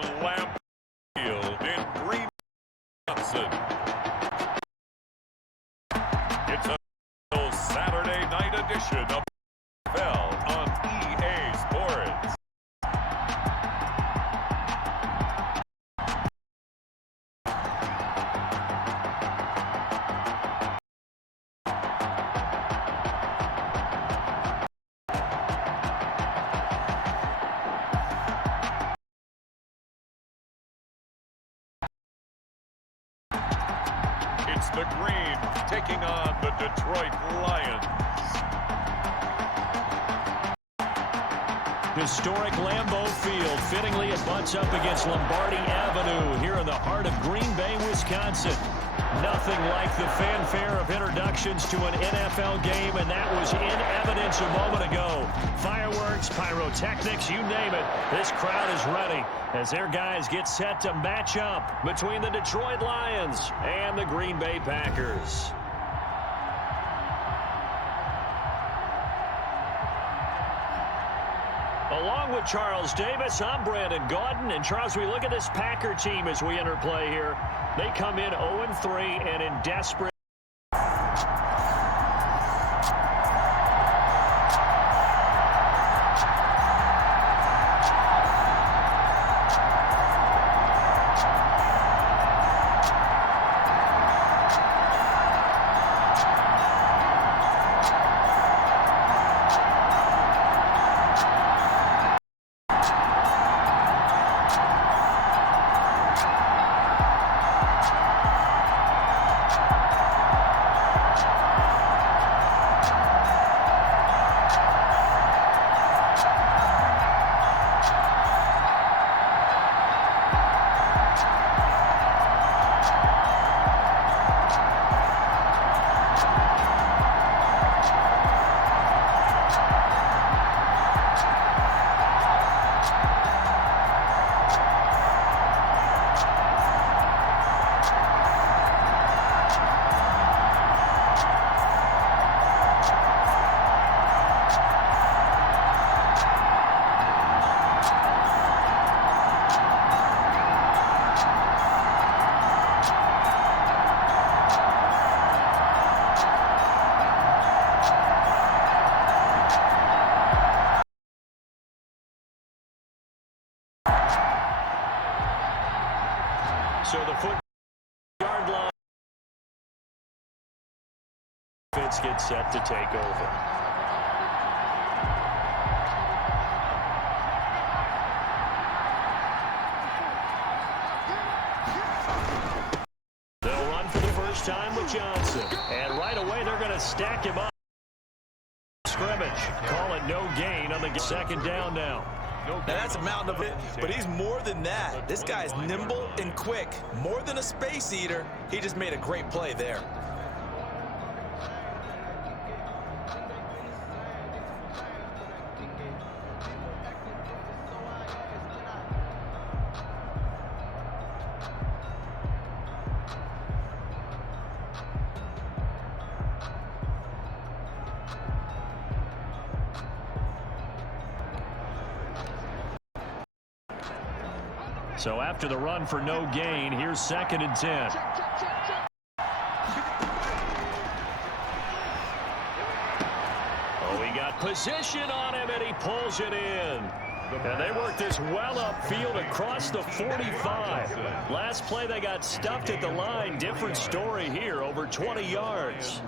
from Lamb Field in Green, Wisconsin. It's a Saturday night edition of NFL on EA Sports. It's the Green taking on the Detroit Lions. Historic Lambeau Field. Fittingly, it butts up against Lombardi Avenue here in the heart of Green Bay, Wisconsin. Nothing like the fanfare of introductions to an NFL game, and that was in evidence a moment ago. Fireworks, pyrotechnics, you name it. This crowd is ready as their guys get set to match up between the Detroit Lions and the Green Bay Packers. Along with Charles Davis, I'm Brandon Gaudin. And Charles, we look at this Packer team as we enter play here. They come in 0-3 and in desperate. So the 4-yard line. Fitz gets set to take over. They'll run for the first time with Johnson. And right away they're going to stack him up. Scrimmage. Call it no gain on the second down now. Now that's a mountain of it, but he's more than that. This guy's nimble and quick. More than a space eater. He just made a great play there. So after the run for no gain, here's 2nd and 10. Oh, he got position on him, and he pulls it in. And they worked this well upfield across the 45. Last play, they got stuffed at the line. Different story here, over 20 yards.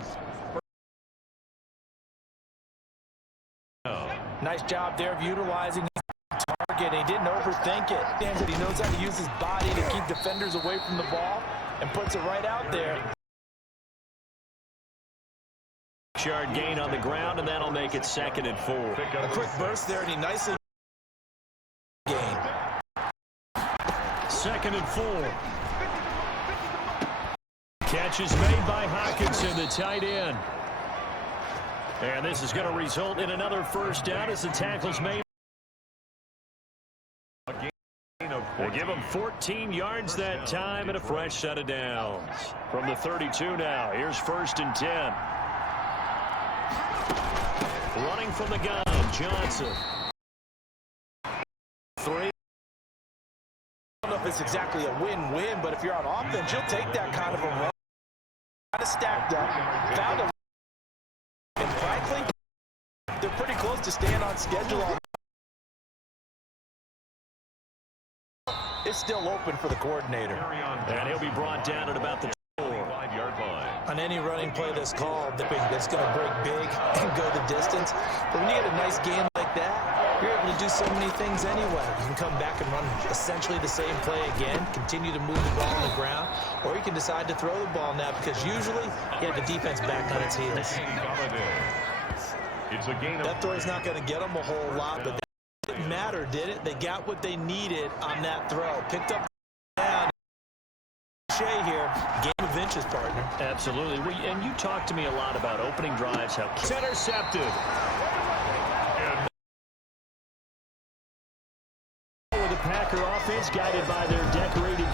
Nice job there of utilizing his target. He didn't overthink it. He knows how to use his body to keep defenders away from the ball and puts it right out there. Yard gain on the ground, and that'll make it 2nd and 4. A quick burst there, and he nicely gained. 2nd and 4. Catch is made by Hockenson, the tight end. And this is going to result in another first down as the tackle's made. We'll give him 14 yards that time and a fresh set of downs. From the 32 now, here's 1st and 10. Running from the gun, Johnson. 3. it's exactly a win-win, but if you're on offense, you'll take that kind of a run. Kind of stacked up, found a, and frankly, they're pretty close to staying on schedule. It's still open for the coordinator. And he'll be brought down at about the 5-yard line. On any running play that's called, that's going to break big and go the distance. But when you get a nice game like that, you're able to do so many things anyway. You can come back and run essentially the same play again, continue to move the ball on the ground, or you can decide to throw the ball now because usually you have the defense back on its heels. That throw is not going to get them a whole lot, but that didn't matter, did it? They got what they needed on that throw. Picked up down. Shea here, game of inches, partner. Absolutely. And you talked to me a lot about opening drives, how it's intercepted. The Packer offense guided by their decorated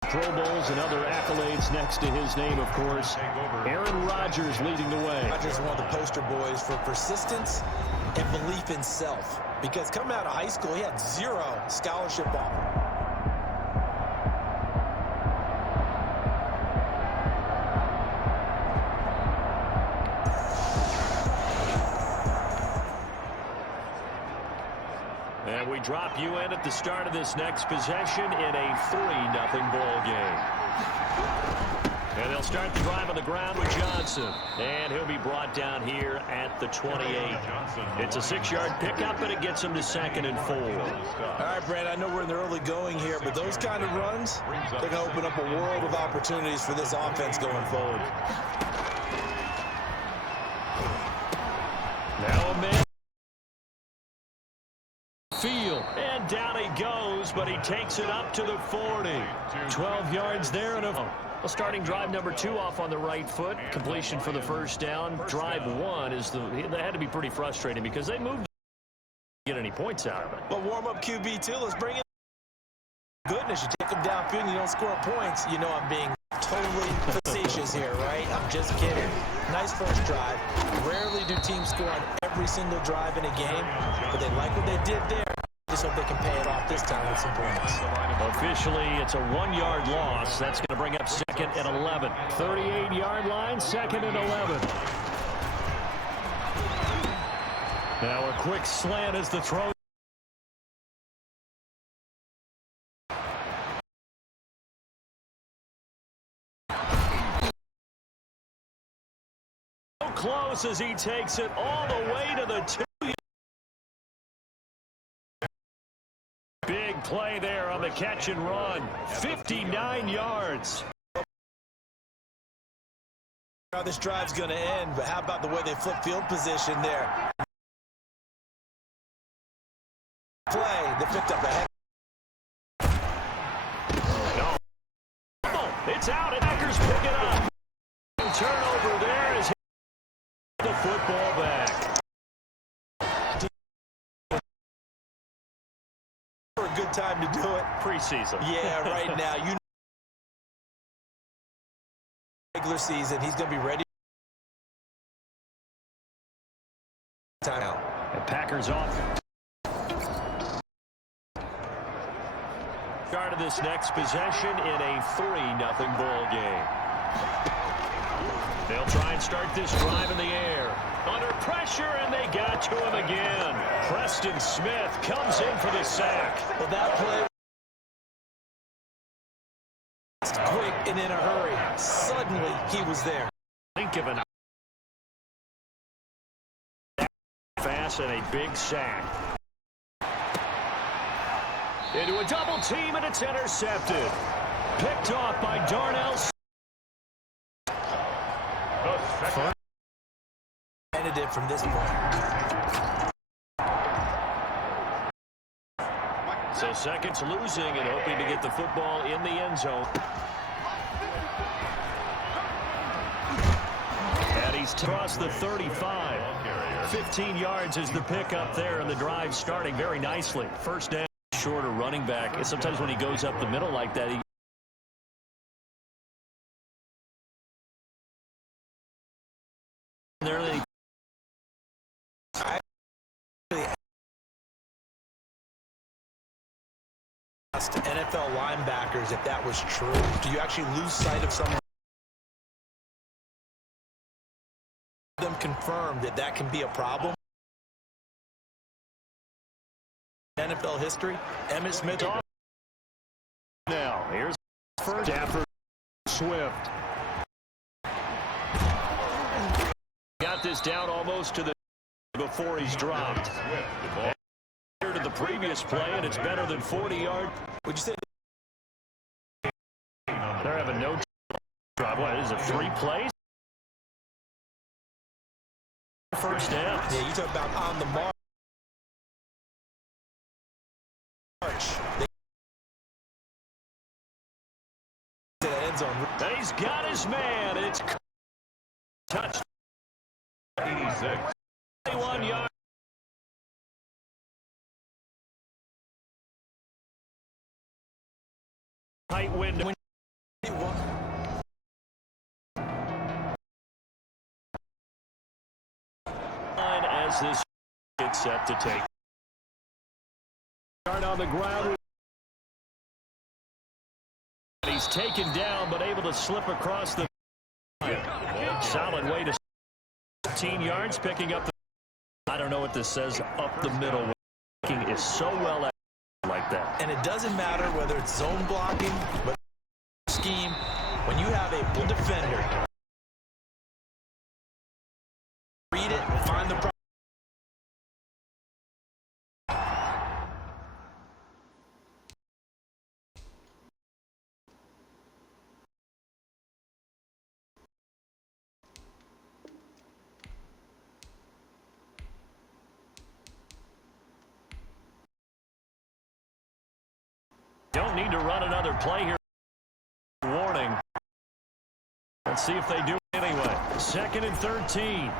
Pro Bowls and other accolades next to his name, of course. Aaron Rodgers leading the way. Rodgers is one of the poster boys for persistence and belief in self. Because coming out of high school, he had 0 scholarship offer. And we drop you in at the start of this next possession in a 3-0 ball game. And they'll start the drive on the ground with Johnson. And he'll be brought down here at the 28. It's a 6-yard pickup, and it gets him to 2nd and 4. All right, Brad, I know we're in the early going here, but those kind of runs, they're going to open up a world of opportunities for this offense going forward. Now a man. Field, and down he goes, but he takes it up to the 40. 12 yards there, and a starting drive number 2 off on the right foot. Completion for the first down. Drive 1 is that had to be pretty frustrating because they moved to get any points out of it. But warm-up QB too. Let's bring in goodness. You take them downfield and you don't score points. You know I'm being totally facetious here, right? I'm just kidding. Nice first drive. Rarely do teams score on every single drive in a game, but they like what they did there. Just hope they can pay it off this time with some points. Officially, it's a 1-yard loss. That's going to bring up 2nd and 11. 38-yard line, 2nd and 11. Now a quick slant as the throw. Close as he takes it all the way to the 2. Big play there on the catch and run. 59 yards. How this drive's going to end, but how about the way they flip field position there? Play, they picked up a heck. No. It's out, and Packers pick it up. Turnover there as the football back. For a good time to do it. Preseason. Yeah, right now. You know, regular season, he's going to be ready. Timeout. The Packers off. Start of this next possession in a 3-0 ball game. They'll try and start this drive in the air. Under pressure, and they got to him again. Preston Smith comes in for the sack. Well, that play was quick and in a hurry. Suddenly, he was there. Think of an pass and a big sack. Into a double team, and it's intercepted. Picked off by Darnell. Candidate from this point. So seconds losing and hoping to get the football in the end zone. And he's crossed the 35. 15 yards is the pickup there, and the drive starting very nicely. First down. Shorter running back. And sometimes when he goes up the middle like that, he to NFL linebackers if that was true? Do you actually lose sight of someone? Them confirm that that can be a problem. NFL history, Emmitt Smith. Now, here's first after Swift. Got this down almost to the before he's dropped. To the previous play, and it's better than 40 yards. Would you say they're having no drive? What is it, 3 plays? First down. Yeah, you talk about on the march. End zone. He's got his man. It's touched. 86. 21 yards. Tight window. As this gets set to take. Start on the ground. He's taken down, but able to slip across the. Solid way to 15 yards, picking up the. I don't know what this says. Up the middle. Is so well like that. And it doesn't matter whether it's zone blocking, but scheme. When you have a bull defender, read it, find the problem. Don't need to run another play here. Warning. Let's see if they do anyway. 2nd and 13.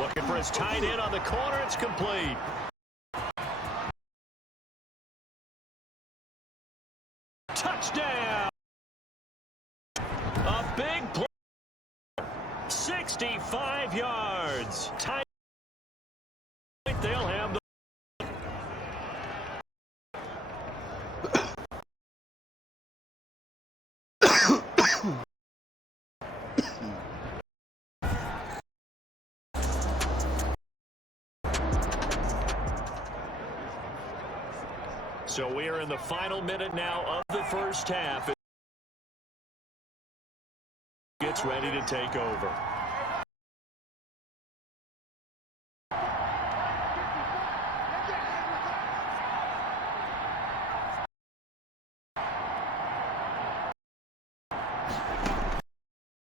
Looking for his tight end on the corner. It's complete. Touchdown. A big play. 65 yards. Tight. They'll have the. So we are in the final minute now of the first half. Gets ready to take over.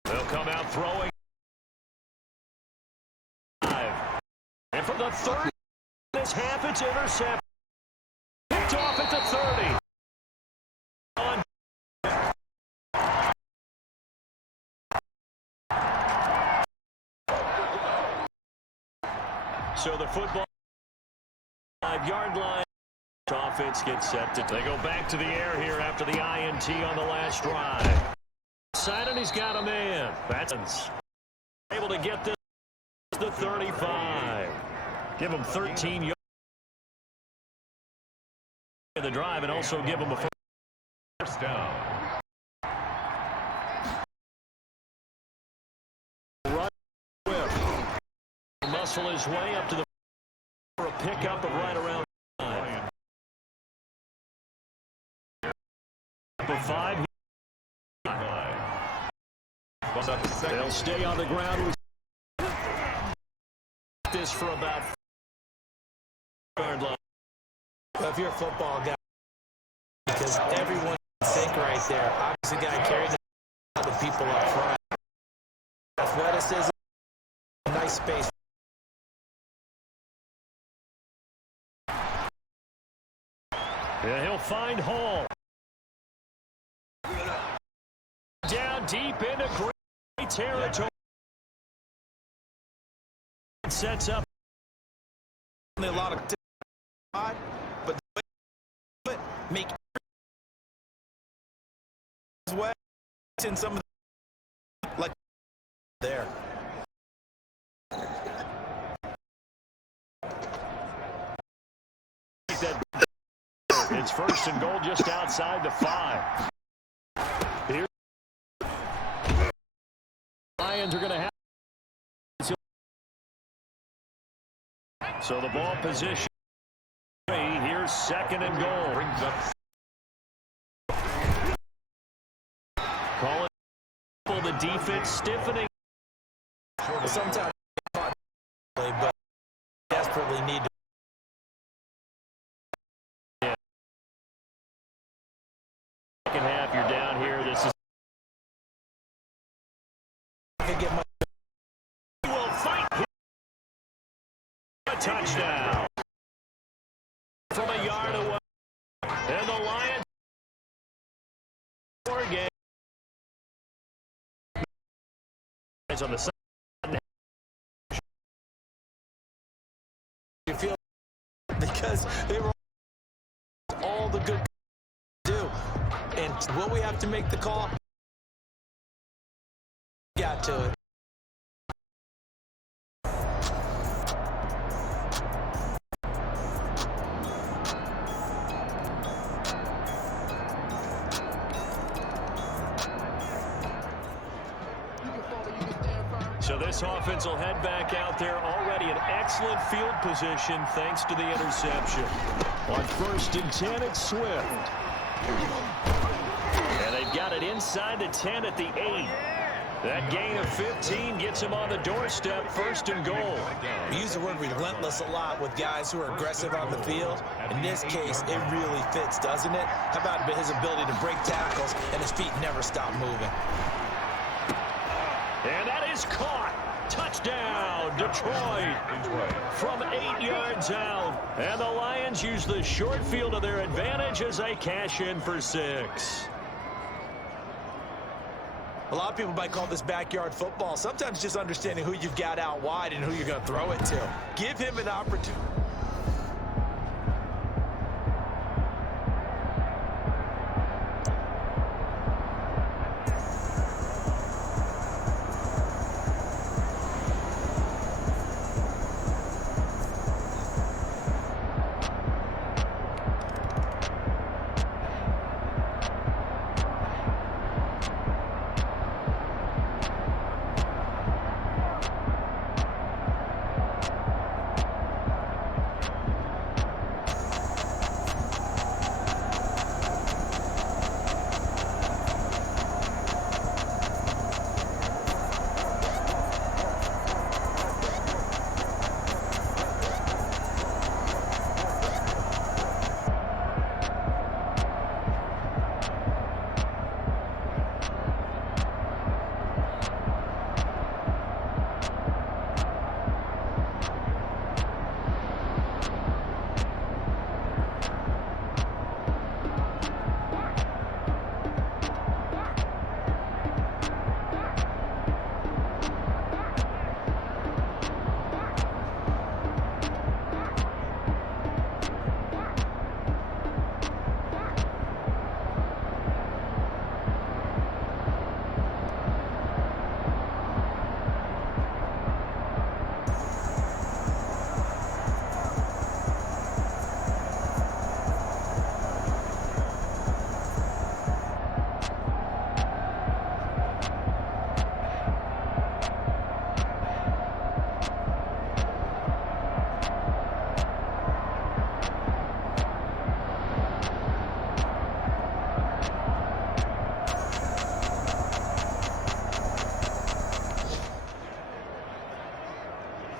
They'll come out throwing. And for the third this half, it's intercepted. Off at the 30. So the football 5-yard line. Offense gets set to. They go back to the air here after the INT on the last drive. Sidon, he's got a man. That's able to get this the 35. Give him 13 yards. The drive and also give him a first down. Run whip. Muscle his way up to the for a pickup of right around 9. For 5. They'll stay on the ground. This for about 4-yard line. Well, if you're a football guy, because everyone can think right there. Obviously, guy carries the people up front. Athleticism, nice space. Yeah, he'll find Hall. Down deep into great territory. Sets up. A lot of but make his way in some of the, like there. That It's first and goal just outside the 5. Here, Lions are going to have. So the ball position. Here's second and goal. Brings up. Call it. The defense stiffening. Sometimes, but desperately need to. Yeah. Second half, you're down here. This is. Will fight. A touchdown. From a yard away. And the Lions. 4 games. On the side. You feel because they were all the good do, and will we have to make the call? Got to it. So this offense will head back out there, already in excellent field position thanks to the interception. On 1st and 10, it's Swift. And they've got it inside the 10 at the 8. That gain of 15 gets him on the doorstep, 1st and goal. We use the word relentless a lot with guys who are aggressive on the field. In this case, it really fits, doesn't it? How about his ability to break tackles and his feet never stop moving? And that is caught. Touchdown, Detroit. From 8 yards out. And the Lions use the short field to their advantage as they cash in for 6. A lot of people might call this backyard football. Sometimes just understanding who you've got out wide and who you're going to throw it to. Give him an opportunity.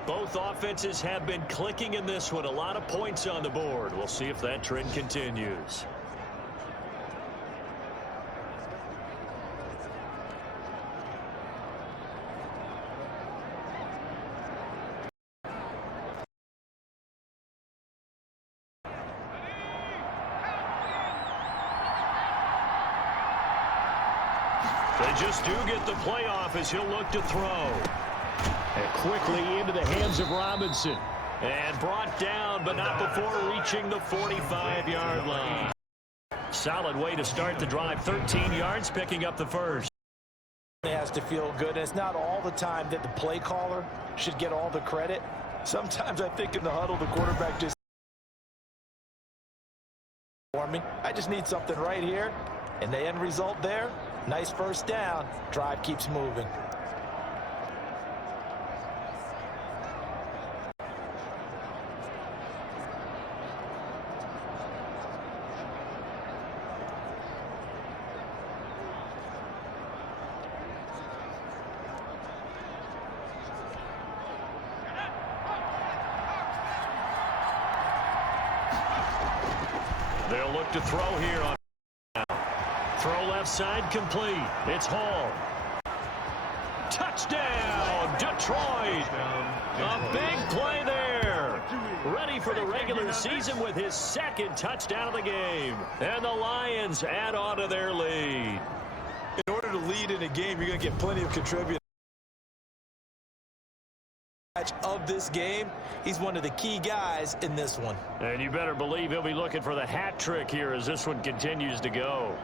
Both offenses have been clicking in this one. A lot of points on the board. We'll see if that trend continues. They just do get the playoff as he'll look to throw. And quickly into the hands of Robinson. And brought down, but not before reaching the 45-yard line. Solid way to start the drive. 13 yards, picking up the first. It has to feel good. And it's not all the time that the play caller should get all the credit. Sometimes I think in the huddle, the quarterback just for me. I just need something right here. And the end result there, nice first down. Drive keeps moving. They'll look to throw here on. Throw left side complete. It's Hall. Touchdown, Detroit. A big play there. Ready for the regular season with his second touchdown of the game. And the Lions add on to their lead. In order to lead in a game, you're going to get plenty of contributors. Of this game, he's one of the key guys in this one. And you better believe he'll be looking for the hat trick here as this one continues to go.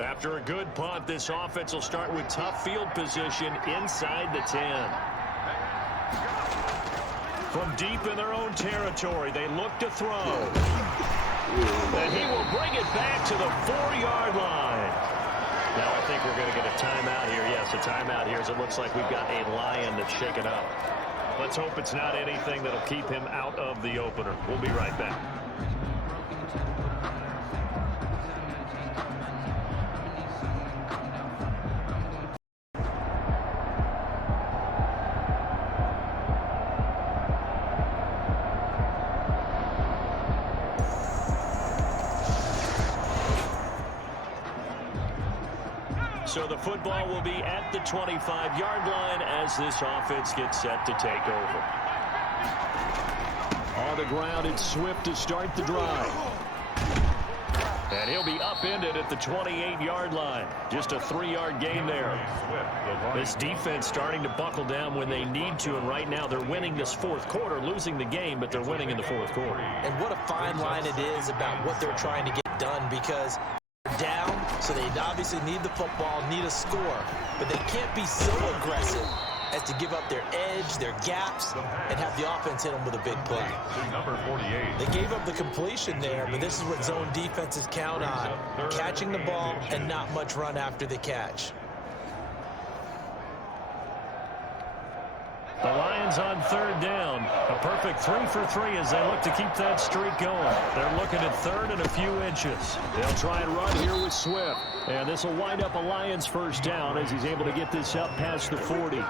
After a good punt, this offense will start with tough field position inside the 10. From deep in their own territory, they look to throw. And he will bring it back to the 4-yard line. Now I think we're going to get a timeout here. Yes, a timeout here as it looks like we've got a Lion that's shaken up. Let's hope it's not anything that'll keep him out of the opener. We'll be right back. So the football will be at the 25-yard line as this offense gets set to take over. On the ground, it's Swift to start the drive. And he'll be upended at the 28-yard line. Just a 3-yard gain there. This defense starting to buckle down when they need to, and right now they're winning this fourth quarter, losing the game, but they're winning in the fourth quarter. And what a fine line it is about what they're trying to get done, because down, so they obviously need the football, need a score, but they can't be so aggressive as to give up their edge, their gaps, and have the offense hit them with a big play. Number 48. They gave up the completion there, but this is what zone defenses count on, catching the ball and not much run after the catch. The Lions on third down. A perfect 3 for 3 as they look to keep that streak going. They're looking at third and a few inches. They'll try and run here with Swift. And this will wind up a Lions first down as he's able to get this up past the 40.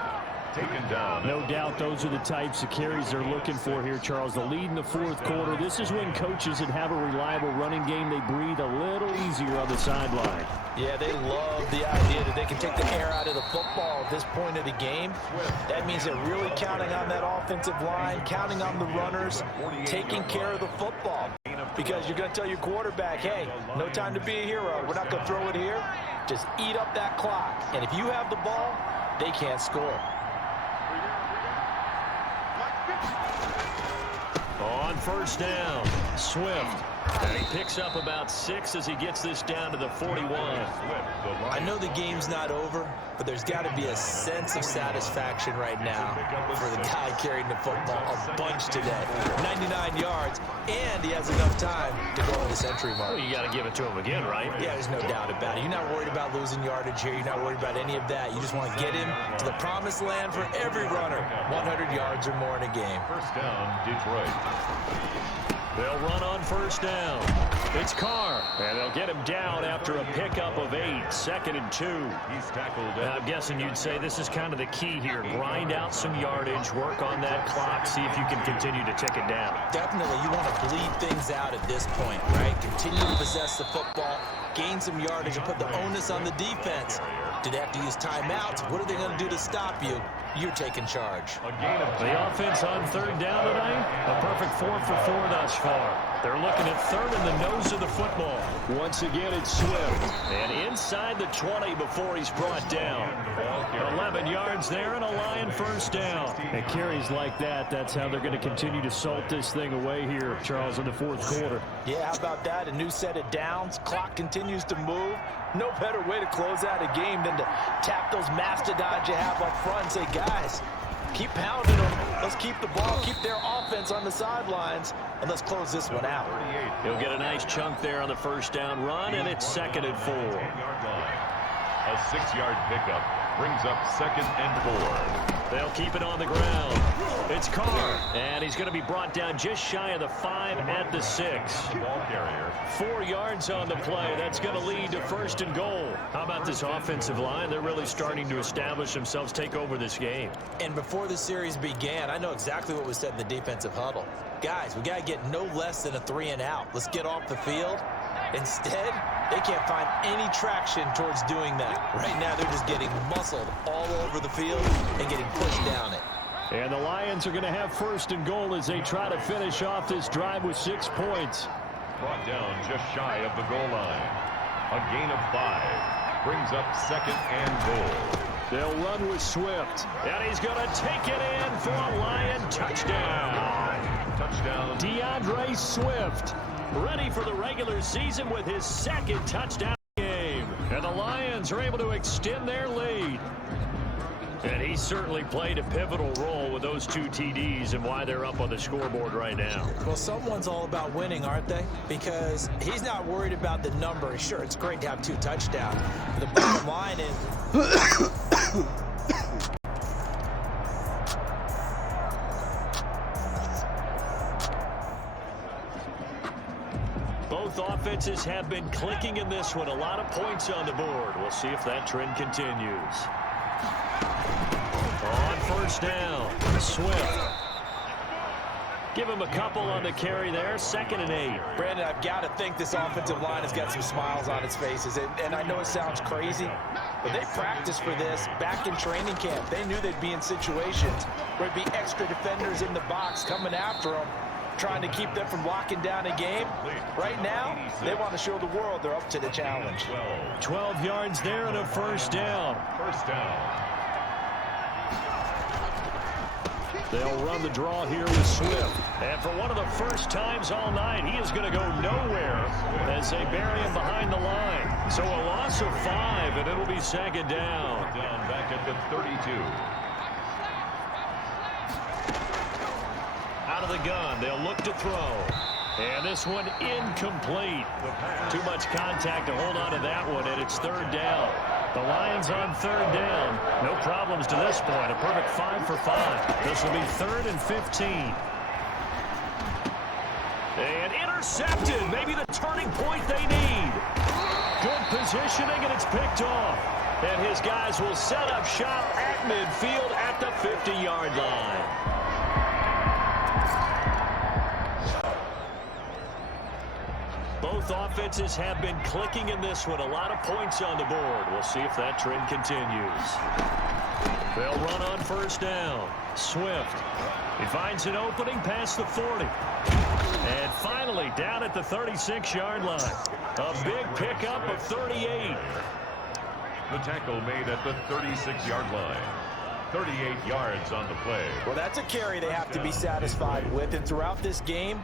Taken down. No doubt those are the types of carries they're looking for here, Charles. The lead in the fourth quarter. This is when coaches that have a reliable running game, they breathe a little easier on the sideline. Yeah, they love the idea that they can take the air out of the football at this point of the game. That means they're really counting on that offensive line, counting on the runners, taking care of the football. Because you're going to tell your quarterback, hey, no time to be a hero. We're not going to throw it here. Just eat up that clock. And if you have the ball, they can't score. On first down, Swift And he picks up about 6 as he gets this down to the 41. I know the game's not over, but there's got to be a sense of satisfaction right now for the guy carrying the football a bunch today. 99 yards, and he has enough time to go on the century mark. Well, you got to give it to him again, right? Yeah, there's no doubt about it. You're not worried about losing yardage here. You're not worried about any of that. You just want to get him to the promised land for every runner. 100 yards or more in a game. First down, Detroit. They'll run on first down. It's Carr, and they'll get him down after a pickup of 8. 2nd and 2. He's tackled. I'm guessing you'd say this is kind of the key here. Grind out some yardage, work on that clock, see if you can continue to tick it down. Definitely, you want to bleed things out at this point, right? Continue to possess the football, gain some yardage, and put the onus on the defense. Do they have to use timeouts? What are they going to do to stop you? You're taking charge. The offense on 3rd down tonight, a perfect 4 for 4 thus far. They're looking at 3rd in the nose of the football. Once again, it's Swift. And inside the 20 before he's brought down. 11 yards there and a Lion first down. And carries like that, that's how they're going to continue to salt this thing away here, Charles, in the 4th quarter. Yeah, how about that? A new set of downs. Clock continues to move. No better way to close out a game than to tap those mastodons you have up front and say, guys, keep pounding them. Let's keep the ball, keep their offense on the sidelines, and let's close this one out. He'll get a nice chunk there on the first down run, and it's 2nd and 4. A 6-yard pickup brings up 2nd and 4. They'll keep it on the ground. It's Carr, and he's going to be brought down just shy of the 5 at the 6. Ball carrier. 4 yards on the play. That's going to lead to 1st and goal. How about this offensive line? They're really starting to establish themselves, take over this game. And before the series began, I know exactly what was said in the defensive huddle. Guys, we got to get no less than a 3 and out. Let's get off the field. Instead, they can't find any traction towards doing that. Right now, they're just getting muscled all over the field and getting pushed down it. And the Lions are going to have 1st and goal as they try to finish off this drive with 6 points. Brought down just shy of the goal line. A gain of 5 brings up 2nd and goal. They'll run with Swift, and he's going to take it in for a Lion touchdown. Touchdown. DeAndre Swift, ready for the regular season with his 2nd touchdown game. And the Lions are able to extend their lead. And he certainly played a pivotal role with those 2 TDs and why they're up on the scoreboard right now. Well, someone's all about winning, aren't they? Because he's not worried about the number. Sure, it's great to have 2 touchdowns. The bottom line is... Both offenses have been clicking in this one. A lot of points on the board. We'll see if that trend continues. On first down, Swift. Give him a couple on the carry there. 2nd and 8. Brandon, I've got to think this offensive line has got some smiles on its faces. And I know it sounds crazy, but they practiced for this back in training camp. They knew they'd be in situations where it'd be extra defenders in the box coming after them, trying to keep them from locking down a game. Right now, they want to show the world they're up to the challenge. 12 yards there and a first down. First down. They'll run the draw here with Swift. And for one of the first times all night, he is going to go nowhere as they bury him behind the line. So a loss of 5, and it'll be 2nd down. Down back at the 32. Out of the gun, they'll look to throw. And this one incomplete. Too much contact to hold on to that one, and it's 3rd down. The Lions on 3rd down. No problems to this point. A perfect 5 for 5. This will be 3rd and 15. And intercepted. Maybe the turning point they need. Good positioning, and it's picked off. And his guys will set up shop at midfield at the 50-yard line. Both offenses have been clicking in this one. A lot of points on the board. We'll see if that trend continues. They'll run on first down. Swift. He finds an opening past the 40. And finally down at the 36-yard line. A big pickup of 38. The tackle made at the 36-yard line. 38 yards on the play. Well, that's a carry they have to be satisfied with. And throughout this game,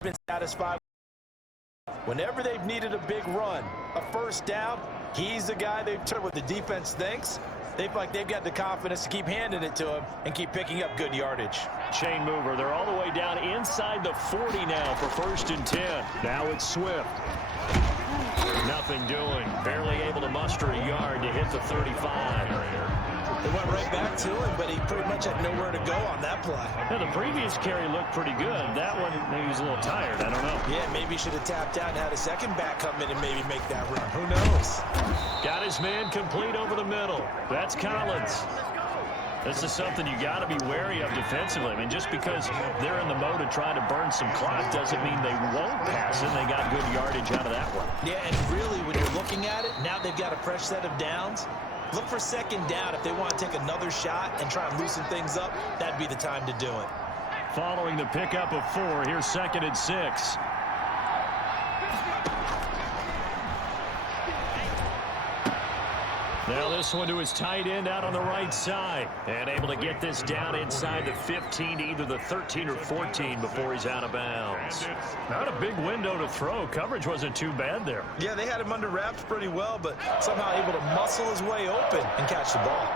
been satisfied. Whenever they've needed a big run, a first down, he's the guy they've turned. What the defense thinks, they feel like they've got the confidence to keep handing it to him and keep picking up good yardage. Chain mover. They're all the way down inside the 40 now for 1st and 10. Now it's Swift. Nothing doing. Barely able to muster a yard to hit the 35. They went right back to him, but he pretty much had nowhere to go on that play. Yeah, the previous carry looked pretty good. That one, maybe he was a little tired. I don't know. Yeah, maybe he should have tapped out and had a second back come in and maybe make that run. Who knows? Got his man complete over the middle. That's Collins. This is something you got to be wary of defensively. I mean, just because they're in the mode of trying to burn some clock doesn't mean they won't pass it. They got good yardage out of that one. Yeah, and really, when you're looking at it, now they've got a fresh set of downs. Look for 2nd down. If they want to take another shot and try and loosen things up, that'd be the time to do it. Following the pickup of 4, here's 2nd and 6. Now this one to his tight end out on the right side. And able to get this down inside the 15, either the 13 or 14 before he's out of bounds. Not a big window to throw. Coverage wasn't too bad there. Yeah, they had him under wraps pretty well, but somehow able to muscle his way open and catch the ball.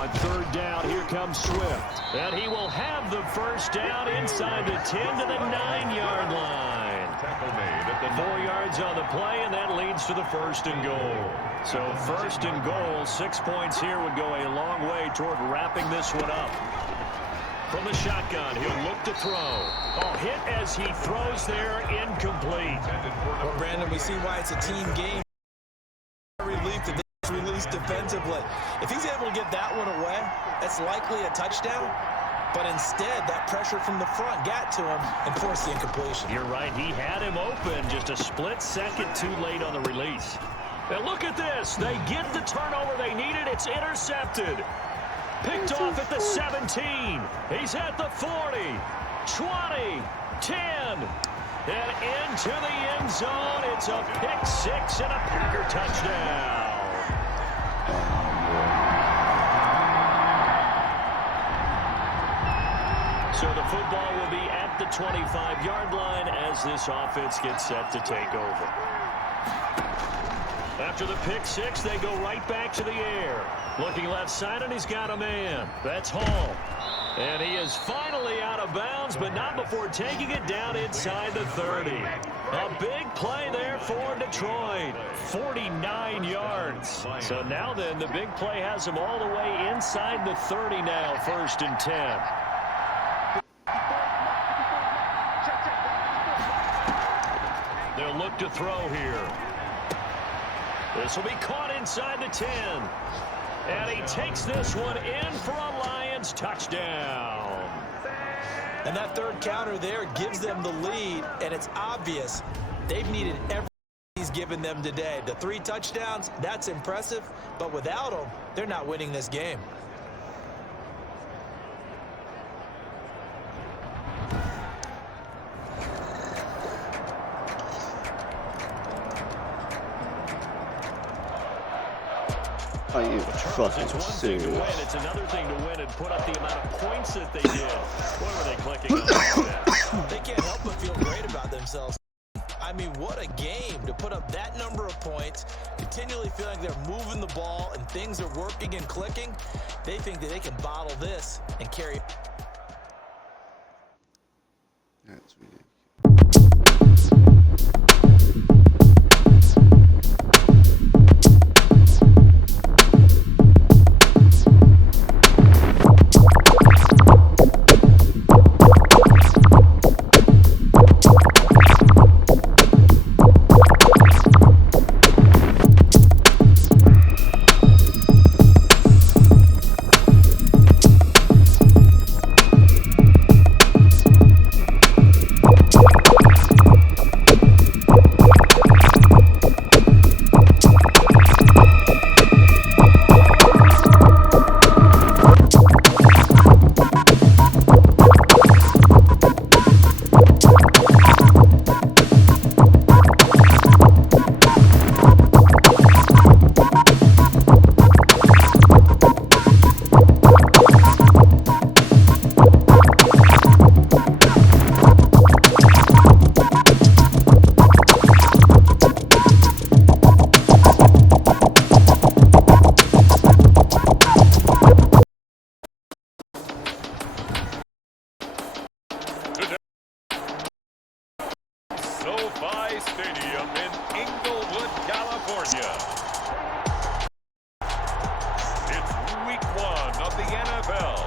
On 3rd down, here comes Swift. And he will have the 1st down inside the 10 to the 9-yard line. Tackle made at the 4 yards on the play, and that leads to the 1st and goal. So 1st and goal, 6 points here would go a long way toward wrapping this one up. From the shotgun, he'll look to throw. Oh, hit as he throws there, incomplete. Well, Brandon, we see why it's a team game. Relief that they released defensively. If he's able to get that one away, that's likely a touchdown. But instead, that pressure from the front got to him and forced the incompletion. You're right. He had him open just a split second too late on the release. And look at this. They get the turnover they needed. It's intercepted. Picked off at the 17. He's at the 40, 20, 10. And into the end zone. It's a pick 6 and a Packer touchdown. So the football will be at the 25-yard line as this offense gets set to take over. After the pick 6, they go right back to the air. Looking left side, and he's got a man. That's Hall. And he is finally out of bounds, but not before taking it down inside the 30. A big play there for Detroit. 49 yards. So now then, the big play has him all the way inside the 30 now, 1st and 10. They'll look to throw here. This will be caught inside the 10. And he takes this one in for a Lions touchdown. And that 3rd counter there gives them the lead, and it's obvious they've needed everything he's given them today. The 3 touchdowns, that's impressive, but without them, they're not winning this game. Are you fucking It's one thing serious? to win. It's another thing to win and put up the amount of points that they did. Boy, were they clicking on that. They can't help but feel great about themselves. I mean, what a game to put up that number of points, continually feeling they're moving the ball and things are working and clicking. They think that they can bottle this and carry. That's ridiculous. California. It's week 1 of the NFL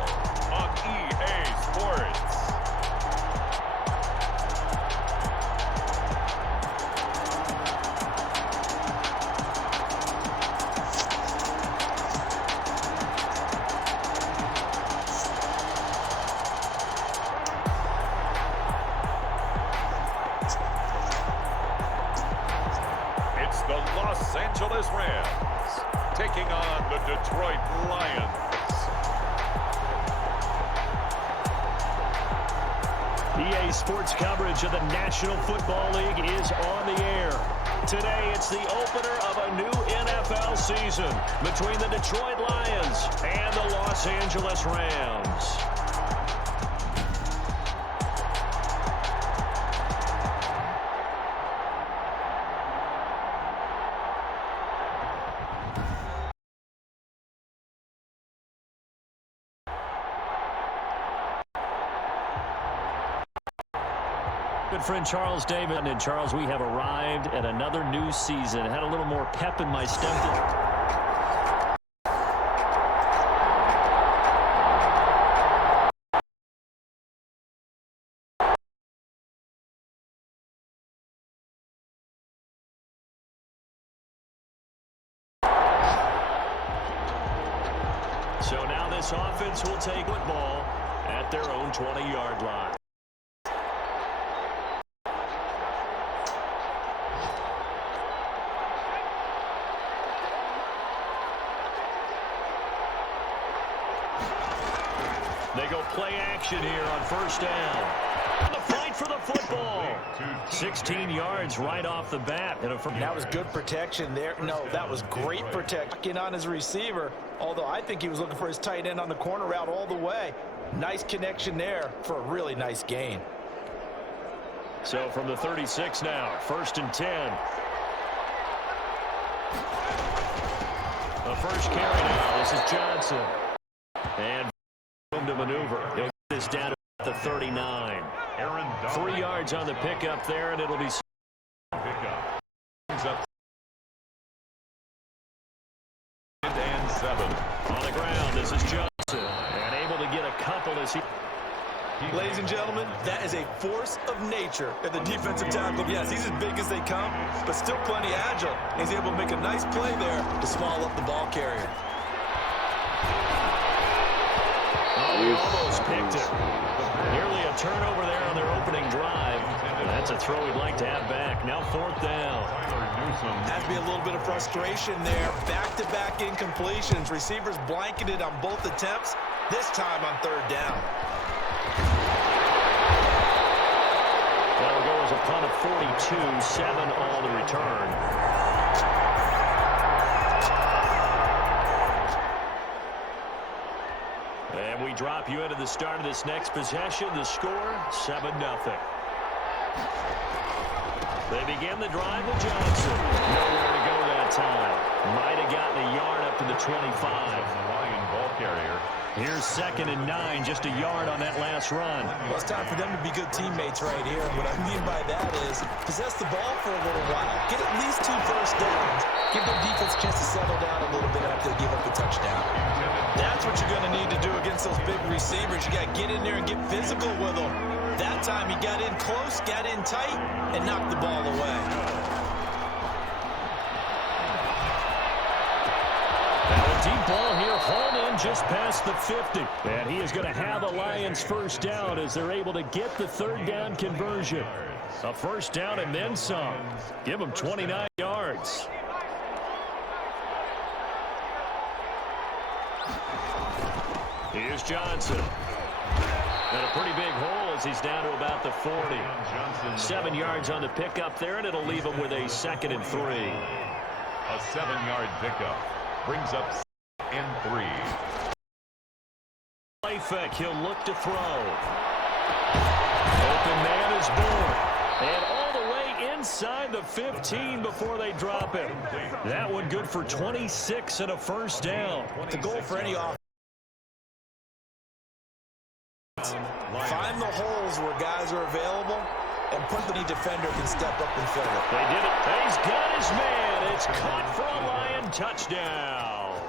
on EA Sports. It's the Los Angeles Rams taking on the Detroit Lions. EA Sports coverage of the National Football League is on the air. Today, it's the opener of a new NFL season between the Detroit Lions and the Los Angeles Rams. Good friend Charles David. And Charles, we have arrived at another new season. Had a little more pep in my step. So now this offense will take football at their own 20-yard line. They go play action here on first down. The fight for the football. 16 yards right off the bat. That was good protection there. No, that was great protection on his receiver. Although I think he was looking for his tight end on the corner route all the way. Nice connection there for a really nice gain. So from the 36 now, 1st and 10. The first carry now. This is Johnson. And room to maneuver. He'll get this down to the 39. 3 yards on the pickup there, and it'll be Pickup. Brings up and 7. on the ground. This is Johnson. And able to get a couple as he... Ladies and gentlemen, that is a force of nature at the defensive tackle. Yes, he's as big as they come, but still plenty agile. He's able to make a nice play there to small up the ball carrier. Oh, he almost picked it. Nearly a turnover there on their opening drive. That's a throw he'd like to have back. Now 4th down. Has to be a little bit of frustration there. Back-to-back incompletions. Receivers blanketed on both attempts. This time on 3rd down. That'll go as a punt of 42, 7 all to return. And we drop you into the start of this next possession. The score, 7-0. They begin the drive with Johnson. Nowhere to go that time. Might have gotten a yard up to the 25. The Lion ball carrier. Here's 2nd and 9, just a yard on that last run. Well, it's time for them to be good teammates right here. What I mean by that is possess the ball for a little while. Get at least 2 first downs. Give their defense a chance to settle down a little bit after they give up a touchdown. That's what you're going to need to do against those big receivers. You got to get in there and get physical with them. That time he got in close, got in tight, and knocked the ball away. Deep ball here, hauled in just past the 50. And he is going to have a Lions first down as they're able to get the 3rd down conversion. A first down and then some. Give them 29 yards. Here's Johnson. And a pretty big hole as he's down to about the 40. 7 yards on the pickup there, and it'll leave him with a 2nd and 3. A 7-yard pickup. Brings up and 3. Play fake, he'll look to throw. Open man is born. And all the way inside the 15 before they drop it. That one good for 26 and a first down. It's a goal for any offense. Find the holes where guys are available and put the defender can step up and fill it. They did it. He's got his man. It's caught touchdown.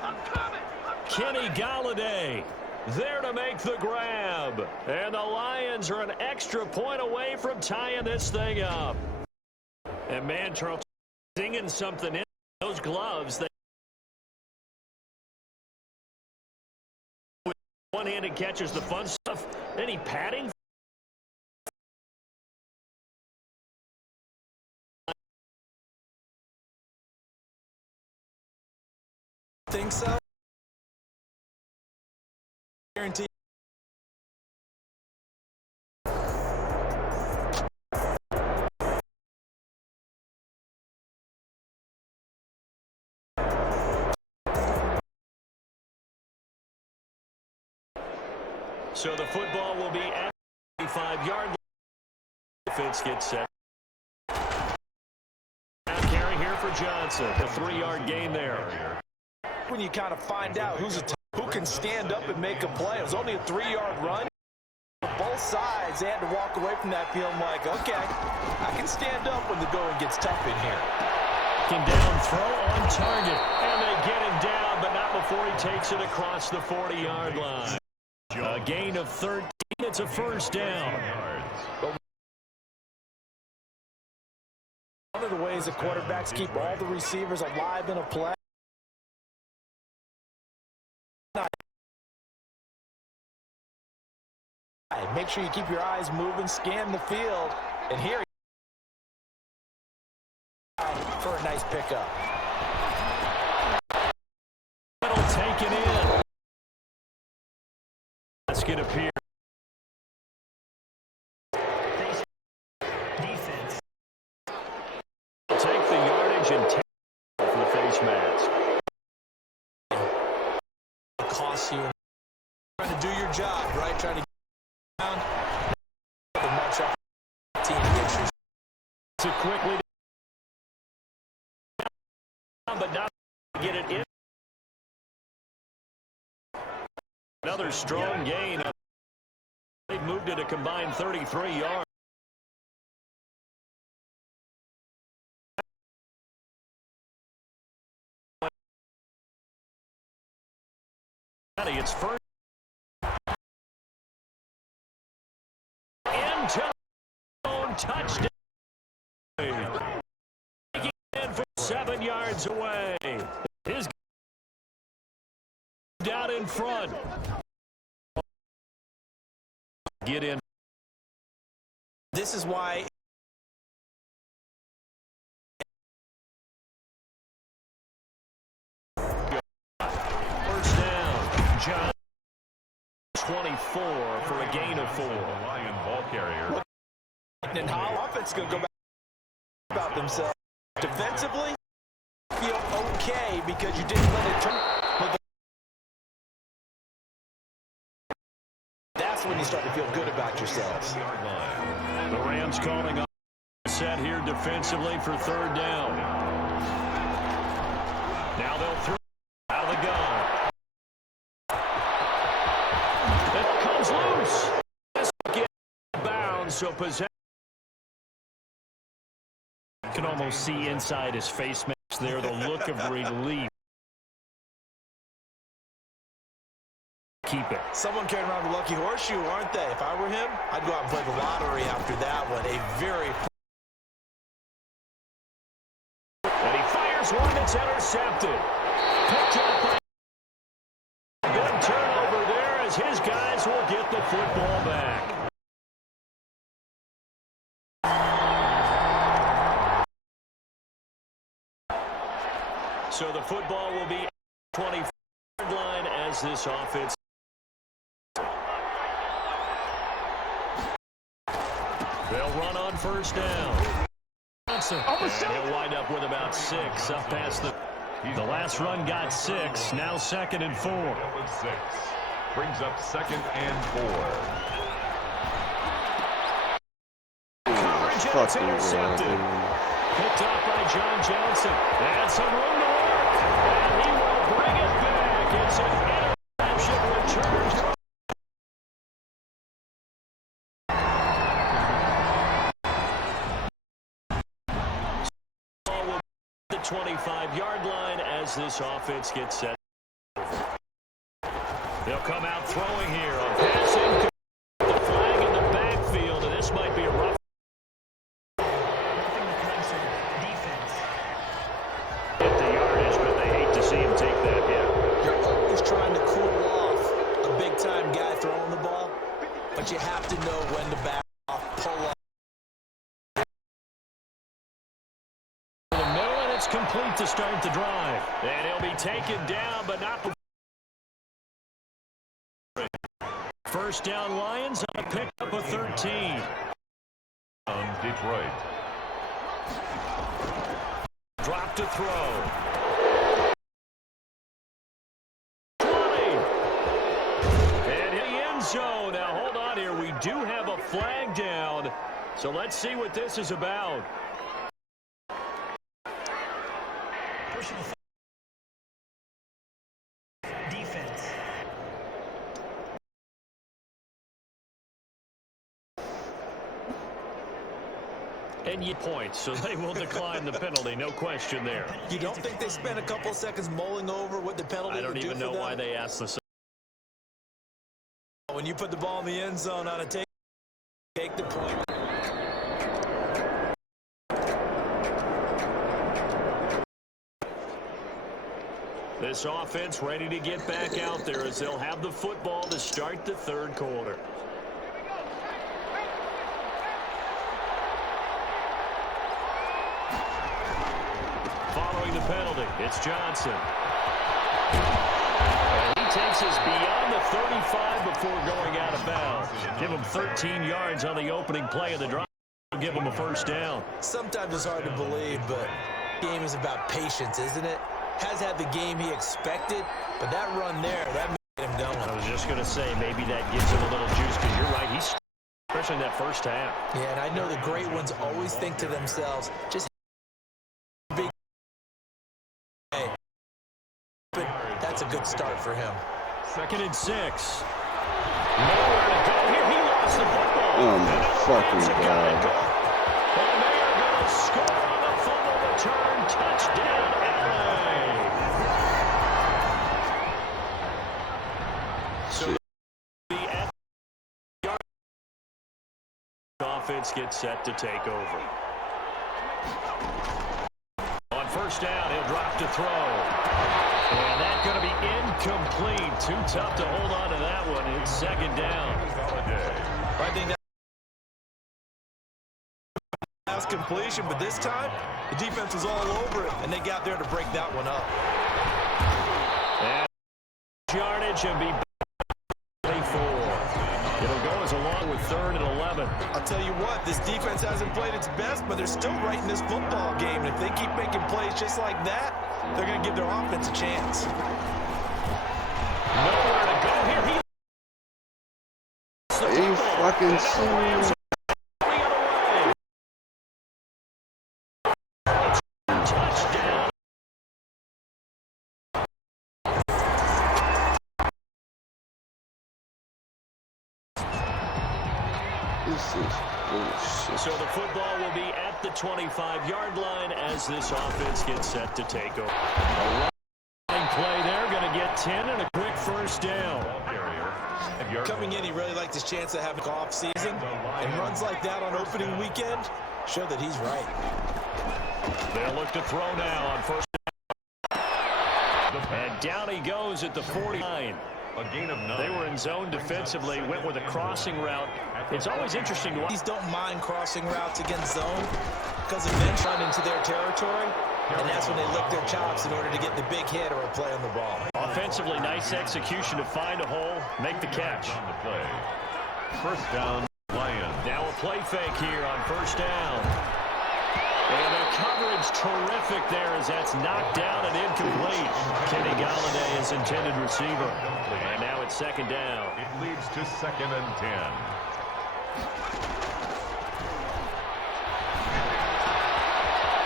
Kenny Galladay there to make the grab. And the Lions are an extra point away from tying this thing up. And man, Charles, singing something in those gloves. One-handed catches the fun stuff. Any padding? Think so? Guarantee. So the football will be at the 5-yard line. Defense gets set. Now carry here for Johnson. A 3-yard gain there. When you kind of find out who can stand up and make a play. It was only a 3-yard run. Both sides, they had to walk away from that feeling like, okay, I can stand up when the going gets tough in here. Down, throw on target. And they get him down, but not before he takes it across the 40-yard line. A gain of 13. It's a first down. One of the ways that quarterbacks keep all the receivers alive in a play. Make sure you keep your eyes moving, scan the field, and here for a nice pickup. Take it in. Let's get up here. Defense. Take the yardage and take for the face mask. It costs you. Trying to do your job, right? Trying to get down. March up team against you. To quickly down, but not get it in. Another strong gain. They've moved it a combined 33 yards. It's first. Into touchdown. Taking it for 7 yards away. His down in front. Get in. This is why. First down. John 24 for a gain of 4. Lion ball carrier. And how offense going to go back about themselves. Defensively, feel okay because you didn't let it turn. That's when you start to feel good about yourselves. The Rams calling up set here defensively for third down. Now they'll throw out of the gun. It comes loose. This gets bound, so possession. You can almost see inside his face mask there the look of relief. Keep it. Someone carrying around the lucky horseshoe, aren't they? If I were him, I'd go out and play the lottery after that one. A very... And he fires one that's intercepted. Picked up by... Good turnover there as his guys will get the football back. So the football will be 24-yard line as this offense. They'll run on first down. And he'll wind up with about 6 up past the last run got 6. Now 2nd and 4. With 6. Brings up 2nd and 4. Coverage and it's intercepted. Picked up by John Johnson. And some room to work. And he will bring it back. It's an interception returned. 25-yard line as this offense gets set. They'll come out throwing here on passing. The flag in the backfield, and this might be a rough. Defense. Get the yardage, but they hate to see him take that hit. You're always trying to cool off a big-time guy throwing the ball, but you have to know when to back off, pull off. The middle, and it's complete to start the drive. And he'll be taken down, but not before. First down, Lions on a pickup of 13. On Detroit. Drop to throw. 20. And in the end zone. Now, hold on here. We do have a flag down. So let's see what this is about. Personal defense. And you point, so they will decline the penalty. No question there. You don't think they spent a couple of seconds mulling over what the penalty I don't would do even for know them? why they asked the. When you put the ball in the end zone on a take the point. This offense ready to get back out there as they'll have the football to start the third quarter. Following the penalty, it's Johnson. And he takes us beyond the 35 before going out of bounds. Give him 13 yards on the opening play of the drive. Give him a first down. Sometimes it's hard to believe, but the game is about patience, isn't it? Has had the game he expected, but that run there, that made him going. I was just going to say, maybe that gives him a little juice, because you're right, he's especially in that first half. Yeah, and I know the great ones always think to themselves, just big. But that's a good start for him. 2nd and 6. Nowhere to go here. He lost the football. Oh my fucking God. And they are going to score on the fumble return. Touchdown, LA. So the offense gets set to take over. On first down, he'll drop to throw. And that's going to be incomplete. Too tough to hold on to that one. It's 2nd down. I think that last completion, but this time, the defense was all over it, and they got there to break that one up. And yardage and be 24. It'll go as along with 3rd and 11. I'll tell you what, this defense hasn't played its best, but they're still right in this football game. And if they keep making plays just like that, they're going to give their offense a chance. Nowhere to go here. Are you fucking serious? Touchdown. This is bullshit. So the football will be at the 25-yard line as this offense gets set to take over. A running play there, going to get 10 and a quick first down. Coming in, he really liked his chance to have an off season, and runs like that on opening weekend show that he's right. They'll look to throw now on first down. And down he goes at the 49. A gain of 9. They were in zone defensively, went with a crossing route. It's always interesting to watch. These don't mind crossing routes against zone because eventually run into their territory, and that's when they lick their chops in order to get the big hit or a play on the ball. Offensively, nice execution to find a hole, make the catch. On the play. First down, Lions. Now a play fake here on first down. And the coverage terrific there as that's knocked down and incomplete. Kenny Galladay is intended receiver. And now it's 2nd down. It leads to 2nd and 10.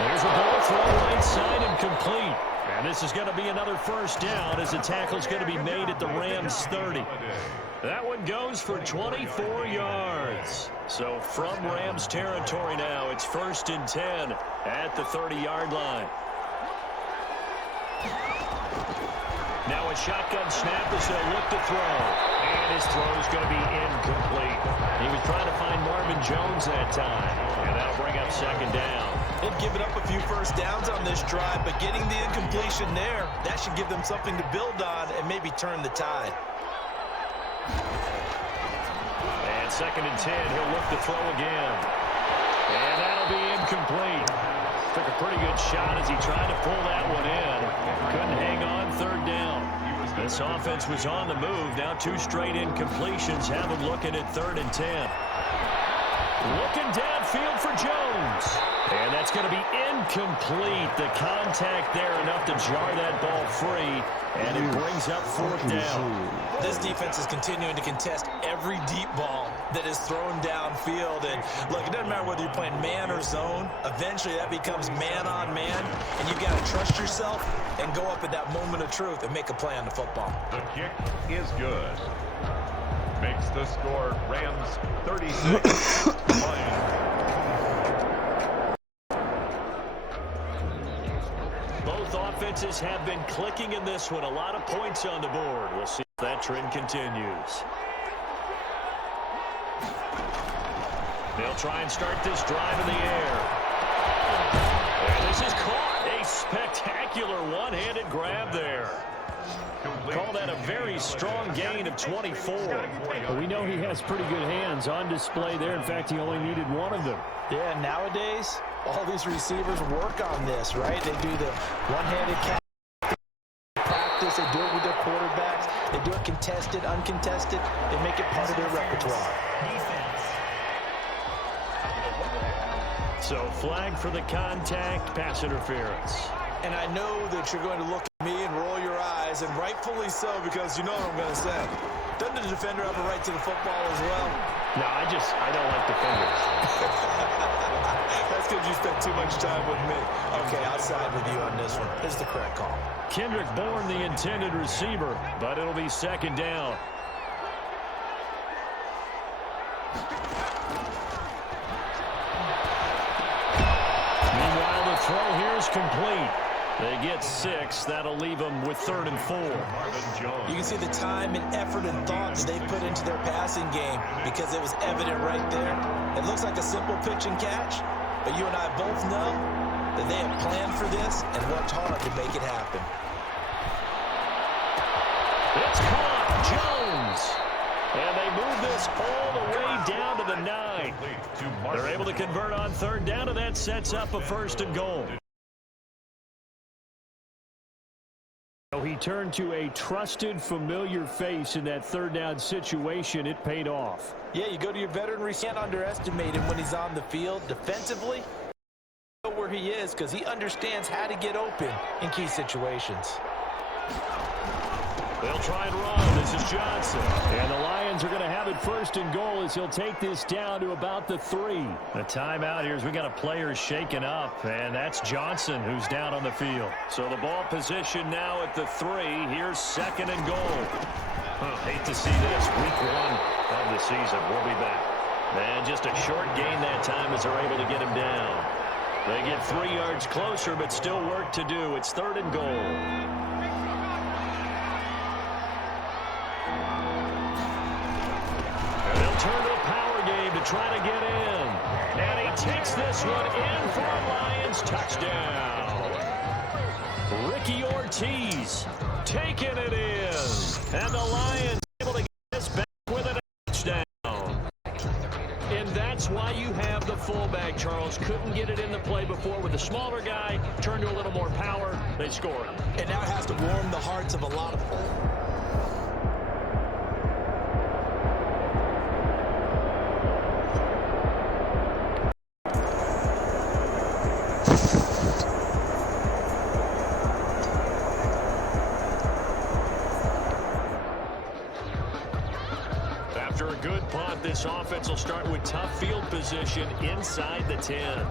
There's a ball throw right side and complete. And this is going to be another first down as the tackle's going to be made at the Rams 30. That one goes for 24 yards. So from Rams territory now, it's 1st and 10 at the 30-yard line. Now a shotgun snap as they'll look to throw. And his throw is going to be incomplete. He was trying to find Marvin Jones that time. And that'll bring up second down. They've given up a few first downs on this drive, but getting the incompletion there, that should give them something to build on and maybe turn the tide. And 2nd and 10, he'll look to throw again. And that'll be incomplete. Took a pretty good shot as he tried to pull that one in. Couldn't hang on, 3rd down. This offense was on the move. Now 2 straight incompletions have him looking at 3rd and 10. Looking downfield for Jones. And that's going to be incomplete. The contact there enough to jar that ball free. And it brings up 4th down. This defense is continuing to contest every deep ball that is thrown downfield. And look, it doesn't matter whether you're playing man or zone. Eventually that becomes man on man. And you've got to trust yourself and go up at that moment of truth and make a play on the football. The kick is good. Makes the score Rams 36. Both offenses have been clicking in this one. A lot of points on the board. We'll see if that trend continues. They'll try and start this drive in the air. And this is caught. A spectacular one-handed grab there. Call that a very strong gain of 24. But we know he has pretty good hands on display there. In fact, he only needed one of them. Yeah, nowadays, all these receivers work on this, right? They do the one-handed catch practice. They do it with their quarterbacks. They do it contested, uncontested. They make it part of their repertoire. Defense. So flag for the contact, pass interference. And I know that you're going to look at me and roll your eyes, and rightfully so, because you know what I'm going to say. Doesn't the defender have a right to the football as well? No, I don't like defenders. That's because you spent too much time with me. Okay, I'll side with you on this one. This is the correct call. Kendrick Bourne, the intended receiver, but it'll be 2nd down. Meanwhile, the throw here is complete. They get 6. That'll leave them with 3rd and 4. You can see the time and effort and thought that they put into their passing game because it was evident right there. It looks like a simple pitch and catch, but you and I both know that they have planned for this and worked hard to make it happen. It's caught. Jones. And they move this all the way down to the 9. They're able to convert on 3rd down, and that sets up a 1st and goal. He turned to a trusted, familiar face in that 3rd down situation. It paid off. Yeah, you go to your veteran receiver. Can't underestimate him when he's on the field. Defensively, you know where he is because he understands how to get open in key situations. They'll try and run. This is Johnson. And the Lions are going to have it 1st and goal as he'll take this down to about the 3. The timeout here is we got a player shaken up, and that's Johnson who's down on the field. So the ball position now at the 3. Here's 2nd and goal. Hate to see this. Week 1 of the season. We'll be back. And just a short gain that time as they're able to get him down. They get 3 yards closer, but still work to do. It's 3rd and goal. Turn to a power game to try to get in. And he takes this one in for a Lions touchdown. Ricky Ortiz taking it in. And the Lions able to get this back with a touchdown. And that's why you have the fullback, Charles. Couldn't get it in the play before with the smaller guy. Turned to a little more power. They scored. And now it has to warm the hearts of a lot of people. After a good punt, this offense will start with tough field position inside the 10.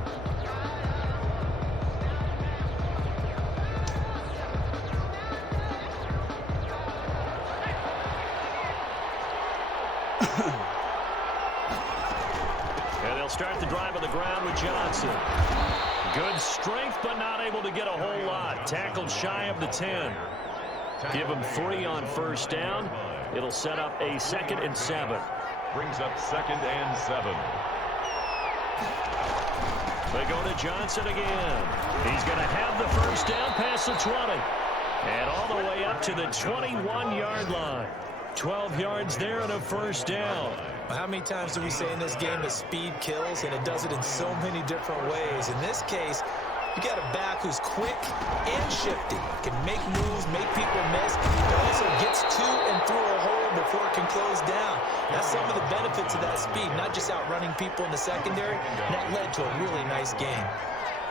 And they'll start the drive on the ground with Johnson. Good strength, but not able to get a whole lot. Tackled shy of the 10. Give him 3 on first down. It'll set up a 2nd and 7. Brings up 2nd and 7. They go to Johnson again. He's going to have the first down past the 20. And all the way up to the 21-yard line. 12 yards there and a first down. How many times do we say in this game that speed kills, and it does it in so many different ways? In this case, you got a back who's quick and shifty, can make moves, make people miss, but also gets to and through a hole before it can close down. That's some of the benefits of that speed, not just outrunning people in the secondary. And that led to a really nice game.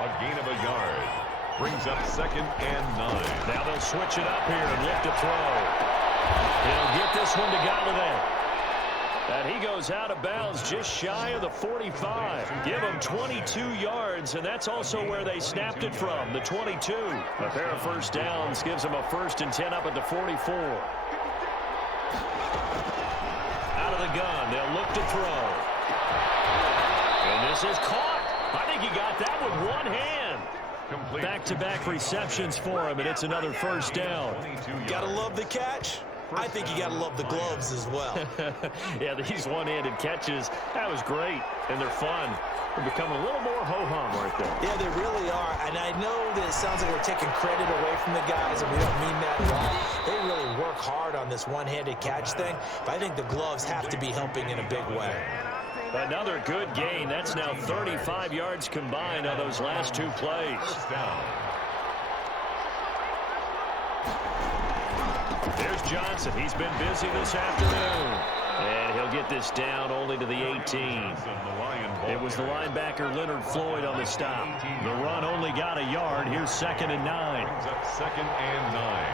A gain of a yard. Brings up 2nd and 9. Now they'll switch it up here and look to throw. He'll get this one to Galladay. And he goes out of bounds just shy of the 45. Give him 22 yards, and that's also where they snapped it from, the 22. A pair of first downs gives them a 1st and 10 up at the 44. Out of the gun, they'll look to throw. And this is caught. I think he got that with one hand. Back-to-back receptions for him, and it's another first down. Gotta love the catch. I think you got to love the gloves as well. Yeah, these one-handed catches, that was great, and they're fun. They're becoming a little more ho-hum right there. Yeah, they really are, and I know that it sounds like we're taking credit away from the guys, and we don't mean that at all. They really work hard on this one-handed catch thing, but I think the gloves have to be helping in a big way. Another good gain. That's now 35 yards combined on those last 2 plays. First down. There's Johnson. He's been busy this afternoon. And he'll get this down only to the 18. It was the linebacker Leonard Floyd on the stop. The run only got a yard. Here's 2nd and 9. Brings up 2nd and 9.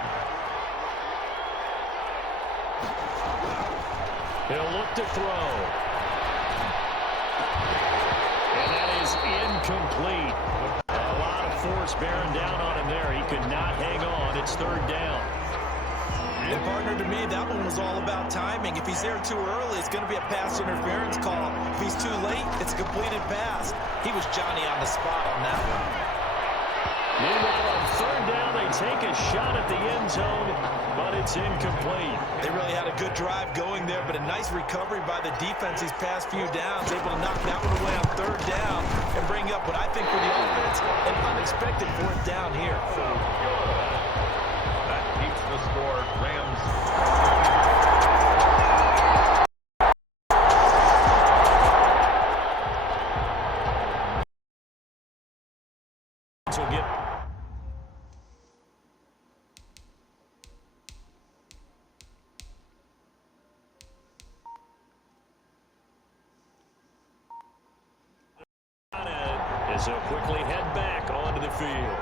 He'll look to throw. And that is incomplete. A lot of force bearing down on him there. He could not hang on. It's 3rd down. And partner, to me, that one was all about timing. If he's there too early, it's going to be a pass interference call. If he's too late, it's a completed pass. He was Johnny on the spot on that one. Meanwhile, on 3rd down, they take a shot at the end zone, but it's incomplete. They really had a good drive going there, but a nice recovery by the defense these past few downs, able to knock that one away on 3rd down and bring up what I think for the offense, an unexpected 4th down here. That keeps the score. Rams. Will get as they'll quickly head back onto the field.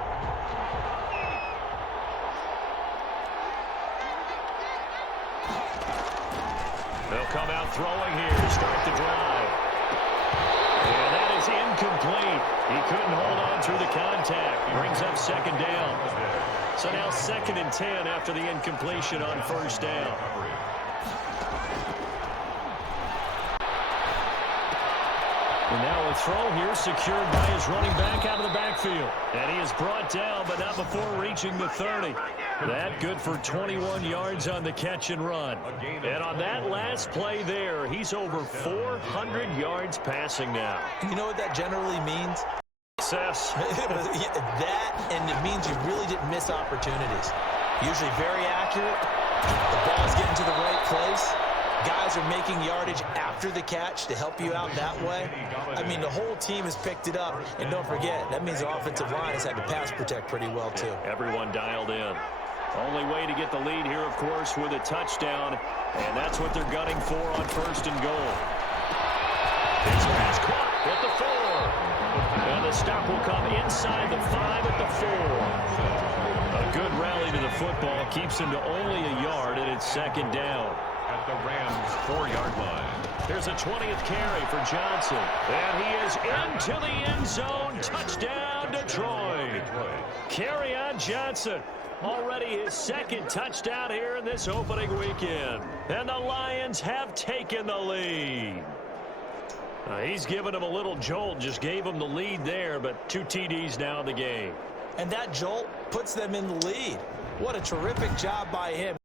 They'll come out throwing here to start the drive. And that is incomplete. He couldn't hold on through the contact. Brings up 2nd down. So now 2nd and 10 after the incompletion on 1st down. And now a throw here secured by his running back out of the backfield. And he is brought down, but not before reaching the 30. That good for 21 yards on the catch and run. And on that last play there, he's over 400 yards passing now. You know what that generally means? Success. That, and it means you really didn't miss opportunities. Usually very accurate. The ball's getting to the right place. Guys are making yardage after the catch to help you out that way. I mean, the whole team has picked it up. And don't forget, that means the offensive line has had to pass protect pretty well, too. Everyone dialed in. Only way to get the lead here, of course, with a touchdown. And that's what they're gunning for on 1st and goal. It's pass caught at the 4. And the stop will come inside the 5 at the 4. A good rally to the football keeps him to only a yard, and it's 2nd down. At the Rams' 4-yard line. There's a 20th carry for Johnson. And he is into the end zone. Touchdown, Detroit. Carry on Johnson. Already his 2nd touchdown here in this opening weekend. And the Lions have taken the lead. He's given him a little jolt. Just gave him the lead there, but 2 TDs now in the game. And that jolt puts them in the lead. What a terrific job by him.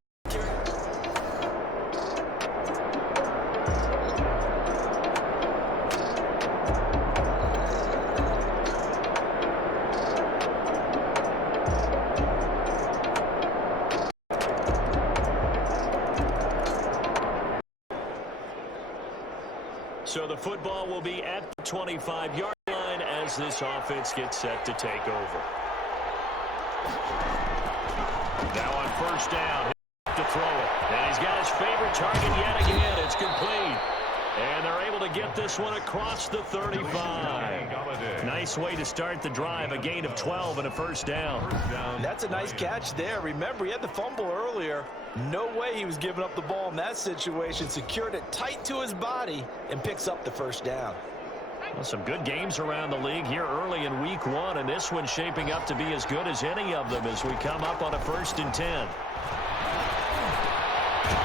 So the football will be at the 25-yard line as this offense gets set to take over. Now on first down, to throw it. And he's got his favorite target yet again. It's complete. And they're able to get this one across the 35. Nice way to start the drive. A gain of 12 and a first down. That's a nice catch there. Remember, he had the fumble earlier. No way he was giving up the ball in that situation. Secured it tight to his body and picks up the first down. Well, some good games around the league here early in week one, and this one's shaping up to be as good as any of them as we come up on a 1st and 10.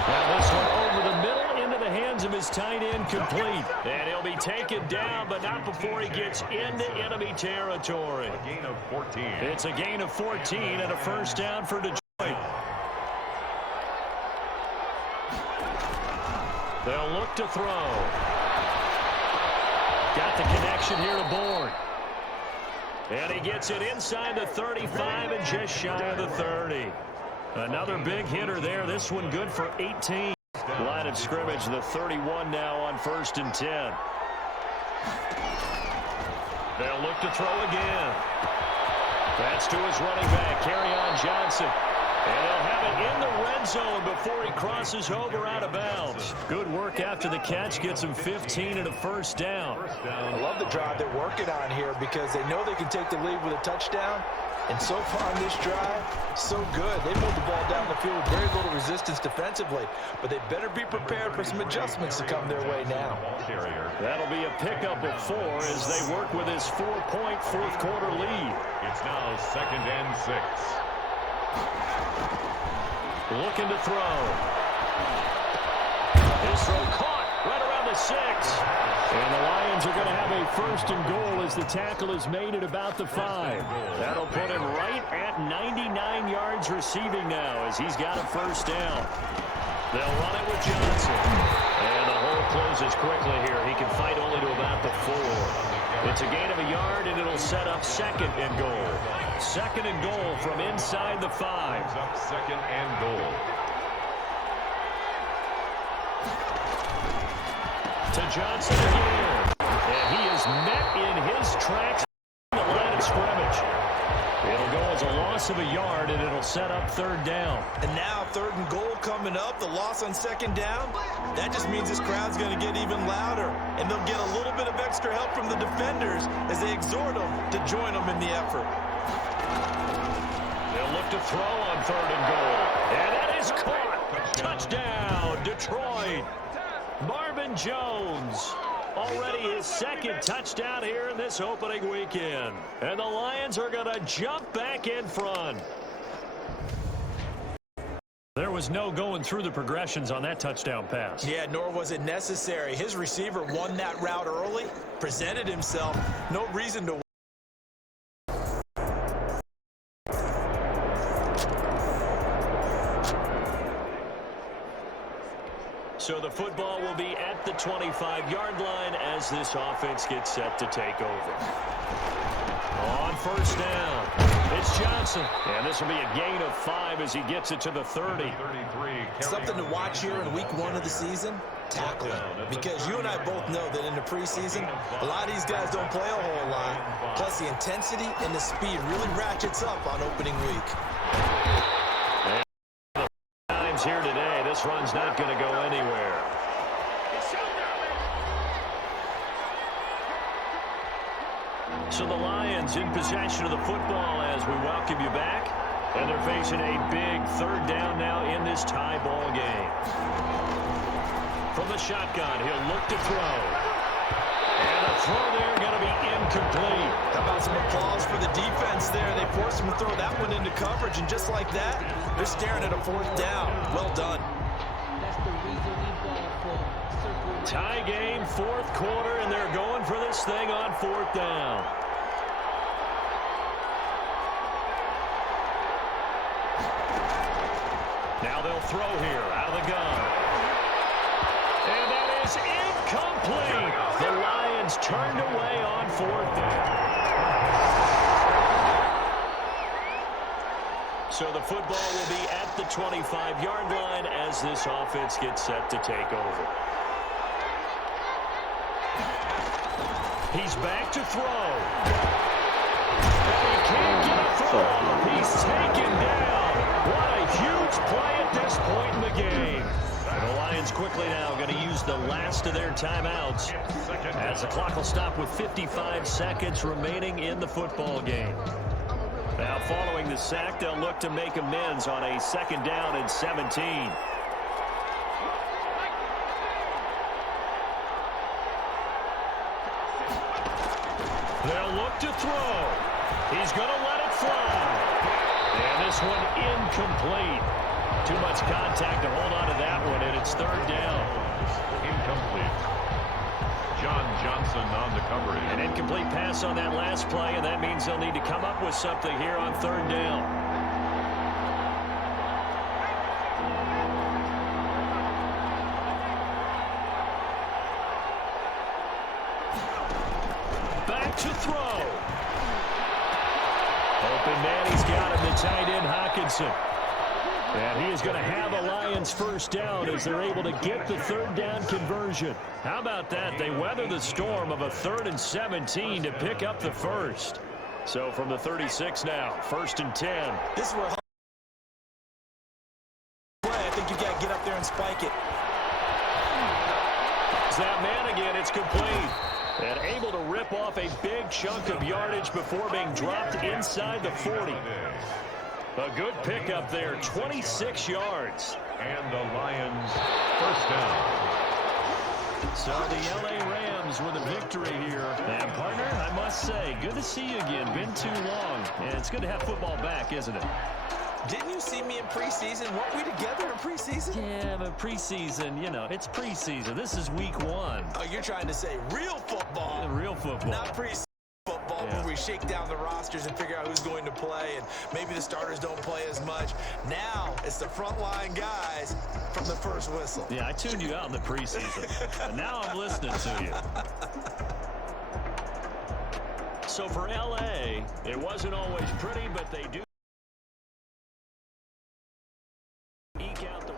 Now this one over the middle into the hands of his tight end, complete. And he'll be taken down, but not before he gets into enemy territory. A gain of 14. It's a gain of 14 and a first down for Detroit. They'll look to throw. Got the connection here to Bourne. And he gets it inside the 35 and just shy of the 30. Another big hitter there. This one good for 18. Line of scrimmage, the 31 now on 1st and 10. They'll look to throw again. That's to his running back, Kerryon Johnson. And they'll have it in the red zone before he crosses over out of bounds. Good work after the catch. Gets him 15 and a first down. I love the drive they're working on here because they know they can take the lead with a touchdown. And so far in this drive, so good. They moved the ball down the field with very little resistance defensively. But they better be prepared for some adjustments to come their way now. That'll be a pickup of 4 as they work with his 4-point fourth quarter lead. It's now 2nd and 6. Looking to throw. His throw caught right around the 6. And the Lions are going to have a 1st and goal as the tackle is made at about the 5. That'll put him right at 99 yards receiving now as he's got a first down. They'll run it with Johnson. And the hole closes quickly here. He can fight only to about the 4. It's a gain of a yard, and it'll set up 2nd and goal. 2nd and goal from inside the 5. Up 2nd and goal. To Johnson again. And he is met in his tracks in the line of scrimmage. It'll go as a loss of a yard, and it'll set up 3rd down. And now 3rd and goal coming up. The loss on 2nd down. That just means this crowd's going to get even louder. And they'll get a little bit of extra help from the defenders as they exhort them to join them in the effort. They'll look to throw on 3rd and goal. And that is caught. Touchdown, Detroit. Marvin Jones. Already his 2nd touchdown here in this opening weekend. And the Lions are going to jump back in front. There was no going through the progressions on that touchdown pass. Yeah, nor was it necessary. His receiver won that route early, presented himself. No reason to. So the football will be at the 25-yard line as this offense gets set to take over. On first down, it's Johnson. And this will be a gain of 5 as he gets it to the 30. Something to watch here in week 1 of the season, tackling. Because you and I both know that in the preseason, a lot of these guys don't play a whole lot. Plus the intensity and the speed really ratchets up on opening week. Here today, this run's not going to go anywhere. So the Lions in possession of the football as we welcome you back. And they're facing a big 3rd down now in this tie ball game. From the shotgun, he'll look to throw. And the throw there going to be incomplete. How about some applause for the defense there? They forced him to throw that one into coverage, and just like that, they're staring at a 4th down. Well done. Tie game, 4th quarter, and they're going for this thing on 4th down. Now they'll throw here out of the gun. And that is incomplete. The Lions turned away on 4th down. So the football will be at the 25-yard line as this offense gets set to take over. He's back to throw. And he can't get a throw. He's taken down. What a huge play at this point in the game. And the Lions quickly now going to use the last of their timeouts as the clock will stop with 55 seconds remaining in the football game. Now following the sack, they'll look to make amends on a 2nd down and 17. They'll look to throw. He's going to let it fly. And this one incomplete. Too much contact to hold on to that one, and it's 3rd down. Incomplete. John Johnson on the coverage. An incomplete pass on that last play, and that means they'll need to come up with something here on 3rd down. Back to throw. Open man, he's got him, the tight end Hockenson. And he is going to have a Lions 1st down as they're able to get the 3rd down conversion. How about that? They weather the storm of a 3rd and 17 to pick up the 1st. So from the 36 now, 1st and 10. This is where I think you got to get up there and spike it. It's that man again. It's complete. And able to rip off a big chunk of yardage before being dropped inside the 40. A good pickup there, 26 yards. And the Lions 1st down. So the L.A. Rams with a victory here. And partner, I must say, good to see you again. Been too long. And it's good to have football back, isn't it? Didn't you see me in preseason? Weren't we together in preseason? Yeah, but preseason, you know, it's preseason. This is week 1. Oh, you're trying to say real football. Real football. Not preseason football, Yeah. where we shake down the rosters and figure out who's going to play, and maybe the starters don't play as much. Now it's the frontline guys from the first whistle. Yeah, I tuned you out in the preseason. But now I'm listening to you. So for L.A., it wasn't always pretty, but they do eke out the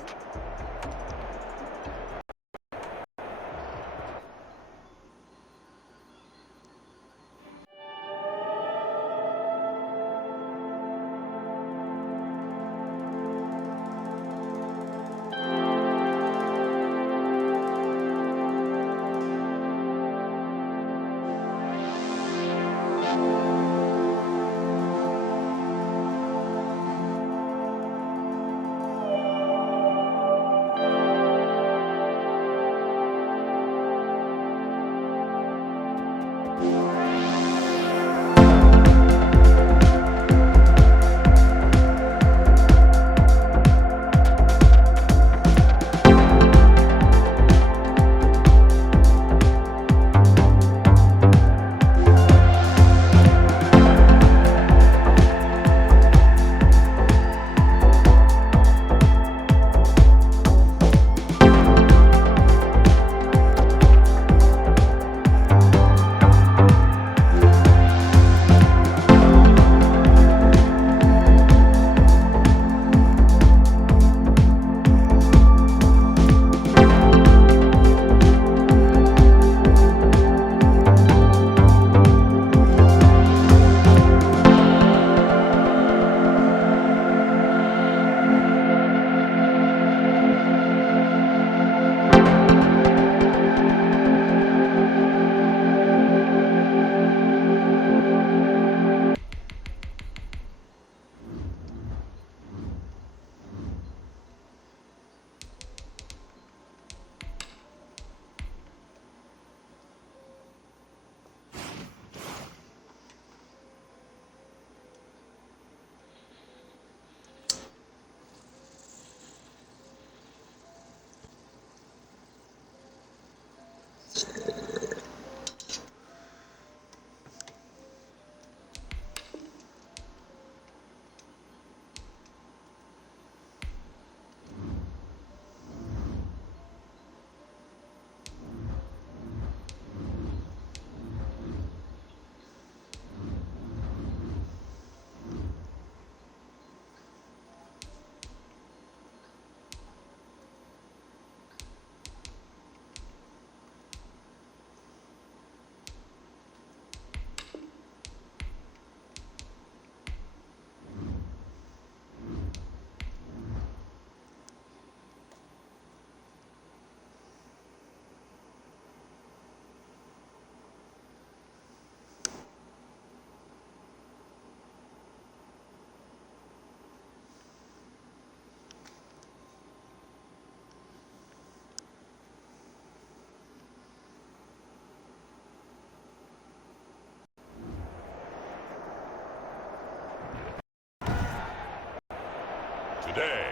today,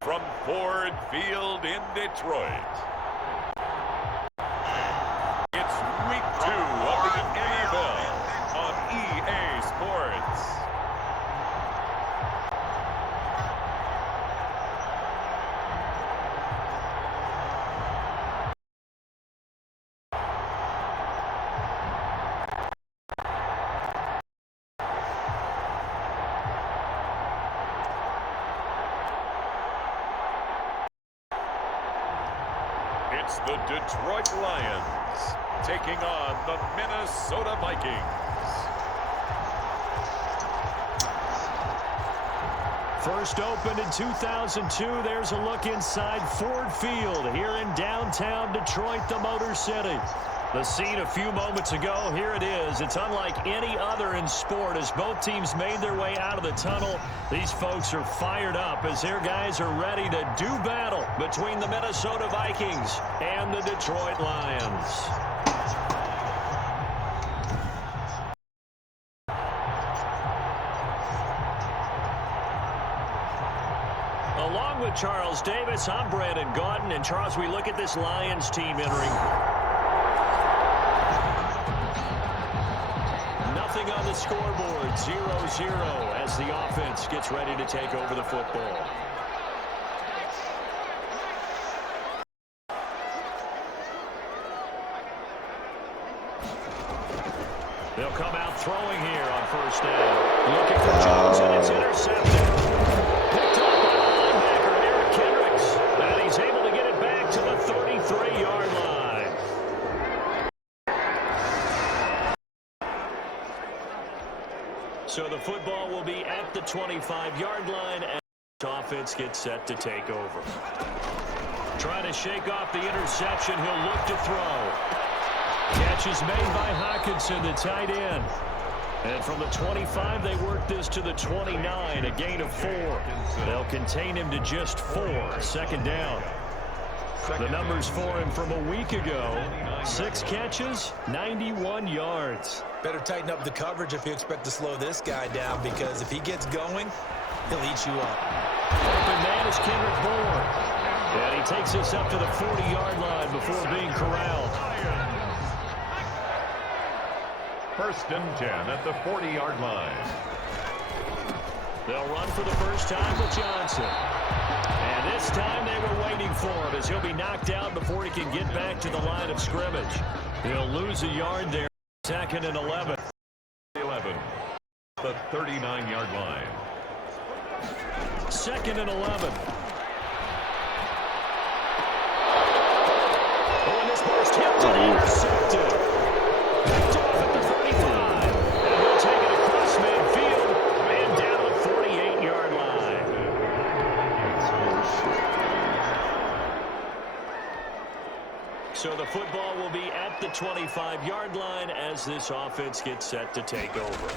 from Ford Field in Detroit, it's Week 2 of the NFL on EA Sports. It's the Detroit Lions taking on the Minnesota Vikings. First opened in 2002. There's a look inside Ford Field here in downtown Detroit, the Motor City. The scene a few moments ago, here it is. It's unlike any other in sport as both teams made their way out of the tunnel. These folks are fired up as their guys are ready to do battle between the Minnesota Vikings and the Detroit Lions. Along with Charles Davis, I'm Brandon Gaudin. And Charles, we look at this Lions team entering. Nothing on the scoreboard, 0-0 as the offense gets ready to take over the football. They'll come out throwing here on first down. Looking for Jones, and it's intercepted. Picked up by the linebacker, Eric Kendricks. And he's able to get it back to the 33-yard line. So the football will be at the 25-yard line as the offense gets set to take over. Trying to shake off the interception. He'll look to throw. Catch is made by Hockenson, the tight end. And from the 25, they work this to the 29, a gain of 4. They'll contain him to just 4. Second down. The numbers for him from a week ago, 6 catches, 91 yards. Better tighten up the coverage if you expect to slow this guy down, because if he gets going, he'll eat you up. Open man is Kendrick Bourne. And he takes us up to the 40-yard line before being corralled. First and 10 at the 40-yard line. They'll run for the first time with Johnson. And this time they were waiting for him as he'll be knocked out before he can get back to the line of scrimmage. He'll lose a yard there. Second and 11. 11. The 39-yard line. Second and 11. Oh, and this ball's tipped and intercepted. Picked off at the 35. And he'll take it across midfield and down the 48-yard line. So the football will be at the 25-yard line as this offense gets set to take over.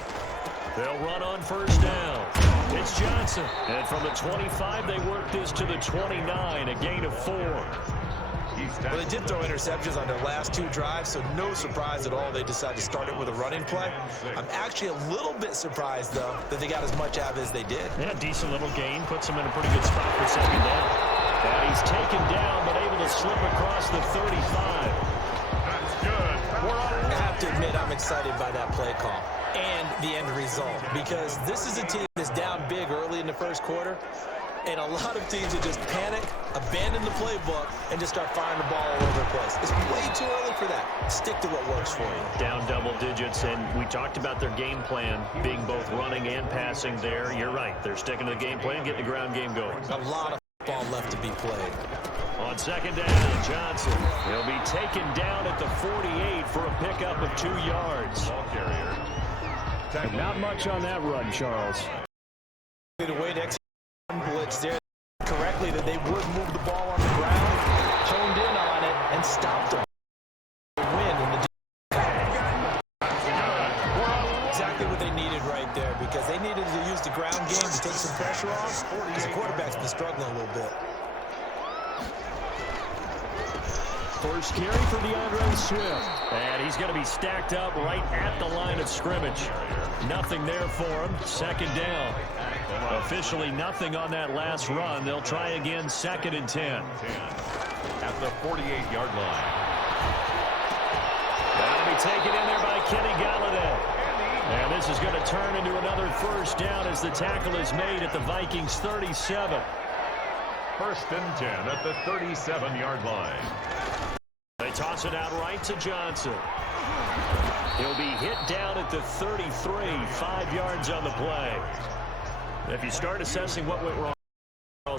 They'll run on first down. It's Johnson. And from the 25, they work this to the 29, a gain of 4. Well, they did throw interceptions on their last 2 drives, so no surprise at all they decided to start it with a running play. I'm actually a little bit surprised, though, that they got as much out of it as they did. Yeah, decent little gain. Puts him in a pretty good spot for second down. And he's taken down, but able to slip across the 35. That's good. I have to admit, I'm excited by that play call and the end result, because this is a team that's down big early in the first quarter, and a lot of teams that just panic, abandon the playbook, and just start firing the ball all over the place. It's way too early for that. Stick to what works for you. Down double digits, and we talked about their game plan being both running and passing there. You're right. They're sticking to the game plan, getting the ground game going. A lot of ball left to be played. On second down, Johnson. He'll be taken down at the 48 for a pickup of 2 yards. Ball carrier. Not much on that run, Charles. The way to execute blitz there correctly, that they would move the ball on the ground, honed in on it, and stopped them. Win in the exactly what they needed right there, because they needed to use the ground game to take some pressure off, because the quarterback's been struggling a little bit. First carry for DeAndre Swift. And he's going to be stacked up right at the line of scrimmage. Nothing there for him. Second down. A officially nothing on that last run. They'll try again, 2nd and 10. At the 48-yard line. That'll be taken in there by Kenny Galladay. And this is going to turn into another first down as the tackle is made at the Vikings 37. 1st and 10 at the 37-yard line. They toss it out right to Johnson. He'll be hit down at the 33, 5 yards on the play. If you start assessing what went wrong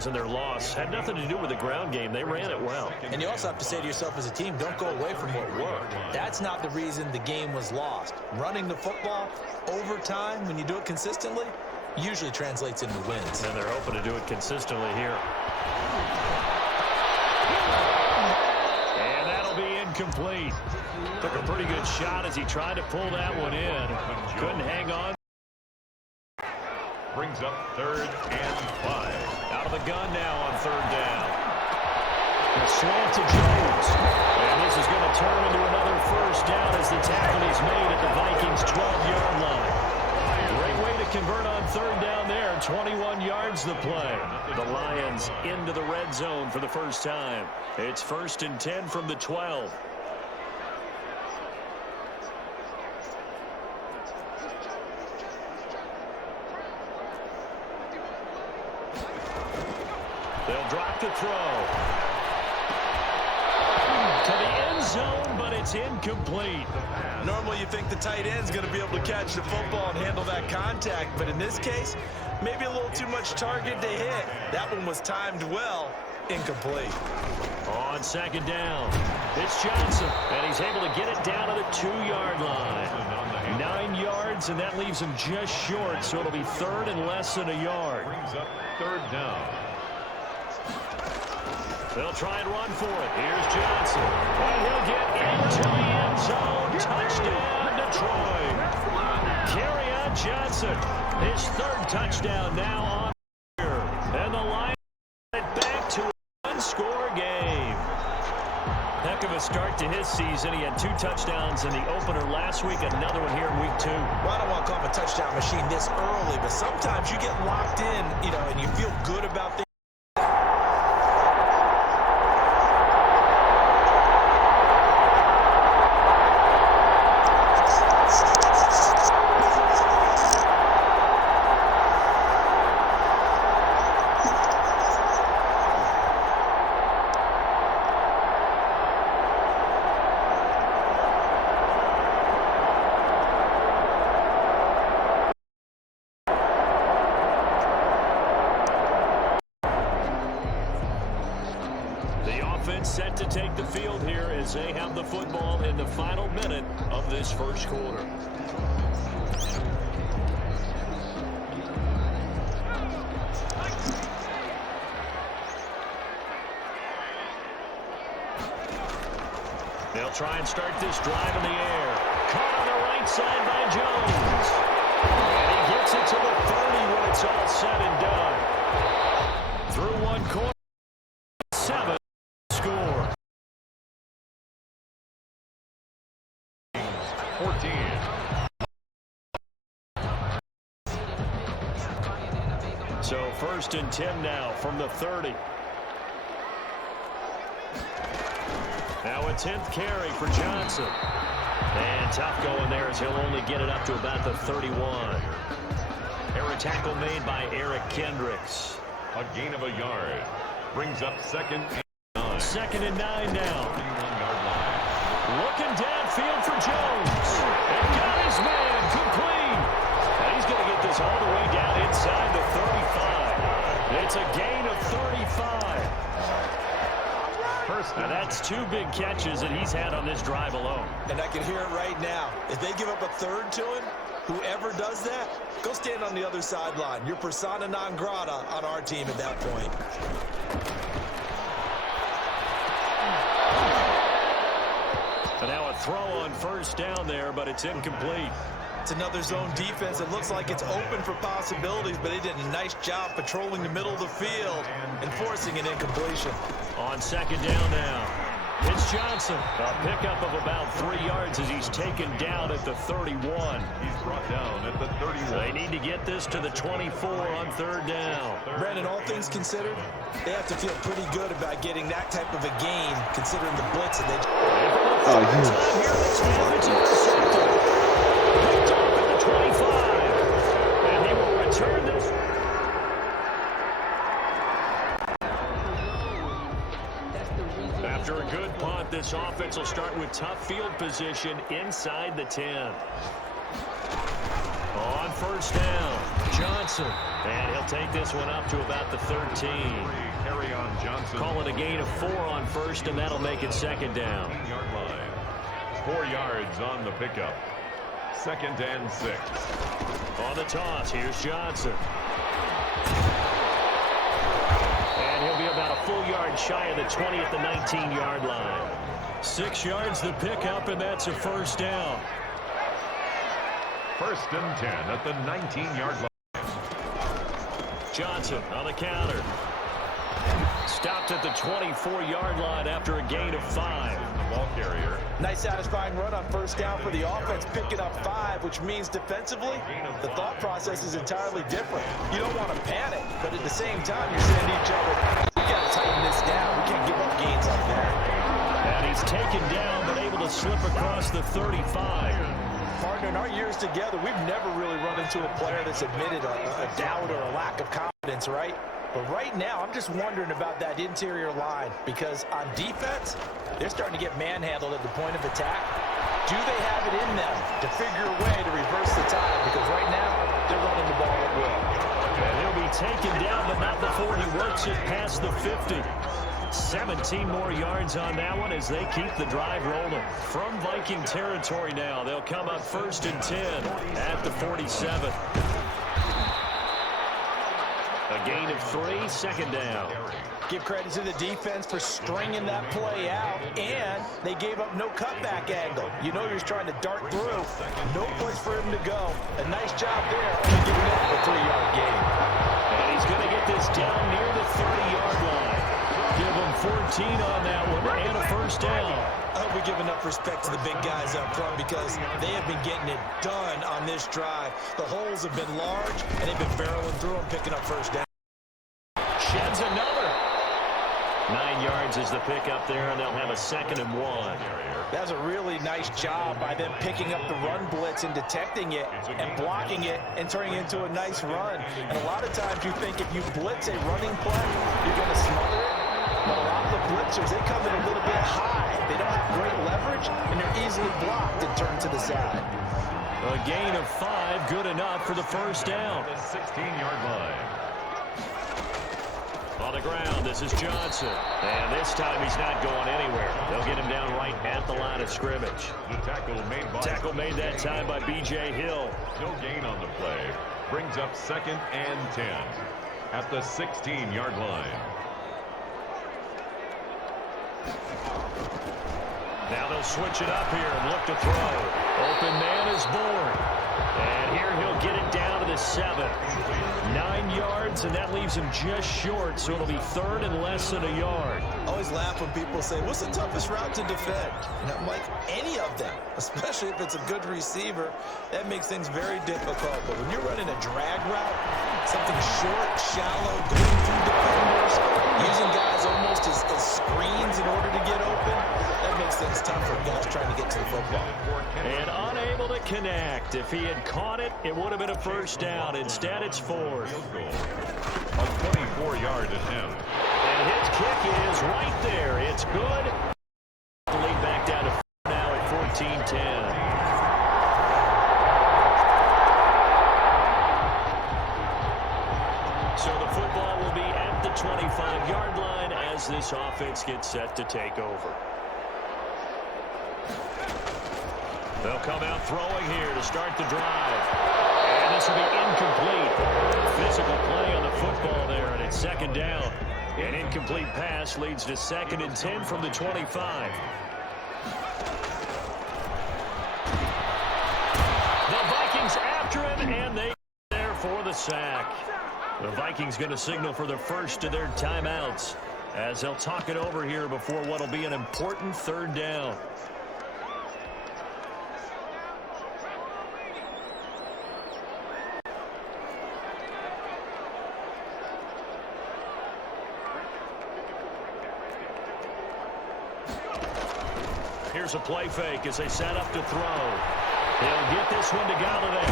in their loss, had nothing to do with the ground game. They ran it well. And you also have to say to yourself as a team, don't go away from what worked. That's not the reason the game was lost. Running the football over time, when you do it consistently, usually translates into wins. And they're hoping to do it consistently here. And that'll be incomplete. Took a pretty good shot as he tried to pull that one in. Couldn't hang on. Brings up 3rd and 5. Out of the gun now on 3rd down. The slant to Jones. And this is going to turn into another first down as the tackle is made at the Vikings 12-yard line. Great way to convert on 3rd down there. 21 yards the play. The Lions into the red zone for the first time. It's 1st and 10 from the 12. They'll drop the throw. To the end zone, but it's incomplete. Normally you think the tight end's going to be able to catch the football and handle that contact, but in this case, maybe a little too much target to hit. That one was timed well. Incomplete. On 2nd down, it's Johnson, and he's able to get it down to the 2-yard line. 9 yards, and that leaves him just short, so it'll be 3rd and less than a yard. Brings up 3rd down. They'll try and run for it. Here's Johnson. And he'll get into the end zone. Touchdown, Detroit. Kerryon Johnson, his 3rd touchdown now on here. And the Lions get back to a one-score game. Heck of a start to his season. He had 2 touchdowns in the opener last week, another one here in week 2. Well, I don't want to call him a touchdown machine this early, but sometimes you get locked in, and you feel good about things. Set to take the field here as they have the football in the final minute of this first quarter. They'll try and start this drive in the air. Caught on the right side by Jones. And he gets it to the 30 when it's all said and done. Through one corner. 7 score. 14. So 1st and 10 now from the 30. Now a 10th carry for Johnson. And tough going there as he'll only get it up to about the 31. Error tackle made by Eric Kendricks. A gain of a yard. Brings up 2nd and 9. 2nd and 9 now. 31-yard line. Looking downfield for Jones. And got his man complete. And he's going to get this all the way down inside the 35. It's a gain of 35. Now that's 2 big catches that he's had on this drive alone. And I can hear it right now. If they give up a 3rd to him, whoever does that, go stand on the other sideline. You're persona non grata on our team at that point. And now a throw on 1st down there, but it's incomplete. It's another zone defense. It looks like it's open for possibilities, but they did a nice job patrolling the middle of the field and forcing an incompletion. On 2nd down now. It's Johnson. A pickup of about 3 yards as he's taken down at the 31. He's brought down at the 31. They need to get this to the 24 on 3rd down. Brandon, all things considered, they have to feel pretty good about getting that type of a gain, considering the blitz that they... Oh, you Intercepted. Picked up at the 25. And he will return this. After a good punt, this offense will start with tough field position inside the 10. On 1st down, Johnson. And he'll take this one up to about the 13. Carry on Johnson. Call it a gain of 4 on 1st, and that'll make it 2nd down. 15-yard line. 4 yards on the pickup. 2nd and 6. On the toss, here's Johnson. And he'll be about a full yard shy of the 20 at the 19-yard line. 6 yards the pickup, and that's a 1st down. 1st and 10 at the 19-yard line. Johnson on the counter. Stopped at the 24-yard line after a gain of 5. The ball carrier. Nice satisfying run on 1st down for the offense, picking up 5, which means defensively, the thought process is entirely different. You don't want to panic, but at the same time, you're saying to each other, we got to tighten this down. We can't give up gains like that. And he's taken down, but able to slip across the 35. Partner, in our years together, we've never really run into a player that's admitted a doubt or a lack of confidence, right? But right now, I'm just wondering about that interior line, because on defense, they're starting to get manhandled at the point of attack. Do they have it in them to figure a way to reverse the tide? Because right now, they're running the ball at will. And he'll be taken down, but not before he works it past the 50. 17 more yards on that one as they keep the drive rolling. From Viking territory now, they'll come up 1st and 10 at the 47. A gain of 3, 2nd down. Give credit to the defense for stringing that play out, and they gave up no cutback angle. You know you're trying to dart through. No place for him to go. A nice job there, only giving up a 3-yard gain. And he's going to get this down near the 30-yard line. Give him 14 on that one and a 1st down. I hope we give enough respect to the big guys up front because they have been getting it done on this drive. The holes have been large, and they've been barreling through them, picking up 1st down. Sheds another. 9 yards is the pickup there, and they'll have a 2nd and 1. That was a really nice job by them picking up the run blitz and detecting it and blocking it and turning it into a nice run. And a lot of times you think if you blitz a running play, you're going to smother it. But a lot of the blitzers, they come in a little bit high. They don't have great leverage, and they're easily blocked and turned to the side. A gain of 5, good enough for the 1st down. The 16-yard line. On the ground, this is Johnson. And this time he's not going anywhere. They'll get him down right at the line of scrimmage. The tackle made that time by B.J. Hill. No gain on the play. Brings up 2nd and 10 at the 16-yard line. Now they'll switch it up here and look to throw. Open man is born. And here he'll get it down to the 7. 9 yards, and that leaves him just short, so it'll be 3rd and less than a yard. I always laugh when people say, what's the toughest route to defend? And I'm like, any of them, especially if it's a good receiver, that makes things very difficult. But when you're running a drag route, something short, shallow, going through defenders, using guys almost as screens in order to get open, that makes things tough for guys trying to get to the football. And unable to connect. If he had caught it, it would have been a 1st down. Instead, it's 4th. A 24-yard attempt. And his kick is right there. It's good. The lead back down to 4 now at 14-10. So the football will be at the 25-yard line as this offense gets set to take over. They'll come out throwing here to start the drive. And this will be incomplete. Physical play on the football there, and it's 2nd down. An incomplete pass leads to 2nd and 10 from the 25. The Vikings after him, and they there for the sack. The Vikings going to signal for the first of their timeouts. as they'll talk it over here before what will be an important third down. Here's a play fake as they set up to throw. He'll get this one to Galladay.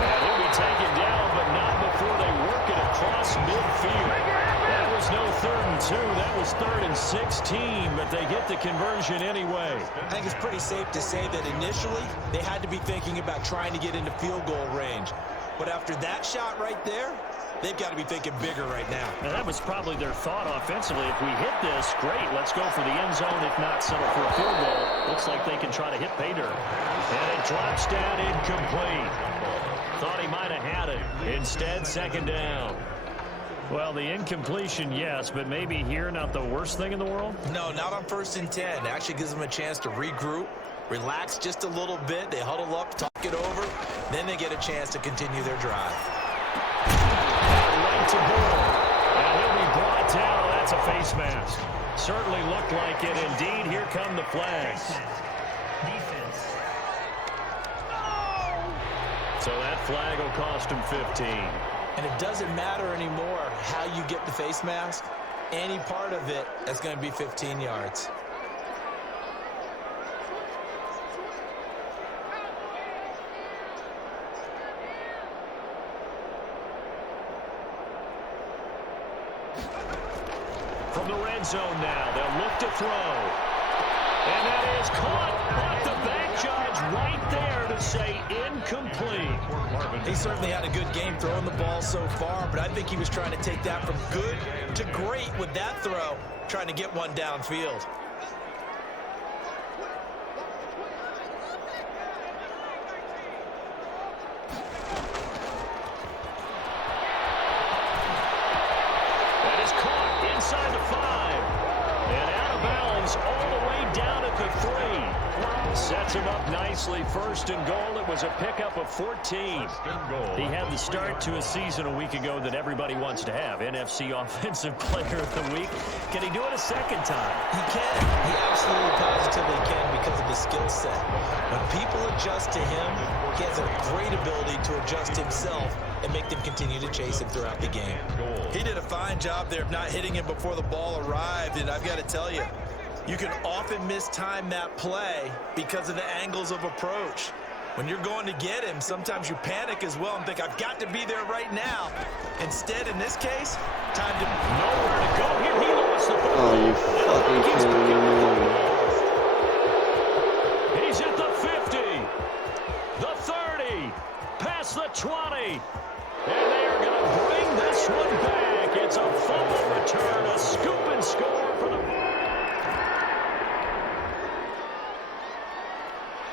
And he'll be taken down, but not before they work it across midfield. That was no 3rd and 2. That was 3rd and 16, but they get the conversion anyway. I think it's pretty safe to say that initially they had to be thinking about trying to get into field goal range. But after that shot right there, they've got to be thinking bigger right now. And that was probably their thought offensively. If we hit this, great, let's go for the end zone. If not, settle for a field goal. Looks like they can try to hit pay dirt. And it drops down incomplete. Thought he might have had it. Instead, 2nd down. Well, the incompletion, yes, but maybe here not the worst thing in the world? No, not on 1st and 10. It actually gives them a chance to regroup, relax just a little bit. They huddle up, talk it over. Then they get a chance to continue their drive. Right to goal. And he'll be brought down. That's a face mask. Certainly looked like it. Indeed, here come the flags. Defense. So that flag will cost him 15. And it doesn't matter anymore how you get the face mask. Any part of it is going to be 15 yards. From the red zone now, they'll look to throw. And that is caught off the back, Judge, right there to say incomplete. He certainly had a good game throwing the ball so far, but I think he was trying to take that from good to great with that throw, trying to get one downfield. That is caught inside the 5. And out of bounds all the way down at the 3. Sets him up nicely. 1st and goal. It was a pickup of 14. He had the start to a season a week ago that everybody wants to have. NFC Offensive Player of the Week. Can he do it a second time? He can. He absolutely positively can because of the skill set. When people adjust to him, he has a great ability to adjust himself and make them continue to chase him throughout the game. He did a fine job there of not hitting him before the ball arrived, and I've got to tell you, you can often mistime that play because of the angles of approach. When you're going to get him, sometimes you panic as well and think, I've got to be there right now. Instead, in this case, time to nowhere to go. Here he lost the ball. Oh, you fucking kidding me? He's at the 50, the 30, past the 20. And they are going to bring this one back. It's a fumble return, a scoop and score for the...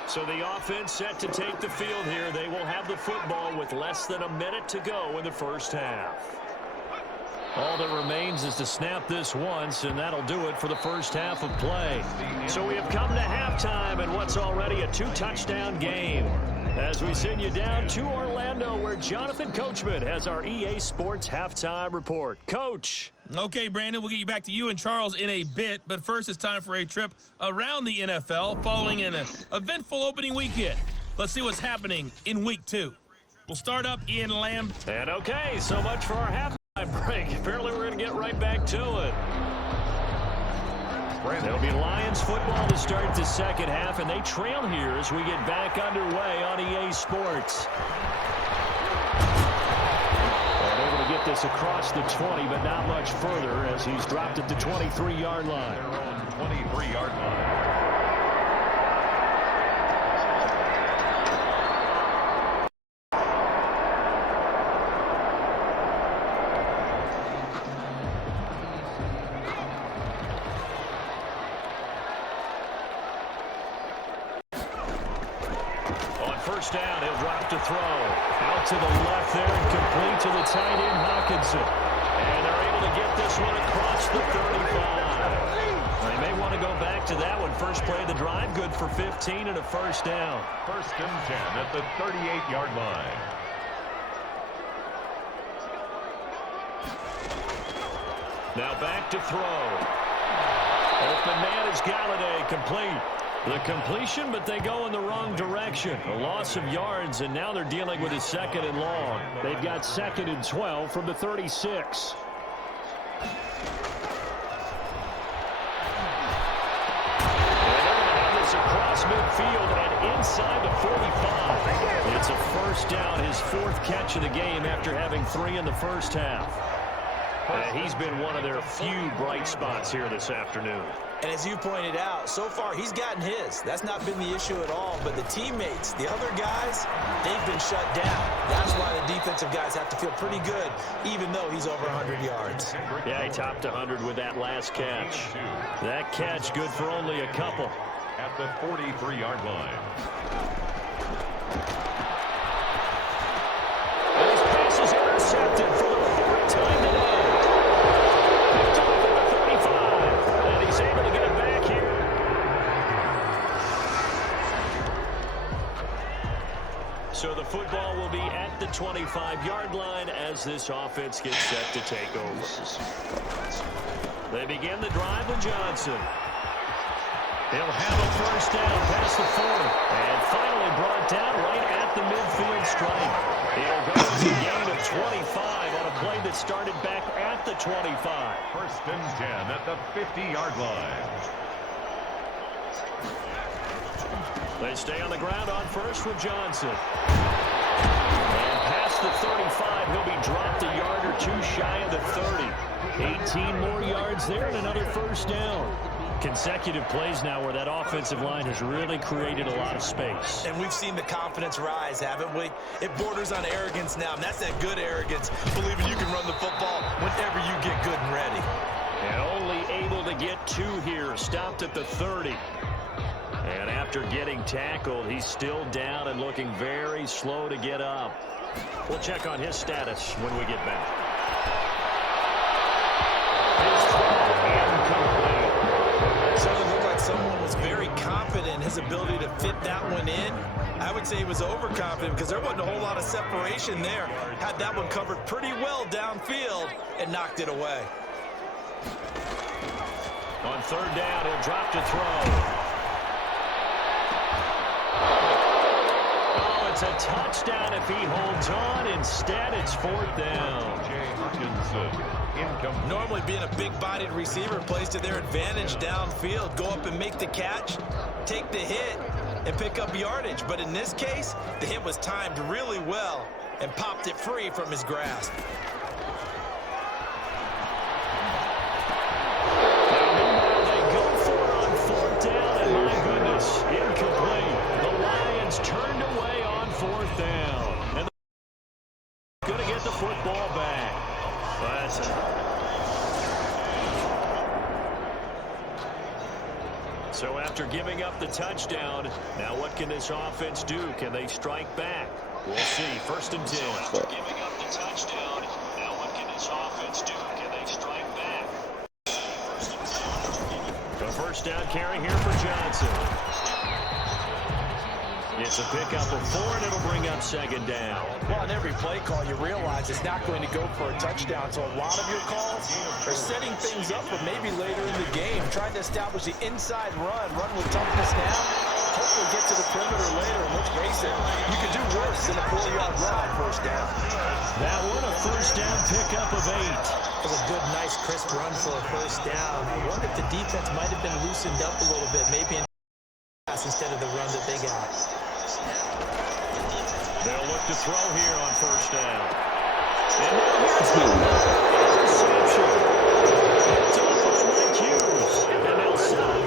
So the offense set to take the field here. They will have the football with less than a minute to go in the 1st half. All that remains is to snap this once, and that'll do it for the 1st half of play. So we have come to halftime in what's already a 2-touchdown game. As we send you down to Orlando, where Jonathan Coachman has our EA Sports Halftime Report. Coach. Okay, Brandon, we'll get you back to you and Charles in a bit, but first it's time for a trip around the NFL following an eventful opening weekend. Let's see what's happening in Week 2. We'll start up in Lamb. And okay, so much for our halftime break. Apparently we're going to get right back to it. There'll be Lions football to start the 2nd half, and they trail here as we get back underway on EA Sports. And able to get this across the 20, but not much further as he's dropped at the 23-yard line. Their own 23-yard line. First down, he'll drop to throw. Out to the left there and complete to the tight end, Hawkinson. And they're able to get this one across the 35. They may want to go back to that one. First play of the drive, good for 15 and a 1st down. 1st and 10 at the 38-yard line. Now back to throw. Open man is Galladay, complete. The completion, but they go in the wrong direction. A loss of yards, and now they're dealing with a 2nd and long. They've got 2nd and 12 from the 36. Across midfield and inside the 45. It's a first down, his 4th catch of the game after having 3 in the first half. He's been one of their few bright spots here this afternoon. And as you pointed out, so far he's gotten his. That's not been the issue at all. But the teammates, the other guys, they've been shut down. That's why the defensive guys have to feel pretty good, even though he's over 100 yards. Yeah, he topped 100 with that last catch. That catch good for only a couple. At the 43-yard line. And his pass is intercepted for the 4th time today. Picked off at the 35. And he's able to get it back here. So the football will be at the 25-yard line as this offense gets set to take over. They begin the drive with Johnson. He'll have a first down past the 40. And finally brought down right at the midfield stripe. He'll go to a gain of 25 on a play that started back at the 25. 1st and 10 at the 50-yard line. They stay on the ground on first with Johnson. And past the 35, he'll be dropped a yard or 2 shy of the 30. 18 more yards there and another first down. Consecutive plays now where that offensive line has really created a lot of space. And we've seen the confidence rise, haven't we? It borders on arrogance now, and that's that good arrogance, believing you can run the football whenever you get good and ready. And only able to get 2 here, stopped at the 30. And after getting tackled, he's still down and looking very slow to get up. We'll check on his status when we get back. His throw incomplete. Certainly looked like someone was very confident in his ability to fit that one in. I would say he was overconfident because there wasn't a whole lot of separation there. Had that one covered pretty well downfield and knocked it away. On 3rd down, he'll drop to throw. Oh, it's a touchdown if he holds on. Instead, it's 4th down. Normally being a big-bodied receiver plays to their advantage downfield. Go up and make the catch, take the hit, and pick up yardage. But in this case, the hit was timed really well and popped it free from his grasp. They go for it on 4th down, and my goodness, incomplete. The Lions turned away on 4th down. And they're going to get the football back. So after giving up the touchdown, now what can this offense do? Can they strike back? We'll see. 1st and 10. So after giving up the touchdown, now what can this offense do? Can they strike back? A first down carry here for Johnson. It's a pickup of 4, and it'll bring up 2nd down. Well, on every play call, you realize it's not going to go for a touchdown. So a lot of your calls are setting things up for maybe later in the game, trying to establish the inside run with toughness now. Hopefully get to the perimeter later. And let's face it, you could do worse than a 4-yard run on 1st down. That one a first down pickup of 8. It was a good, nice, crisp run for a first down. I wonder if the defense might have been loosened up a little bit, maybe in pass instead of the run that they got. They'll look to throw here on 1st down. And now here's the interception. Picked off by Mike Hughes. And they'll stop.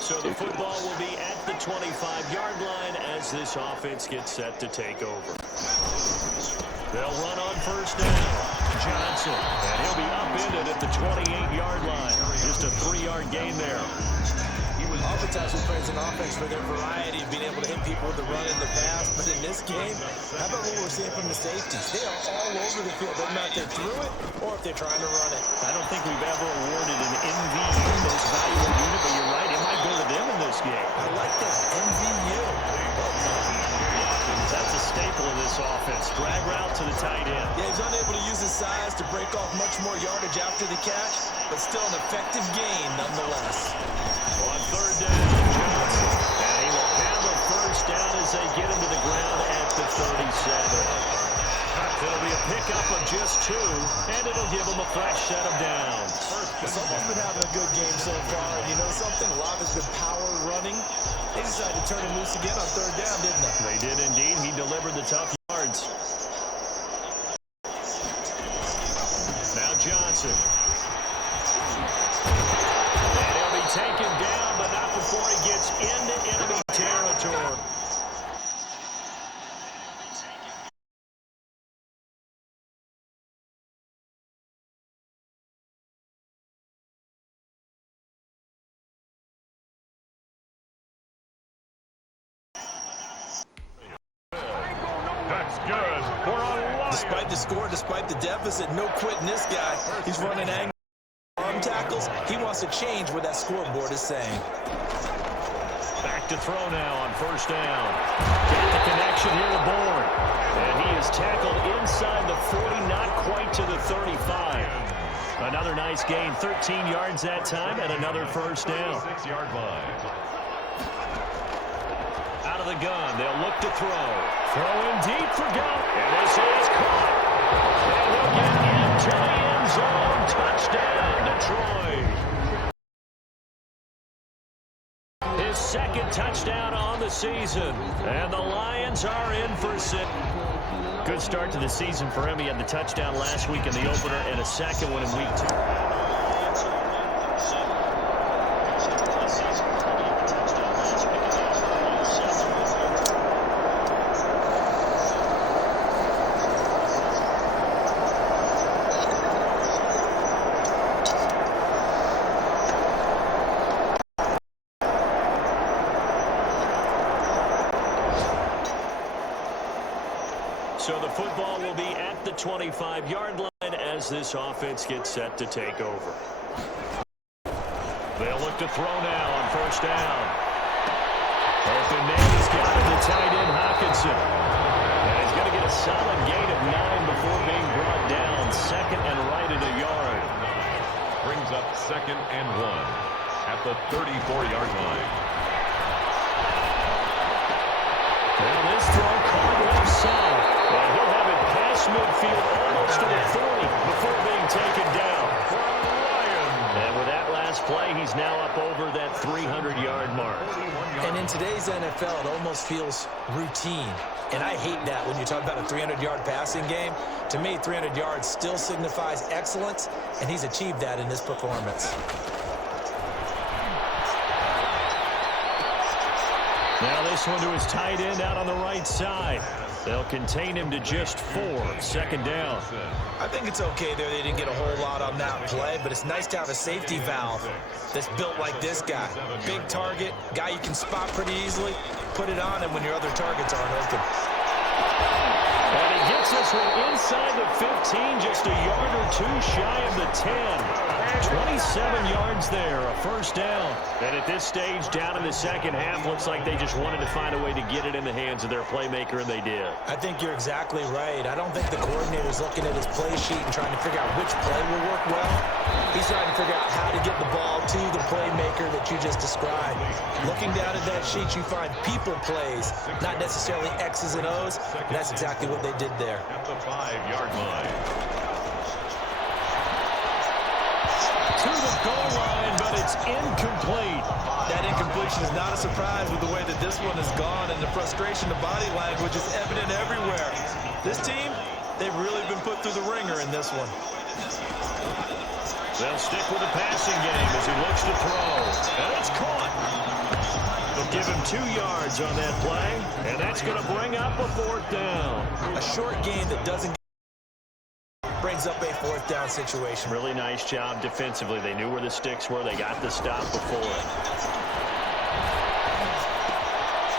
So the football will be at the 25-yard line as this offense gets set to take over. They'll run on 1st down. Johnson. And he'll be upended at the 28-yard line. Just a 3-yard gain there. Oftentimes we praise an offense for their variety of being able to hit people with the run and the pass. But in this game, how about what we're seeing from the safeties? They are all over the field. Doesn't matter if they threw it or if they're trying to run it. I don't think we've ever awarded an MVP, most valuable unit, but you're right, it might go to them in this game. I like that. MVU. That's a staple of this offense. Drag route to the tight end. Yeah, he's unable to use his size to break off much more yardage after the catch, but still an effective gain nonetheless. On third down, Johnson. And he will have a first down as they get him to the ground at the 37. It'll be a pickup of just 2, and it'll give him a fresh set of downs. Someone's been having a good game so far, and you know something? A lot of it's been power running. They decided to turn him loose again on third down, didn't they? They did indeed. He delivered the tough yards. Now Johnson. And he'll be taken down, but not before he gets into enemy territory. That's good for a Lion. Despite the score, despite the deficit, no quitting this guy. He's running angry arm tackles. He wants to change what that scoreboard is saying. Back to throw now on first down. Got the connection here to Bourne. And he is tackled inside the 40, not quite to the 35. Another nice gain, 13 yards that time, and another first down. 6-yard line. Out of the gun, they'll look to throw. Throw in deep for Gunn. And this is caught. And he'll get into the end zone. Touchdown, Detroit. His second touchdown on the season. And the Lions are in for 6. Good start to the season for him. He had the touchdown last week in the opener and a second one in week 2. So the football will be at the 25-yard line as this offense gets set to take over. They'll look to throw now on first down. Open man has got it to tight end Hockenson. And he's going to get a solid gain of 9 before being brought down. Second and right at a yard. Brings up 2nd and 1 at the 34-yard line. Well, this throw caught left side. And he'll have it past midfield almost to the 40 before being taken down. And with that last play, he's now up over that 300-yard mark. And in today's NFL, it almost feels routine. And I hate that when you talk about a 300-yard passing game. To me, 300 yards still signifies excellence, and he's achieved that in this performance. Now this one to his tight end out on the right side. They'll contain him to just 4. Second down. I think it's okay there. They didn't get a whole lot on that play, but it's nice to have a safety valve that's built like this guy. Big target, guy you can spot pretty easily. Put it on him when your other targets aren't open. And he gets this one inside the 15, just a yard or 2 shy of the 10. 27 yards there, a first down. And at this stage, down in the second half, looks like they just wanted to find a way to get it in the hands of their playmaker, and they did. I think you're exactly right. I don't think the coordinator's looking at his play sheet and trying to figure out which play will work well. He's trying to figure out how to get the ball to the playmaker that you just described. Looking down at that sheet, you find people plays, not necessarily X's and O's. And that's exactly what they did there. At the 5-yard line. To the goal line, but it's incomplete. That incompletion is not a surprise with the way that this one has gone, and the frustration, the body language is evident everywhere. This team, they've really been put through the ringer in this one. They'll stick with the passing game as he looks to throw. And it's caught. They'll give him 2 yards on that play, and that's going to bring up a 4th down. A short game that doesn't brings up a 4th down situation. Really nice job defensively. They knew where the sticks were. They got the stop before it.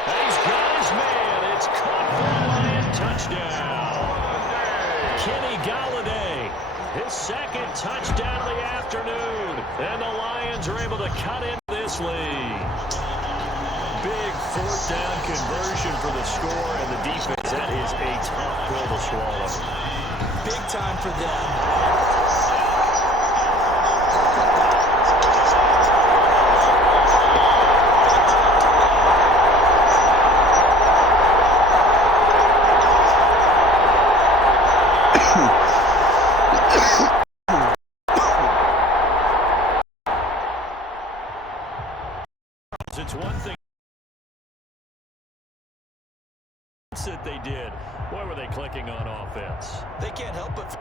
And he's got his man. It's caught for a Lion touchdown. Kenny Galladay, his second touchdown of the afternoon. And the Lions are able to cut into this lead. Big 4th down conversion for the score and the defense. That is a tough swallow. Big time for them. It's one thing that they did. Boy, were they clicking on offense. They can't help but...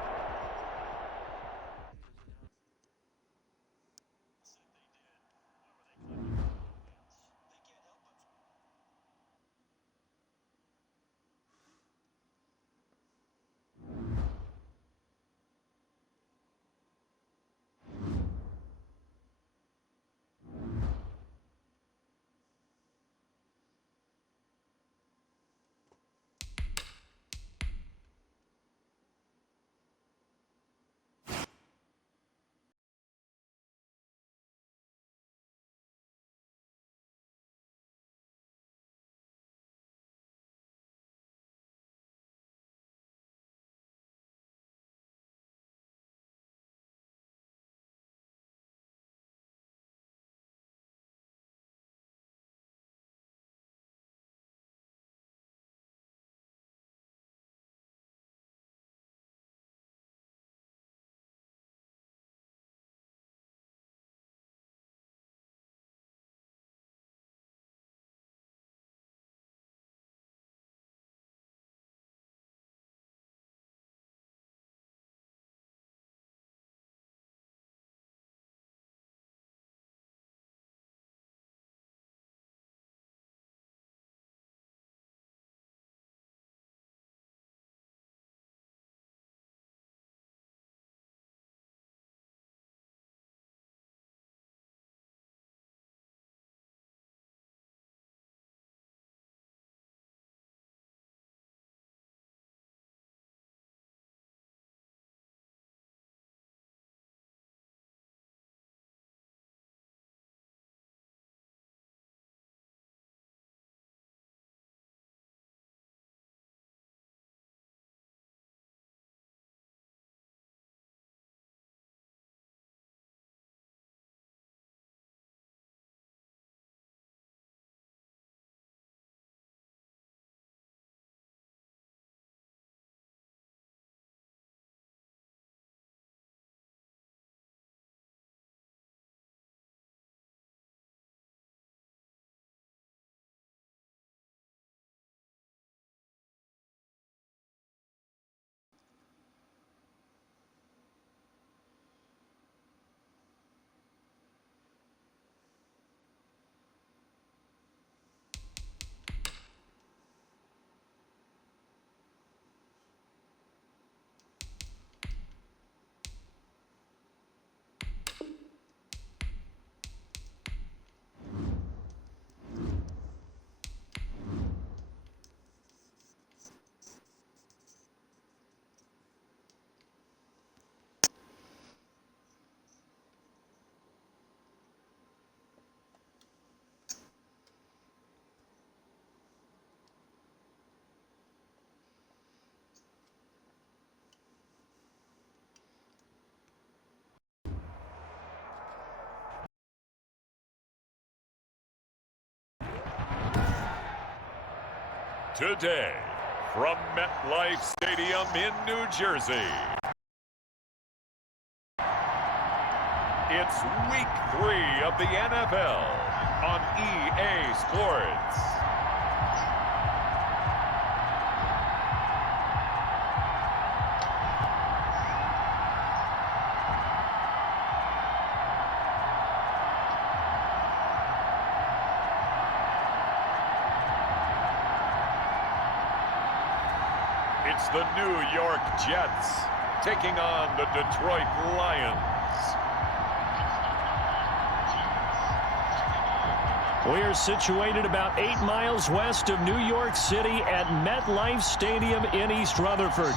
Today, from MetLife Stadium in New Jersey, it's Week 3 of the NFL on EA Sports. It's the New York Jets taking on the Detroit Lions. We are situated about 8 miles west of New York City at MetLife Stadium in East Rutherford.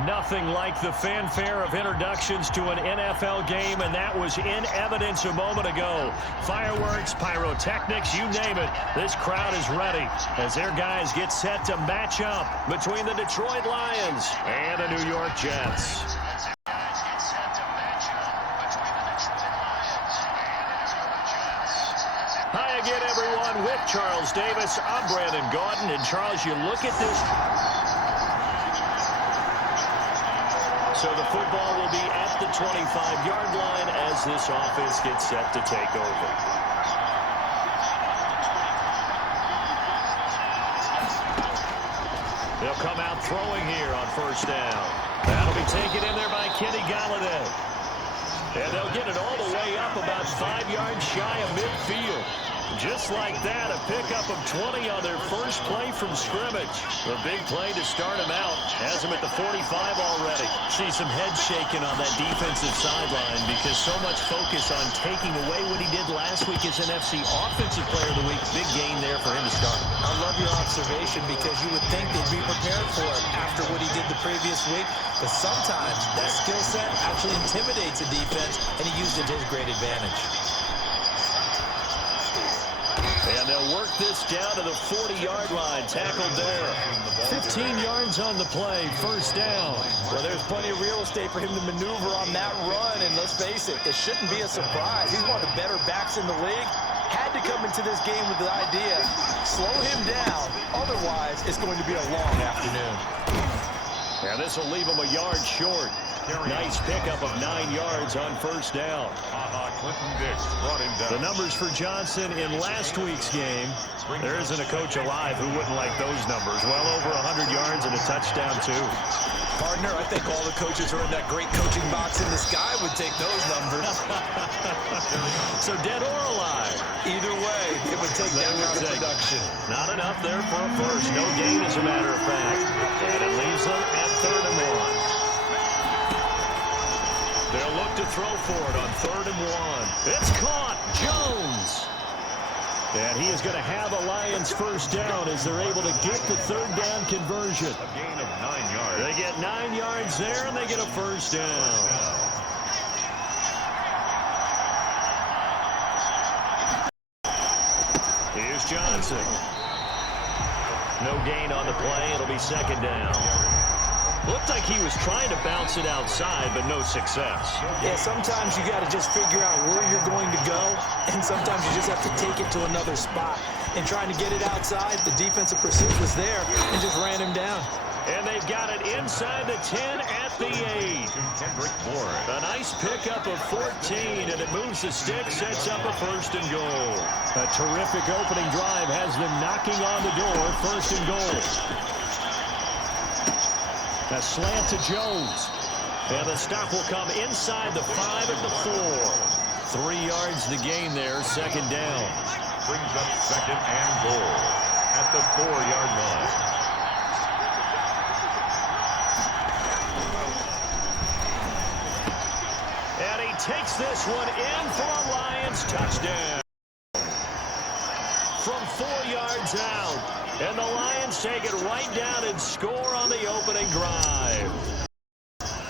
Nothing like the fanfare of introductions to an NFL game, and that was in evidence a moment ago. Fireworks, pyrotechnics, you name it. This crowd is ready as their guys get set to match up between the Detroit Lions and the New York Jets. Hi again, everyone. With Charles Davis, I'm Brandon Gaudin. And, Charles, you look at this. So the football will be at the 25-yard line as this offense gets set to take over. They'll come out throwing here on first down. That'll be taken in there by Kenny Galladay. And they'll get it all the way up about 5 yards shy of midfield. Just like that, a pickup of 20 on their first play from scrimmage. The big play to start him out. Has him at the 45 already. See some head shaking on that defensive sideline because so much focus on taking away what he did last week as NFC Offensive Player of the Week. Big gain there for him to start. I love your observation because you would think they'd be prepared for it after what he did the previous week. But sometimes that skill set actually intimidates a defense, and he used it to his great advantage. And they'll work this down to the 40-yard line. Tackled there. 15 yards on the play. First down. Well, there's plenty of real estate for him to maneuver on that run. And let's face it, it shouldn't be a surprise. He's one of the better backs in the league. Had to come into this game with the idea, slow him down. Otherwise, it's going to be a long afternoon. And this will leave him a yard short. Nice pickup of 9 yards on first down. The numbers for Johnson in last week's game. There isn't a coach alive who wouldn't like those numbers. Well over 100 yards and a touchdown, too. Partner, I think all the coaches who are in that great coaching box in the sky would take those numbers. So dead or alive? Either way, it would take that kind of production. Not enough there for a first. No gain, as a matter of fact. And it leaves them at 3rd and 1. They'll look to throw for it on 3rd and 1. It's caught. Jones. And he is going to have a Lions first down as they're able to get the 3rd down conversion. A gain of 9 yards. They get 9 yards there, and they get a first down. Here's Johnson. No gain on the play. It'll be 2nd down. Looked like he was trying to bounce it outside, but no success. Yeah, sometimes you got to just figure out where you're going to go, and sometimes you just have to take it to another spot. And trying to get it outside, the defensive pursuit was there and just ran him down. And they've got it inside the 10 at the 8. A nice pickup of 14, and it moves the stick, sets up a 1st and goal. A terrific opening drive has them knocking on the door, 1st and goal. A slant to Jones. And the stop will come inside the 5 at the 4. 3 yards the gain there, 2nd down. Brings up 2nd and goal at the 4-yard line. And he takes this one in for a Lions touchdown. From 4 yards out. And the Lions take it right down and score on the opening drive.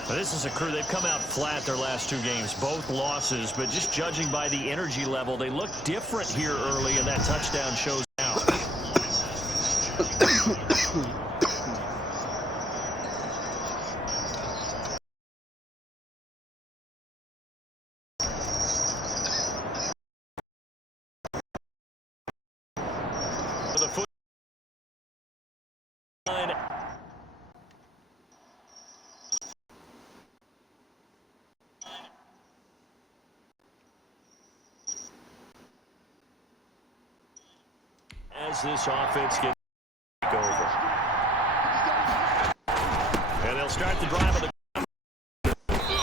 This is a crew. They've come out flat their last 2 games, both losses. But just judging by the energy level, they look different here early, and that touchdown shows out. As this offense gets over. And they'll start the drive of the.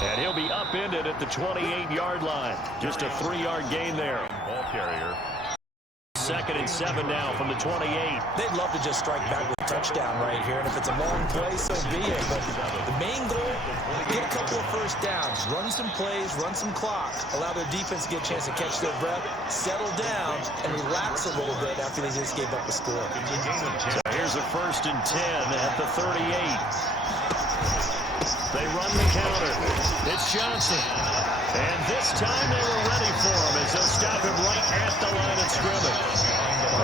And he'll be upended at the 28-yard line. Just a 3-yard gain there. Ball carrier. 2nd and 7 now from the 28. They'd love to just strike back with a touchdown right here. And if it's a long play, so be it. But the main goal, get a couple of first downs, run some plays, run some clock, allow their defense to get a chance to catch their breath, settle down, and relax a little bit after they just gave up a score. So here's a 1st and 10 at the 38. Johnson. And this time they were ready for him as they'll stop him right at the line of scrimmage.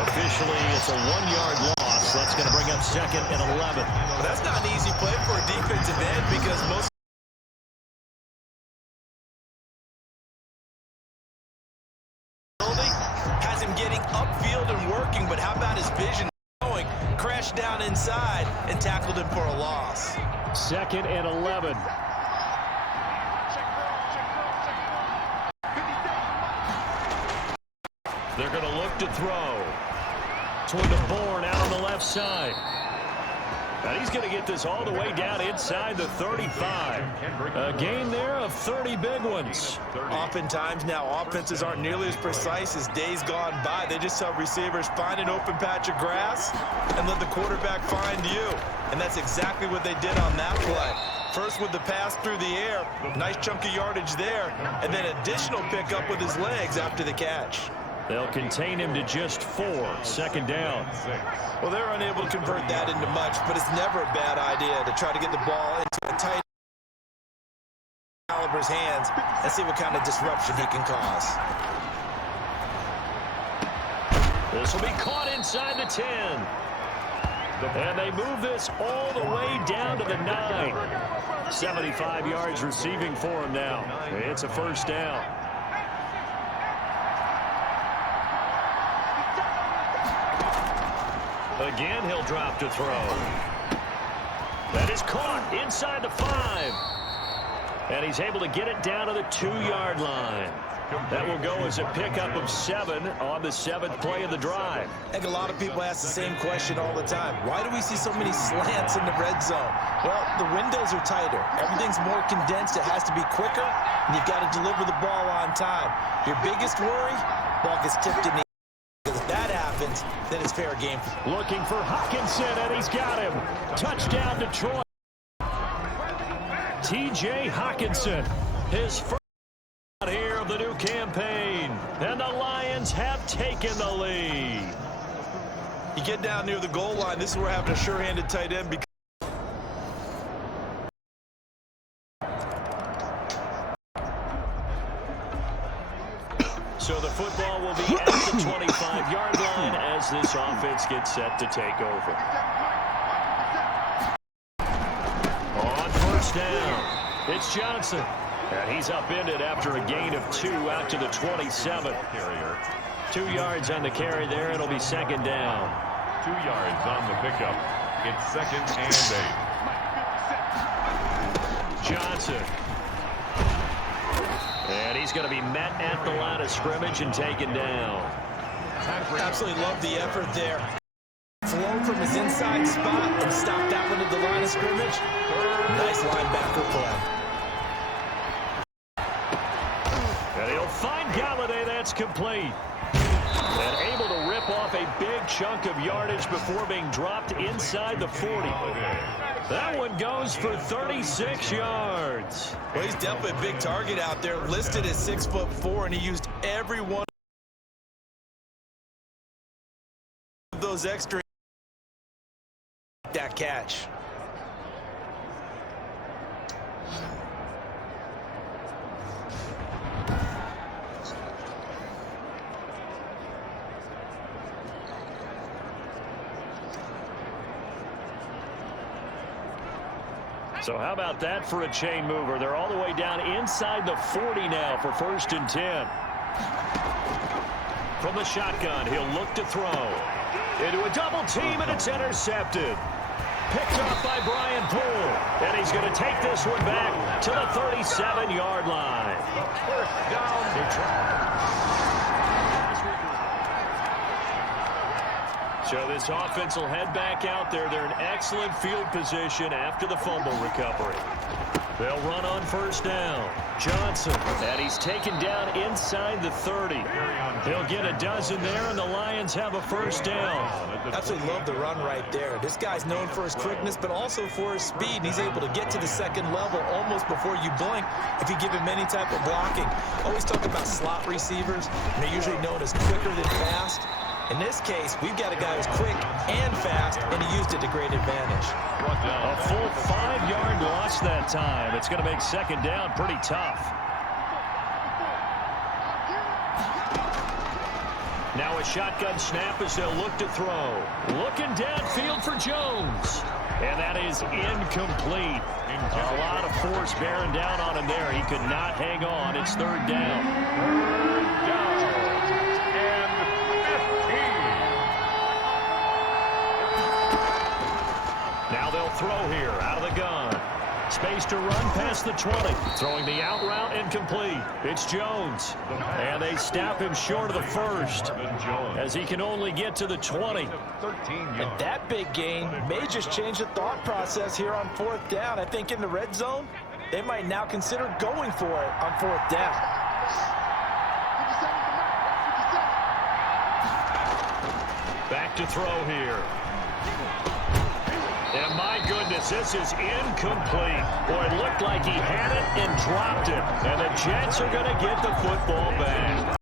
Officially, it's a 1-yard loss. That's going to bring up 2nd and 11. Well, that's not an easy play for a defensive end because most has him getting upfield and working, but how about his vision going? Crashed down inside and tackled him for a loss. 2nd and 11. They're going to look to throw toward the Bourne out on the left side. And he's going to get this all the way down inside the 35. A gain there of 30 big ones. Oftentimes now offenses aren't nearly as precise as days gone by. They just have receivers find an open patch of grass and let the quarterback find you. And that's exactly what they did on that play. First with the pass through the air, nice chunky yardage there, and then additional pickup with his legs after the catch. They'll contain him to just 4. 2nd down. Well, they're unable to convert that into much, but it's never a bad idea to try to get the ball into a tight caliber's hands and see what kind of disruption he can cause. This will be caught inside the 10. And they move this all the way down to the 9. 75 yards receiving for him now. It's a 1st down. Again, he'll drop to throw. That is caught inside the 5. And he's able to get it down to the 2-yard line. That will go as a pickup of 7 on the 7th play of the drive. I think a lot of people ask the same question all the time. Why do we see so many slants in the red zone? Well, the windows are tighter. Everything's more condensed. It has to be quicker, and you've got to deliver the ball on time. Your biggest worry, ball gets tipped in the because if that happens, then it's fair game. Looking for Hockenson, and he's got him. Touchdown, Detroit. T.J. Hockenson, his first out here of the new campaign. And the Lions have taken the lead. You get down near the goal line, this is where having a sure-handed tight end becomes. So the football will be at the 25-yard line as this offense gets set to take over. On 1st down, it's Johnson. And he's upended after a gain of 2 out to the 27. 2 yards on the carry there. It'll be 2nd down. 2 yards on the pickup. It's 2nd and 8. Johnson. And he's going to be met at the line of scrimmage and taken down. Absolutely love the effort there. Flow from his inside spot and stop that one at the line of scrimmage. Nice linebacker play. And he'll find Galladay. That's complete. And able to rip off a big chunk of yardage before being dropped inside the 40. That one goes for 36 yards. Well, he's definitely a big target out there, listed at 6'4", and he used every one of those extra that catch. So how about that for a chain mover? They're all the way down inside the 40 now for 1st and 10. From the shotgun, he'll look to throw. Into a double team, and it's intercepted. Picked off by Brian Poole. And he's going to take this one back to the 37-yard line. First down, Detroit. So this offense will head back out there. They're in excellent field position after the fumble recovery. They'll run on 1st down. Johnson, and he's taken down inside the 30. He'll get a dozen there, and the Lions have a 1st down. Absolutely love the run right there. This guy's known for his quickness, but also for his speed. And he's able to get to the 2nd level almost before you blink if you give him any type of blocking. Always talk about slot receivers, and they're usually known as quicker than fast. In this case, we've got a guy who's quick and fast, and he used it to great advantage. A full 5-yard loss missed that time. It's going to make second down pretty tough. Now a shotgun snap as they'll look to throw. Looking downfield for Jones. And that is incomplete. A lot of force bearing down on him there. He could not hang on. It's third down. Third down and 15. Now they'll throw here out of the gun. Space to run past the 20. Throwing the out route incomplete. It's Jones. And they snap him short of the first as he can only get to the 20. And that big gain may just change the thought process here on fourth down. I think in the red zone, they might now consider going for it on fourth down. Back to throw here. And my goodness, this is incomplete. Boy, it looked like he had it and dropped it. And the Jets are going to get the football back.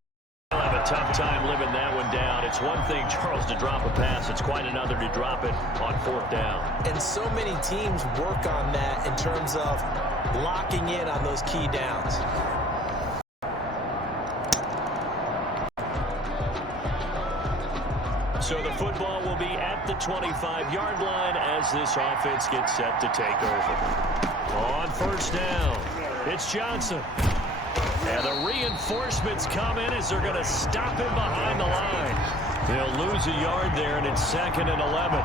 They'll have a tough time living that one down. It's one thing, Charles, to drop a pass. It's quite another to drop it on fourth down. And so many teams work on that in terms of locking in on those key downs. So the football will be at the 25-yard line as this offense gets set to take over. On first down, it's Johnson. And the reinforcements come in as they're going to stop him behind the line. They'll lose a yard there, and it's 2nd and 11.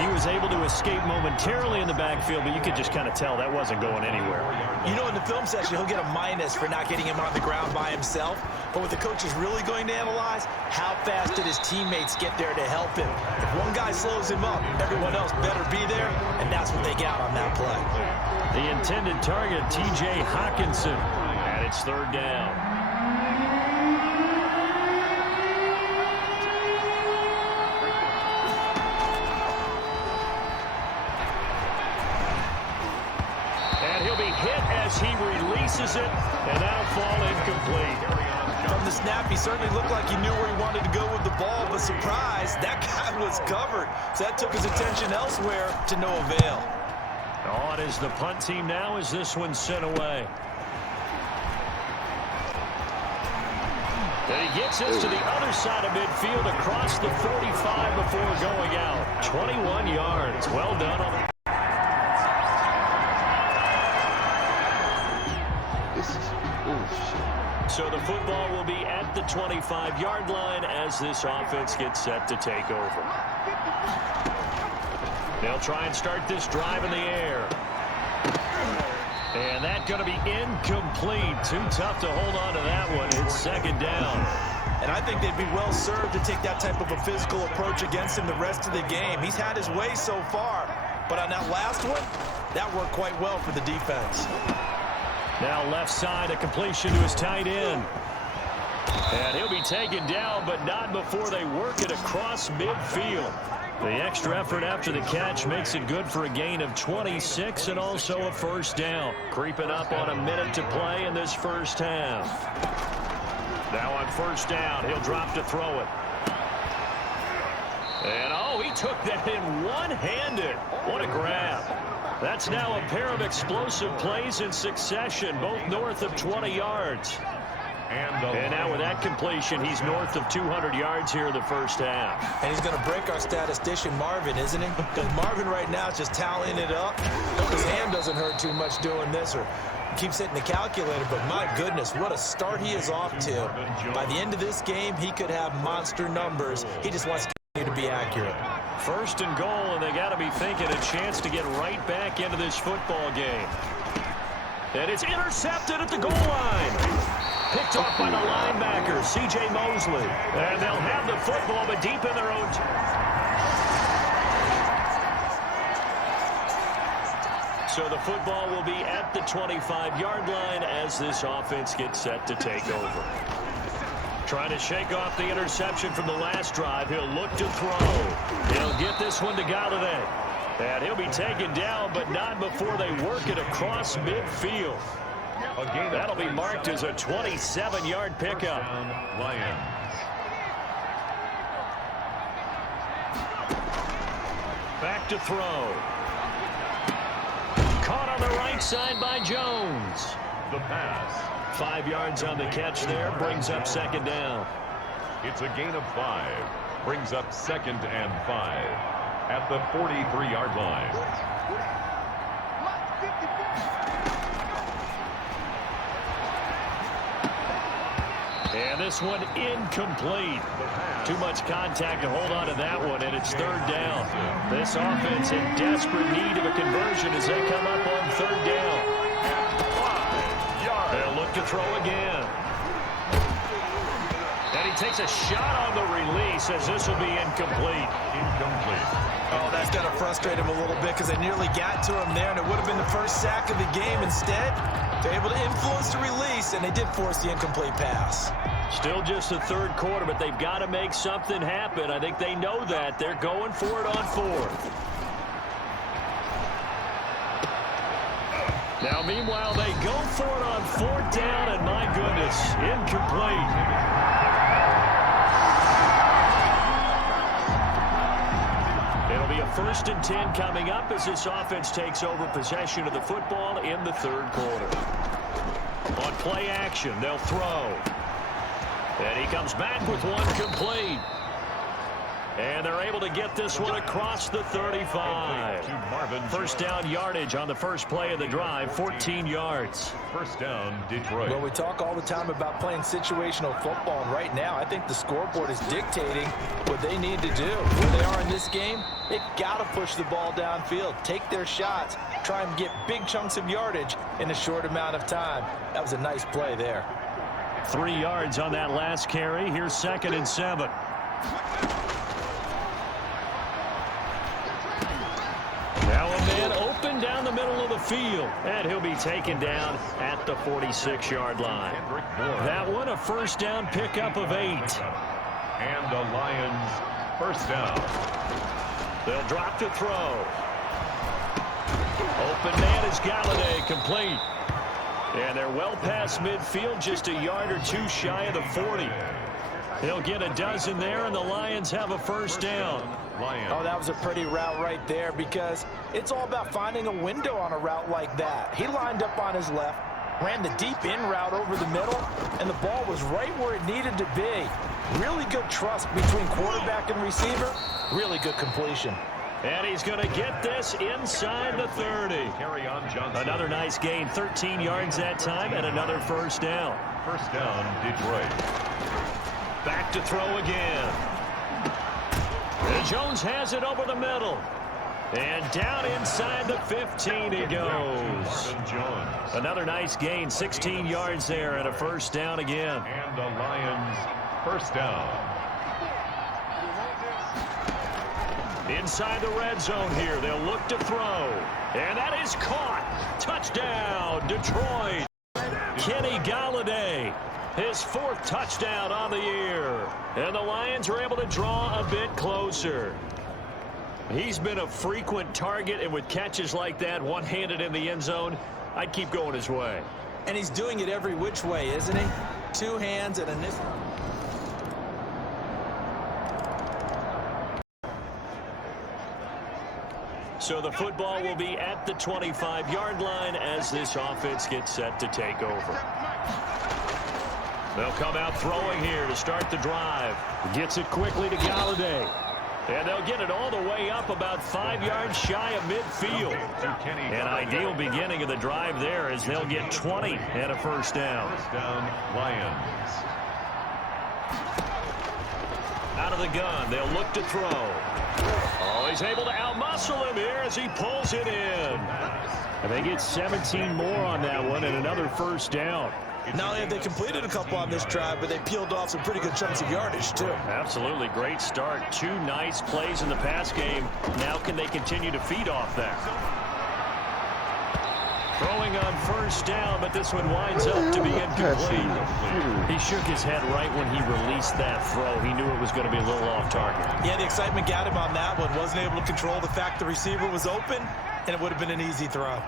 He was able to escape momentarily in the backfield, but you could just kind of tell that wasn't going anywhere. You know, in the film session, he'll get a minus for not getting him on the ground by himself. But what the coach is really going to analyze, how fast did his teammates get there to help him? If one guy slows him up, everyone else better be there, and that's what they got on that play. The intended target, T.J. Hawkinson, and it's third down. He releases it, and that'll fall incomplete. From the snap, he certainly looked like he knew where he wanted to go with the ball, but surprise, that guy was covered. So that took his attention elsewhere to no avail. On is the punt team now as this one's sent away. And he gets this to the other side of midfield across the 45 before going out. 21 yards. Well done on the... So the football will be at the 25-yard line as this offense gets set to take over. They'll try and start this drive in the air. And that's going to be incomplete. Too tough to hold on to that one. It's second down. And I think they'd be well served to take that type of a physical approach against him the rest of the game. He's had his way so far. But on that last one, that worked quite well for the defense. Now left side, a completion to his tight end. And he'll be taken down, but not before they work it across midfield. The extra effort after the catch makes it good for a gain of 26 and also a first down. Creeping up on a minute to play in this first half. Now on first down, he'll drop to throw it. And oh, he took that in one-handed. What a grab. That's now a pair of explosive plays in succession, both north of 20 yards. And now with that completion, he's north of 200 yards here in the first half. And he's going to break our statistician, Marvin, isn't he? Because Marvin right now is just tallying it up. Hope his hand doesn't hurt too much doing this, or keeps hitting the calculator. But my goodness, what a start he is off to. By the end of this game, he could have monster numbers. He just wants to continue to be accurate. First and goal, and they got to be thinking a chance to get right back into this football game. And it's intercepted at the goal line. Picked off by the linebacker, C.J. Mosley. And they'll have the football, but deep in their own... So the football will be at the 25-yard line as this offense gets set to take over. Trying to shake off the interception from the last drive. He'll look to throw. He'll get this one to Galladay. And he'll be taken down, but not before they work it across midfield. That'll be marked as a 27-yard pickup. Lions. Back to throw. Caught on the right side by Jones. The pass. 5 yards on the catch there, brings up second down. It's a gain of 5. Brings up 2nd and 5 at the 43-yard line. And this one incomplete. Too much contact to hold on to that one, and it's 3rd down. This offense in desperate need of a conversion as they come up on 3rd down. They'll look to throw again. And he takes a shot on the release as this will be incomplete. Oh, that's got to frustrate him a little bit because they nearly got to him there, and it would have been the first sack of the game. Instead, they're able to influence the release, and they did force the incomplete pass. Still just the 3rd quarter, but they've got to make something happen. I think they know that. They're going for it on 4th. Now, meanwhile, they go for it on 4th down, and my goodness, incomplete. It'll be a 1st and 10 coming up as this offense takes over possession of the football in the 3rd quarter. On play action, they'll throw. And he comes back with one complete. And they're able to get this one across the 35. 1st down yardage on the first play of the drive, 14 yards. 1st down, Detroit. Well, we talk all the time about playing situational football, and right now I think the scoreboard is dictating what they need to do. Where they are in this game, they've got to push the ball downfield, take their shots, try and get big chunks of yardage in a short amount of time. That was a nice play there. 3 yards on that last carry. Here's 2nd and 7. Now a man open down the middle of the field, and he'll be taken down at the 46-yard line. That one a 1st down pickup of 8. And the Lions 1st down. They'll drop to throw. Open man is Galladay, complete. And they're well past midfield, just a yard or 2 shy of the 40. They'll get a dozen there, and the Lions have a 1st down. Oh, that was a pretty route right there because it's all about finding a window on a route like that. He lined up on his left, ran the deep in route over the middle, and the ball was right where it needed to be. Really good trust between quarterback and receiver. Really good completion. And he's going to get this inside the 30. Carry on Johnson. Another nice gain, 13 yards that time, and another 1st down. 1st down, Detroit. Back to throw again. And Jones has it over the middle. And down inside the 15 he goes. Another nice gain, 16 yards there, and a 1st down again. And the Lions 1st down. Inside the red zone here, they'll look to throw. And that is caught. Touchdown, Detroit. Kenny Galladay, his 4th touchdown on the year. And the Lions are able to draw a bit closer. He's been a frequent target, and with catches like that, one-handed in the end zone, I'd keep going his way. And he's doing it every which way, isn't he? 2 hands and a nip. So the football will be at the 25-yard line as this offense gets set to take over. They'll come out throwing here to start the drive. Gets it quickly to Galladay. And they'll get it all the way up about 5 yards shy of midfield. An ideal beginning of the drive there as they'll get 20 and a 1st down. 1st down, Lions. Out of the gun, they'll look to throw. Oh, he's able to outmuscle him here as he pulls it in. I think it's 17 more on that one and another 1st down. Not only have they completed a couple on this drive, but they peeled off some pretty good chunks of yardage, too. Absolutely. Great start. 2 nice plays in the pass game. Now can they continue to feed off that? Throwing on 1st down, but this one winds up to be incomplete. He shook his head right when he released that throw. He knew it was going to be a little off target. Yeah, the excitement got him on that one. Wasn't able to control the fact the receiver was open, and it would have been an easy throw.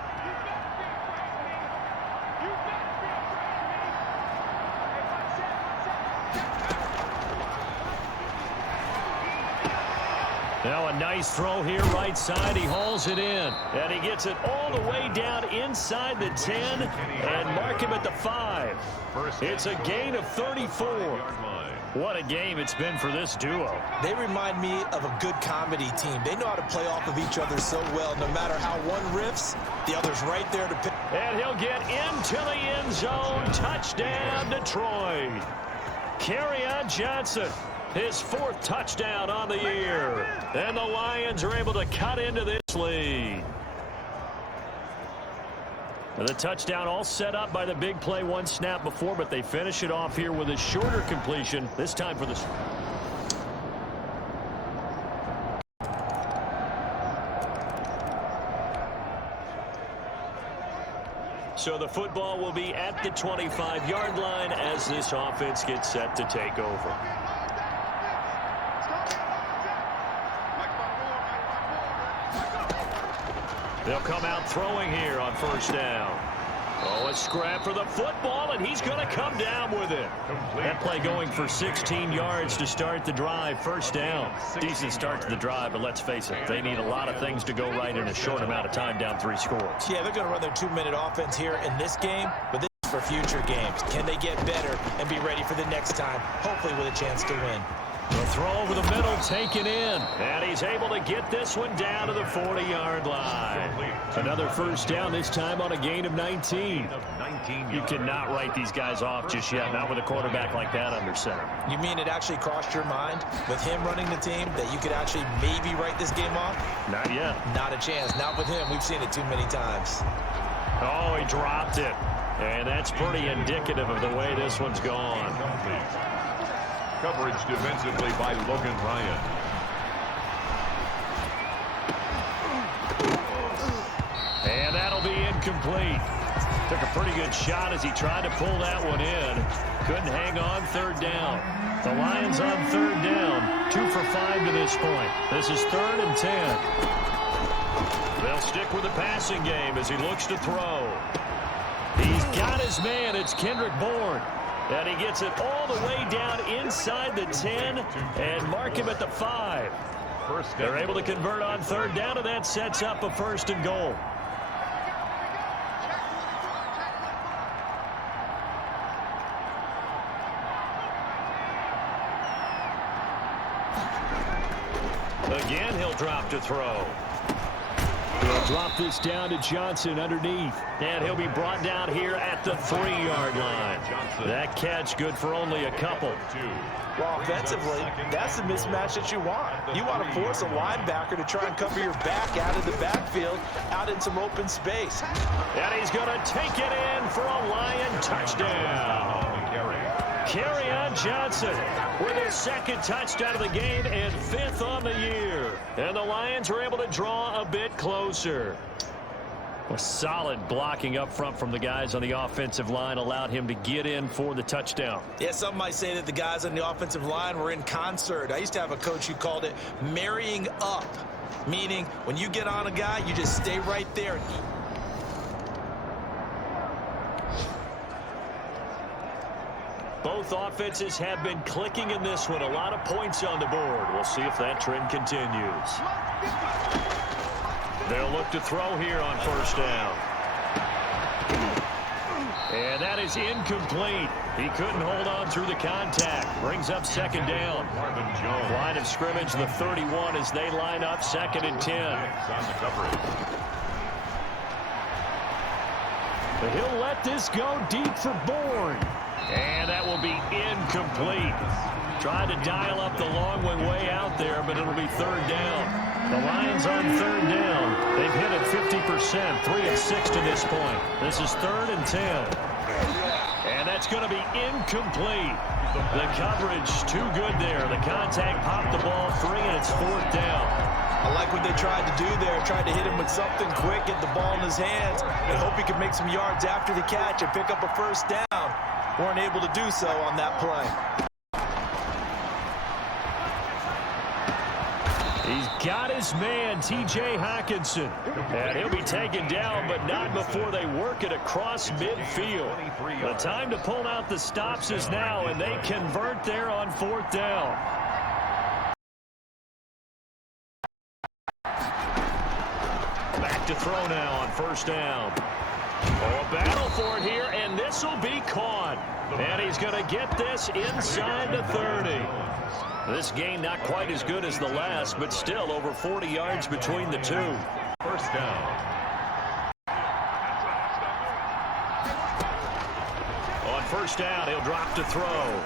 Now a nice throw here right side. He hauls it in. And he gets it all the way down inside the 10 and mark him at the 5. It's a gain of 34. What a game it's been for this duo. They remind me of a good comedy team. They know how to play off of each other so well. No matter how one riffs, the other's right there to pick. And he'll get into the end zone. Touchdown, Detroit. Kerryon Johnson, his 4th touchdown on the year. And the Lions are able to cut into this lead. The touchdown all set up by the big play one snap before, but they finish it off here with a shorter completion, this time for the... So the football will be at the 25-yard line as this offense gets set to take over. They'll come out throwing here on 1st down. Oh, a scrap for the football, and he's going to come down with it. That play going for 16 yards to start the drive. 1st down. Decent start to the drive, but let's face it, they need a lot of things to go right in a short amount of time, down 3 scores. Yeah, they're going to run their 2-minute offense here in this game, but this is for future games. Can they get better and be ready for the next time, hopefully with a chance to win? The throw over the middle taken in, and he's able to get this one down to the 40-yard line. Another 1st down, this time on a gain of 19. You cannot write these guys off just yet, not with a quarterback like that under center. You mean it actually crossed your mind with him running the team that you could actually maybe write this game off? Not yet. Not a chance. Not with him. We've seen it too many times. Oh, he dropped it. And that's pretty indicative of the way this one's gone. Coverage defensively by Logan Ryan. And that'll be incomplete. Took a pretty good shot as he tried to pull that one in. Couldn't hang on 3rd down. The Lions on 3rd down. 2 for 5 to this point. This is 3rd and 10. They'll stick with the passing game as he looks to throw. He's got his man. It's Kendrick Bourne. And he gets it all the way down inside the 10 and mark him at the 5. They're able to convert on 3rd down, and that sets up a 1st and goal. Again, he'll drop to throw. He'll drop this down to Johnson underneath. And he'll be brought down here at the 3-yard line. That catch good for only a couple. Well, offensively, that's the mismatch that you want. You want to force a linebacker to try and cover your back out of the backfield, out in some open space. And he's going to take it in for a Lion touchdown. Kerryon Johnson with his 2nd touchdown of the game and 5th on the year. And the Lions are able to draw a bit closer. A solid blocking up front from the guys on the offensive line allowed him to get in for the touchdown. Yeah, some might say that the guys on the offensive line were in concert. I used to have a coach who called it marrying up, meaning when you get on a guy, you just stay right there. Both offenses have been clicking in this one. A lot of points on the board. We'll see if that trend continues. They'll look to throw here on 1st down. And that is incomplete. He couldn't hold on through the contact. Brings up 2nd down. Line of scrimmage, the 31 as they line up 2nd and 10. But he'll let this go deep for Bourne. And that will be incomplete. Tried to dial up the long one way out there, but it'll be 3rd down. The Lions on 3rd down. They've hit it 50%, 3 of 6 to this point. This is 3rd and 10. And that's going to be incomplete. The coverage too good there. The contact popped the ball free, and it's 4th down. I like what they tried to do there. Tried to hit him with something quick, get the ball in his hands, and hope he could make some yards after the catch and pick up a 1st down. Weren't able to do so on that play. He's got his man, T.J. Hawkinson. And he'll be taken down, but not before they work it across midfield. The time to pull out the stops is now, and they convert there on 4th down. to throw now on first down. Oh, a battle for it here, and this will be caught. And he's going to get this inside the 30. This game not quite as good as the last, but still over 40 yards between the two. First down. On first down, he'll drop to throw.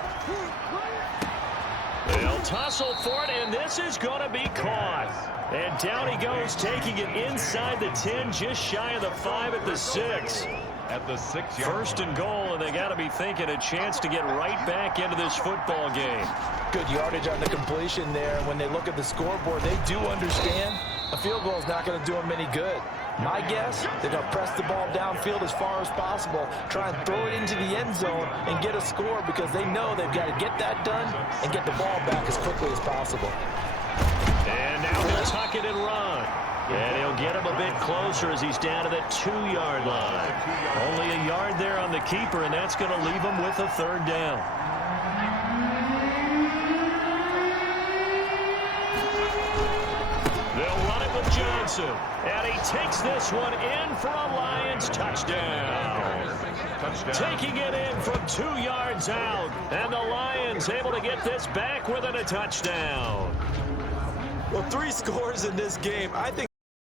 They'll tussle for it, and this is going to be caught. And down he goes, taking it inside the 10, just shy of the 5 at the 6. At the 6-yard First and goal, and they got to be thinking a chance to get right back into this football game. Good yardage on the completion there. And when they look at the scoreboard, they do understand a field goal is not going to do them any good. My guess, they're going to press the ball downfield as far as possible, try and throw it into the end zone and get a score because they know they've got to get that done and get the ball back as quickly as possible. And now he'll tuck it and run. And he'll get him a bit closer as he's down to the 2-yard line. Only a yard there on the keeper, and that's going to leave him with a third down. They'll run it with Johnson. And he takes this one in for a Lions touchdown. Taking it in from 2 yards out. And the Lions able to get this back within a touchdown. Well, 3 scores in this game. I think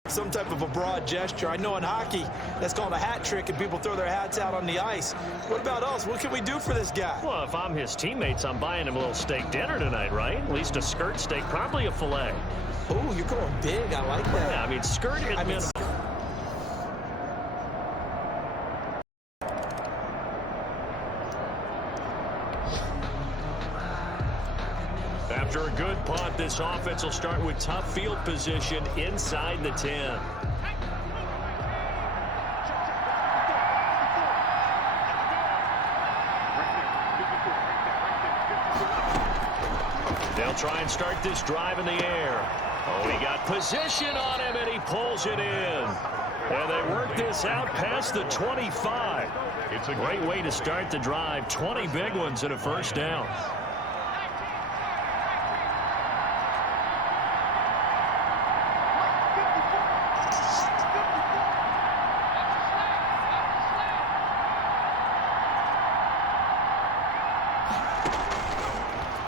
some type of a broad gesture. I know in hockey, that's called a hat trick, and people throw their hats out on the ice. What about us? What can we do for this guy? Well, if I'm his teammates, I'm buying him a little steak dinner tonight, right? At least a skirt steak, probably a filet. Oh, you're going big. I like that. Yeah, I mean, skirt is minimum. After a good punt, this offense will start with tough field position inside the 10. They'll try and start this drive in the air. Oh, he got position on him, and he pulls it in. And they work this out past the 25. It's a great way to start the drive. 20 big ones and a first down.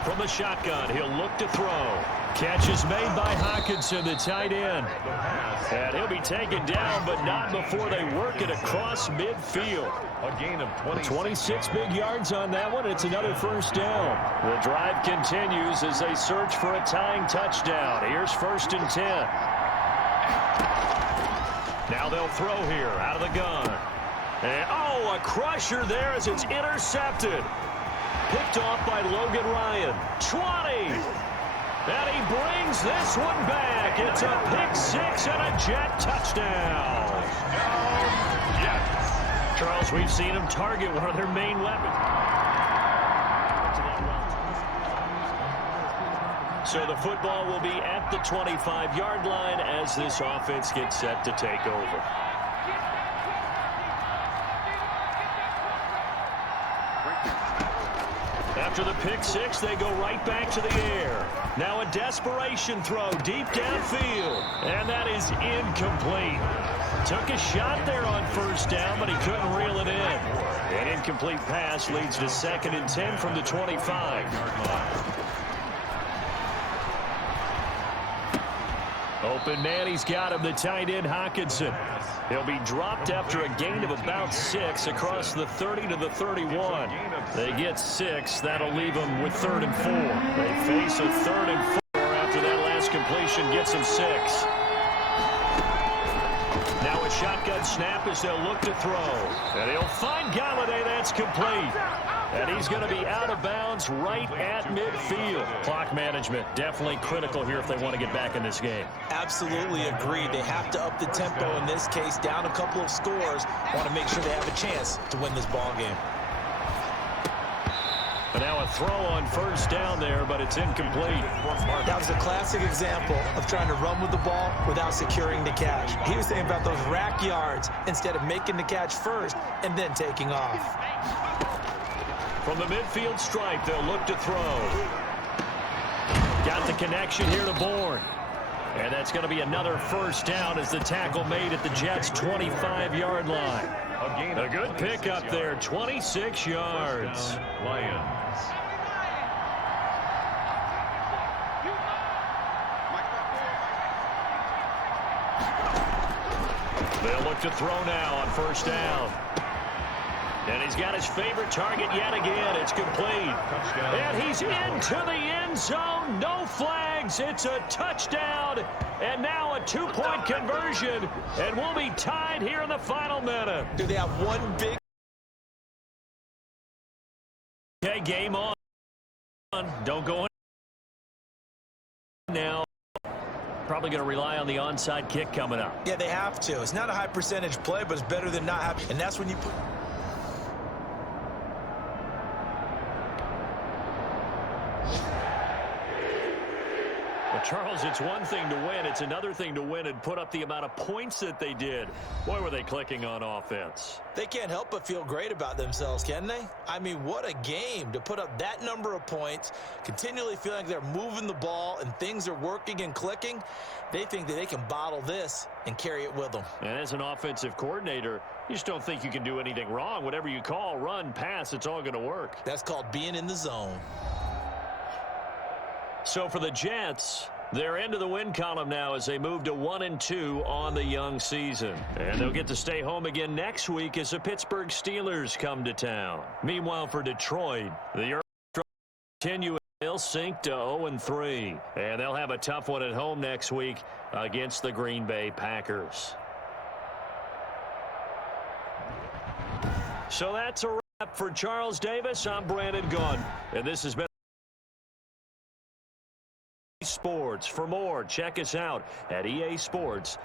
From the shotgun, he'll look to throw. Catch is made by Hockenson, the tight end. And he'll be taken down, but not before they work it across midfield. A gain of 26 big yards on that one. It's another first down. The drive continues as they search for a tying touchdown. Here's first and 10. Now they'll throw here out of the gun. And, oh, a crusher there as it's intercepted. Picked off by Logan Ryan. 20. And he brings this one back. It's a pick 6 and a Jet touchdown. Jets. Charles, we've seen them target one of their main weapons. So the football will be at the 25-yard line as this offense gets set to take over. After the pick 6, they go right back to the air. Now a desperation throw deep downfield. And that is incomplete. Took a shot there on first down, but he couldn't reel it in. An incomplete pass leads to 2nd and 10 from the 25. Open man, he's got him, the tight end Hockenson. He'll be dropped after a gain of about 6 across the 30 to the 31. They get 6. That'll leave them with 3rd and 4. They face a 3rd and 4 after that last completion gets them 6. Now a shotgun snap as they'll look to throw. And he'll find Galladay. That's complete. And he's going to be out of bounds right at midfield. Clock management definitely critical here if they want to get back in this game. Absolutely agreed. They have to up the tempo in this case, down a couple of scores. Want to make sure they have a chance to win this ball game. And now a throw on first down there, but it's incomplete. That was a classic example of trying to run with the ball without securing the catch. He was saying about those rack yards instead of making the catch first and then taking off. From the midfield stripe, they'll look to throw. Got the connection here to Bourne. And that's going to be another first down as the tackle made at the Jets' 25-yard line. A good pickup there, 26 yards. Lions. They'll look to throw now on first down. And he's got his favorite target yet again. It's complete. Touchdown. And he's into the end zone. No flags. It's a touchdown. And now a two-point conversion. And we'll be tied here in the final minute. Do they have one big... Okay, game on. Don't go in now. Probably going to rely on the onside kick coming up. Yeah, they have to. It's not a high percentage play, but it's better than not having. And that's when you put... Well, Charles, it's one thing to win. It's another thing to win and put up the amount of points that they did. Boy, were they clicking on offense. They can't help but feel great about themselves, can they? I mean, what a game to put up that number of points, continually feeling like they're moving the ball and things are working and clicking. They think that they can bottle this and carry it with them. And as an offensive coordinator, you just don't think you can do anything wrong. Whatever you call, run, pass, it's all going to work. That's called being in the zone. So for the Jets, they're into the win column now as they move to 1-2 on the young season. And they'll get to stay home again next week as the Pittsburgh Steelers come to town. Meanwhile, for Detroit, the continue. They'll sink to 0-3. And they'll have a tough one at home next week against the Green Bay Packers. So that's a wrap for Charles Davis. I'm Brandon Gunn. And this has been Sports. For more, check us out at EA Sports.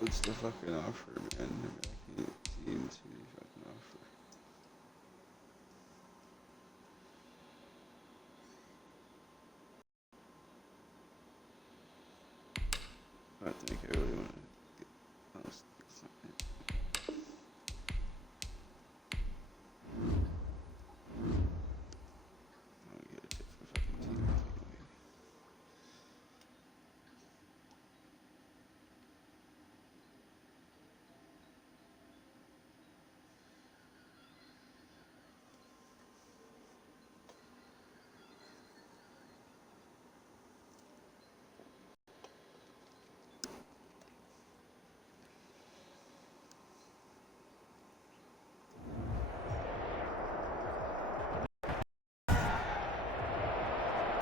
What's the fucking offer, man? I can't even see the fucking offer. I think I really want to get something. I'll get a different fucking team.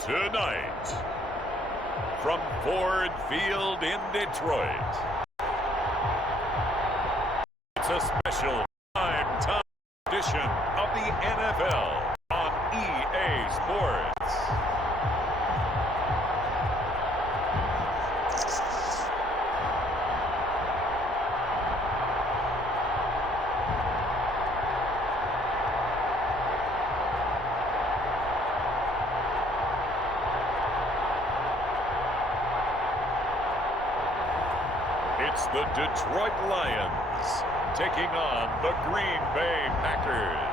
Tonight, from Ford Field in Detroit, it's a special prime-time edition of the NFL on EA Sports. It's the Detroit Lions taking on the Green Bay Packers.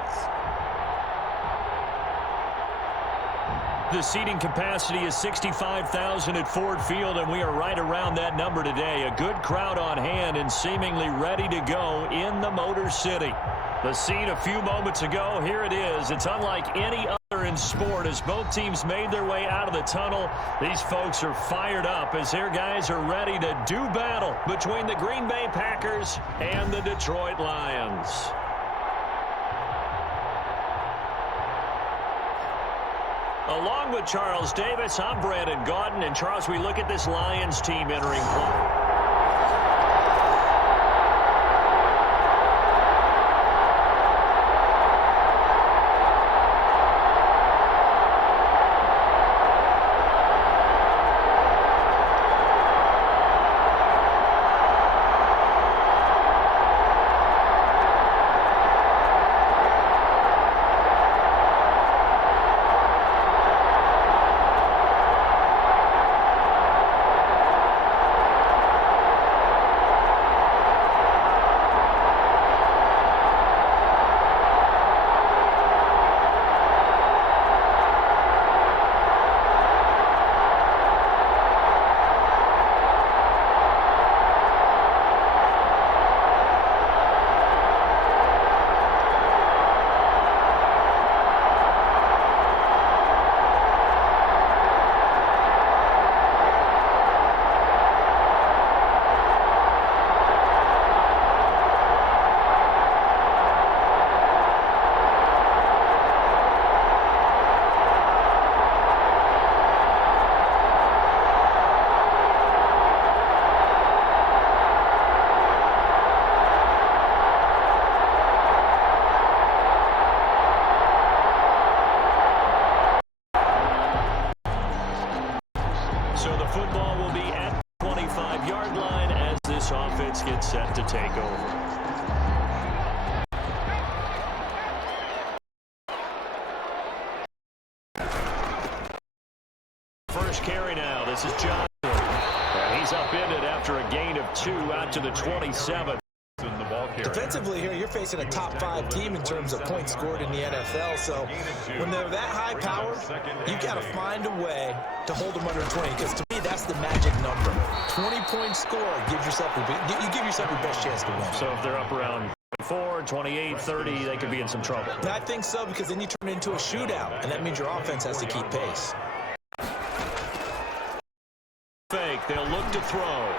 The seating capacity is 65,000 at Ford Field, and we are right around that number today. A good crowd on hand and seemingly ready to go in the Motor City. The scene a few moments ago, here it is. It's unlike any other in sport as both teams made their way out of the tunnel. These folks are fired up as their guys are ready to do battle between the Green Bay Packers and the Detroit Lions. Along with Charles Davis, I'm Brandon Gaudin. And Charles, we look at this Lions team entering play. Gets set to take over. First carry now. This is Johnson. And he's upended after a gain of 2 out to the 27. In the ball carrier. Defensively here, you're facing a top 5 team in terms of points scored in the NFL. So when they're that high powered, you got to find a way to hold them under 20. Because to me, that's the magic number. 20-point score. You give yourself your best chance to win. So if they're up around 24, 28, 30, they could be in some trouble. I think so, because then you turn it into a shootout, and that means your offense has to keep pace. Fake. They'll look to throw.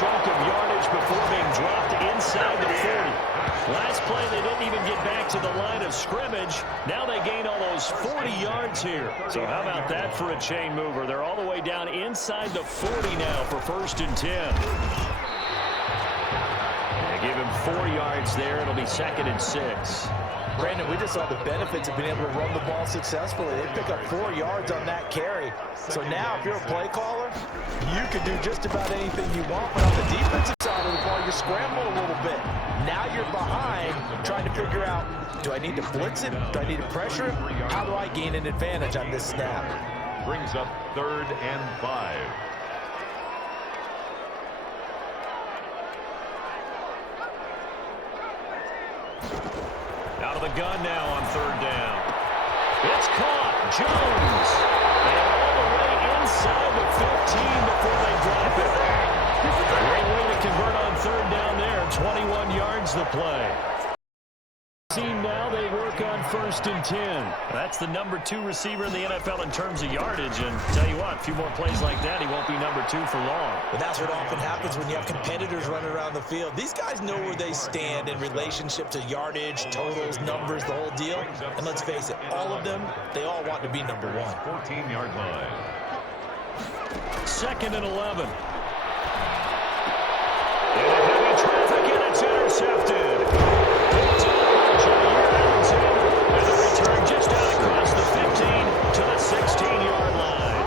Chunk of yardage before being dropped inside the 40. Last play, they didn't even get back to the line of scrimmage. Now they gain almost 40 yards here. So how about that for a chain mover? They're all the way down inside the 40 now for 1st and 10. They give him 4 yards there. It'll be 2nd and 6. Brandon, we just saw the benefits of being able to run the ball successfully. They pick up 4 yards on that carry. So now if you're a play caller, you can do just about anything you want. But on the defensive side of the ball, you're scrambling a little bit. Now you're behind trying to figure out, do I need to blitz him? Do I need to pressure him? How do I gain an advantage on this snap? Brings up 3rd and 5. Out of the gun now on 3rd down. It's caught. Jones. And all the way inside the 15 before they drop it. Great way to convert on 3rd down there. 21 yards the play. Team now, they work on 1st and 10. That's the number 2 receiver in the NFL in terms of yardage. And tell you what, a few more plays like that, he won't be number 2 for long. But that's what often happens when you have competitors running around the field. These guys know where they stand in relationship to yardage, totals, numbers, the whole deal. And let's face it, all of them, they all want to be number 1. 14-yard line. 2nd and 11. Into heavy traffic, and it's intercepted. And the return just out across the 15 to the 16-yard line.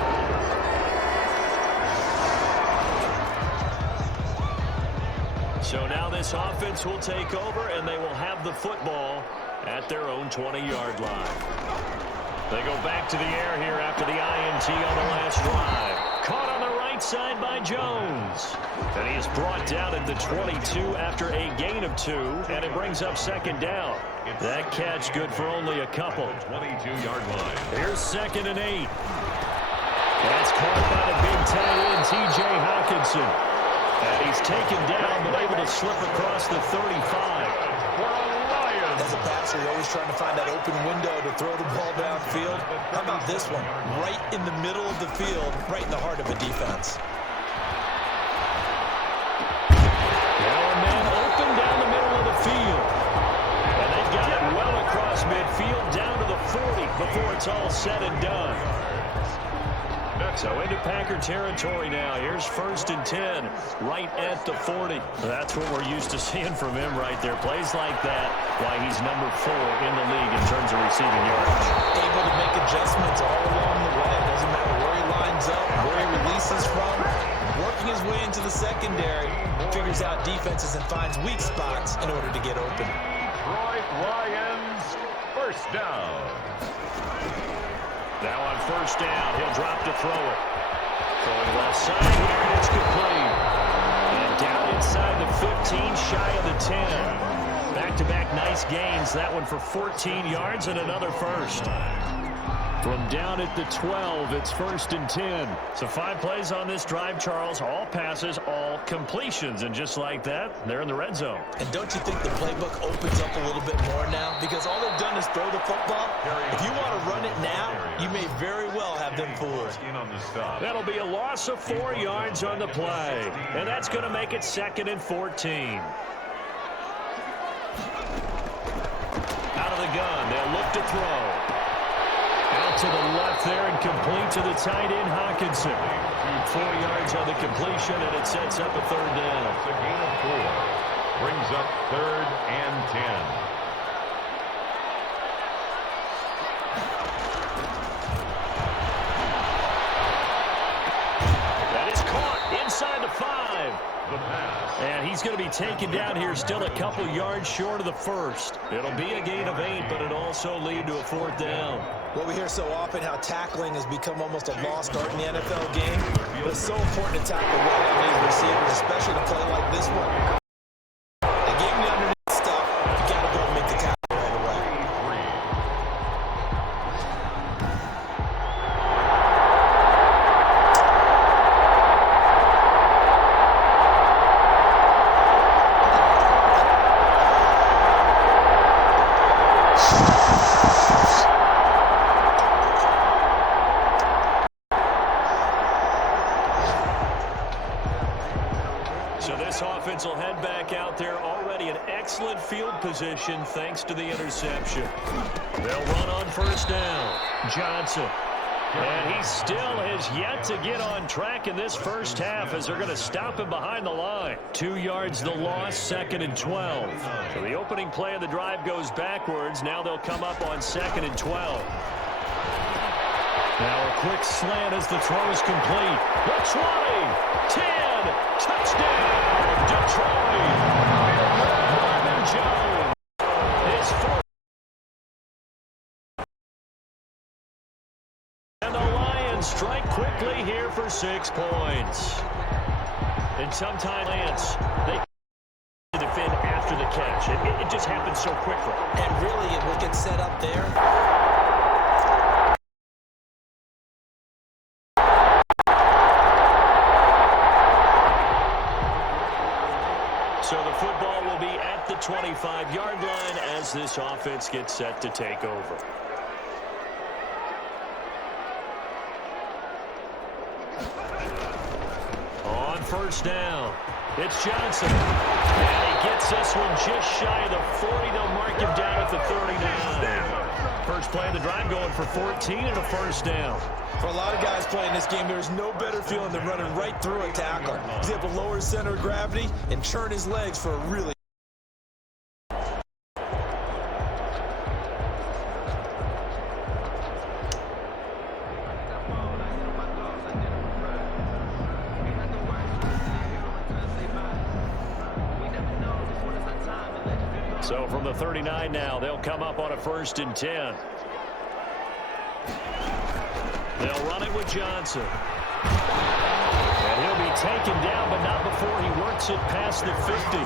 So now this offense will take over, and they will have the football at their own 20-yard line. They go back to the air here after the INT on the last drive. Caught on the right side by Jones. And he is brought down at the 22 after a gain of 2, and it brings up 2nd down. That catch good for only a couple. 22-yard line. Here's 2nd and 8. That's caught by the big tight end, T.J. Hawkinson. And he's taken down, but able to slip across the 35. As a passer, you're always trying to find that open window to throw the ball downfield. How about this one? Right in the middle of the field, right in the heart of a defense. Now a man open down the middle of the field. And they've got it well across midfield down to the 40 before it's all said and done. So into Packer territory now. Here's 1st and 10 right at the 40. That's what we're used to seeing from him right there. Plays like that, why he's number 4 in the league in terms of receiving yards. Able to make adjustments all along the way. Doesn't matter where he lines up, where he releases from. Working his way into the secondary, figures out defenses and finds weak spots in order to get open. Detroit Lions, 1st down. Now on 1st down, he'll drop to throw it. Throwing left side here, and it's complete. And down inside the 15, shy of the 10. Back-to-back nice gains. That one for 14 yards and another first. From down at the 12, it's 1st and 10. So 5 plays on this drive, Charles. All passes, all completions. And just like that, they're in the red zone. And don't you think the playbook opens up a little bit more now? Because all they've done is throw the football. If you want to run it now, you may very well have them fooled. That'll be a loss of 4 yards on the play. And that's going to make it 2nd and 14. Out of the gun, they'll look to throw. Out to the left there and complete to the tight end, Hawkinson. 4 yards on the completion, and it sets up a 3rd down. It's a gain of 4. Brings up 3rd and 10. That is caught inside the 5. The pass. And he's going to be taken down here, still a couple yards short of the first. It'll be a gain of 8, but it'll also lead to a 4th down. Well, we hear so often how tackling has become almost a lost art in the NFL game. But it's so important to tackle well on these receivers, especially to play like this one. They gave him the underneath stuff. You got to go and make the tackle right away. Will head back out there, already in excellent field position thanks to the interception. They'll run on 1st down. Johnson And he still has yet to get on track in this first half as they're going to stop him behind the line. 2 yards the loss, 2nd and 12. So the opening play of the drive goes backwards. Now they'll come up on 2nd and 12. Now a quick slant as the throw is complete. The 20, 10, touchdown, Detroit. Marvin Jones. His fourth. And the Lions strike quickly here for 6 points. And sometimes they defend after the catch. It just happens so quickly. And really, it will get set up there. So the football will be at the 25-yard line as this offense gets set to take over. On first down, it's Johnson. And he gets this one just shy of the 40. They'll mark him down at the 39. First play of the drive going for 14 and a first down. For a lot of guys playing this game, there's no better feeling than running right through a tackle. He's able to lower his center of gravity and churn his legs for a really So from the 39 now, they'll come up on a 1st and 10. They'll run it with Johnson. And he'll be taken down, but not before he works it past the 50.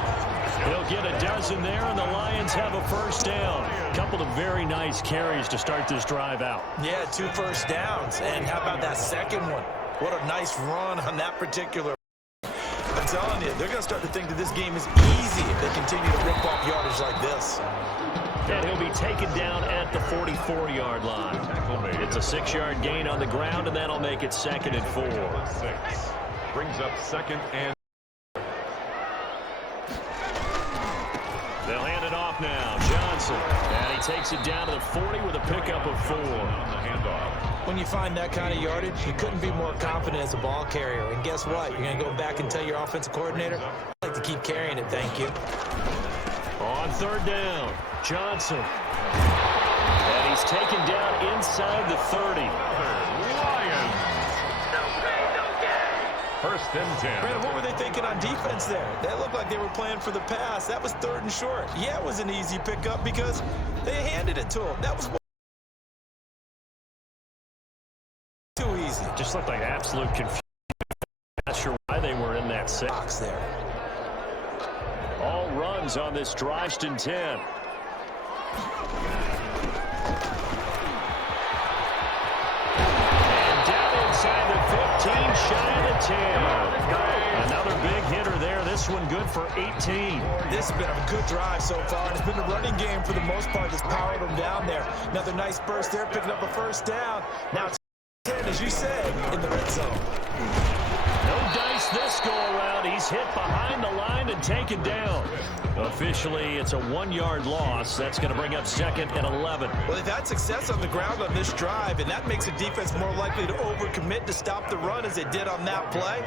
He'll get a dozen there, and the Lions have a first down. A couple of very nice carries to start this drive out. Yeah, 2 first downs. And how about that second one? What a nice run on that particular. I'm telling you, they're going to start to think that this game is easy if they continue to rip off yardage like this. And he'll be taken down at the 44-yard line. It's a 6-yard gain on the ground, and that'll make it 2nd and 4. 6. Brings up 2nd and. They'll hand it off now. Johnson. And he takes it down to the 40 with a pickup of 4. On the handoff. When you find that kind of yardage, you couldn't be more confident as a ball carrier. And guess what? You're going to go back and tell your offensive coordinator, I'd like to keep carrying it, thank you. On 3rd down, Johnson. And he's taken down inside the 30. Lions. 1st and 10. Brandon, what were they thinking on defense there? That looked like they were playing for the pass. That was 3rd and short. Yeah, it was an easy pickup because they handed it to him. That was too easy. Just looked like absolute confusion. Not sure why they were in that box there. All runs on this drive. 10. And down inside the 15, shy of the 10. Another big hitter there. This one good for 18. This has been a good drive so far, and it's been the running game for the most part that's powered them down there. Another nice burst there, picking up a first down. Now it's 10, as you said, in the red zone. No dice this go around. He's hit behind the line and taken down. Officially, it's a 1-yard loss. That's going to bring up 2nd and 11. Well, they've had success on the ground on this drive, and that makes the defense more likely to overcommit to stop the run as they did on that play.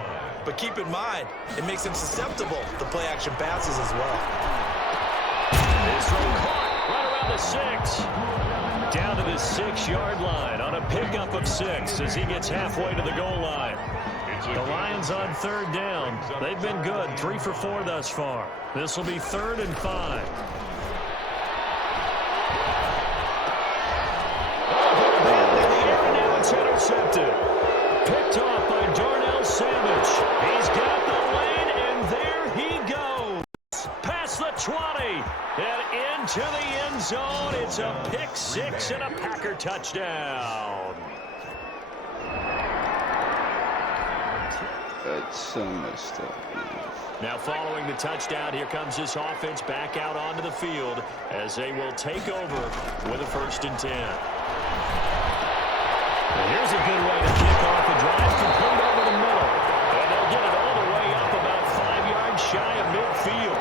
But keep in mind, it makes them susceptible to play-action passes as well. This one caught right around the 6. Down to the 6-yard line on a pickup of 6 as he gets halfway to the goal line. The Lions on 3rd down. They've been good, 3 for 4 thus far. This will be 3rd and 5. Now it's intercepted. Picked off by Darnell Savage. He's got the lane, and there he goes. Past the 20 and into the end zone. It's a pick 6 and a Packer touchdown. That's so messed up, man. Now following the touchdown, here comes this offense back out onto the field as they will take over with a 1st and 10. And here's a good way to kick off the drive, complete over the middle. And they'll get it all the way up about 5 yards shy of midfield.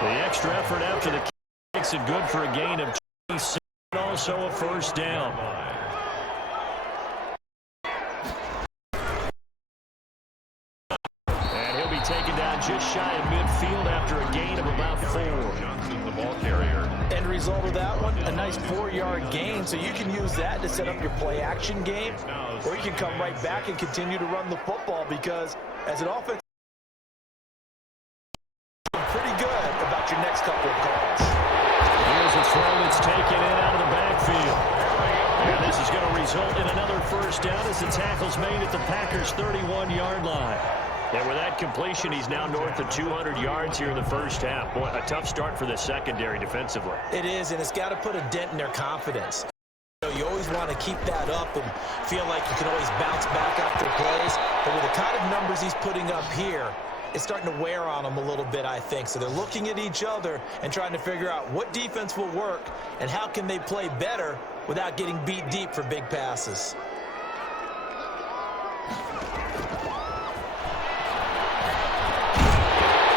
The extra effort after the kick makes it good for a gain of 26, and also a 1st down. taken down just shy of midfield after a gain of about 4. Johnson, the ball carrier. End result of that one, a nice 4-yard gain. So you can use that to set up your play-action game, or you can come right back and continue to run the football, because as an offense, pretty good about your next couple of calls. Here's a throw that's taken in out of the backfield. And this is going to result in another first down as the tackle's made at the Packers' 31-yard line. And with that completion, he's now north of 200 yards here in the first half. Boy, a tough start for the secondary defensively. It is, and it's got to put a dent in their confidence. You always want to keep that up and feel like you can always bounce back after plays. But with the kind of numbers he's putting up here, it's starting to wear on them a little bit, I think. So they're looking at each other and trying to figure out what defense will work and how can they play better without getting beat deep for big passes.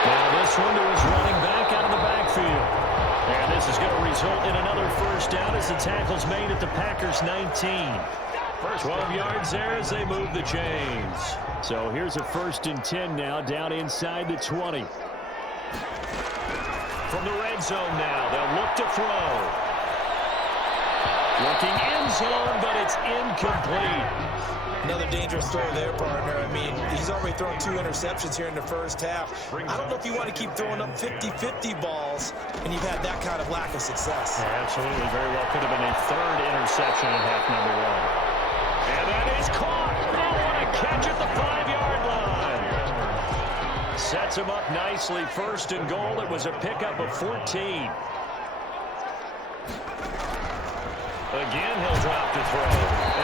Now this one is running back out of the backfield. And this is going to result in another first down as the tackle's made at the Packers' 19. 12 yards there as they move the chains. So here's a 1st and 10 now, down inside the 20. From the red zone now, they'll look to throw. Looking end zone, but it's incomplete. Another dangerous throw there, partner. I mean, he's already thrown 2 interceptions here in the first half. I don't know if you want to keep throwing up 50-50 balls, and you've had that kind of lack of success. Yeah, absolutely. Very well could have been a 3rd interception in half number 1. And that is caught. Oh, what a catch at the 5-yard line. Sets him up nicely. 1st and goal. It was a pickup of 14. Again, he'll drop to throw.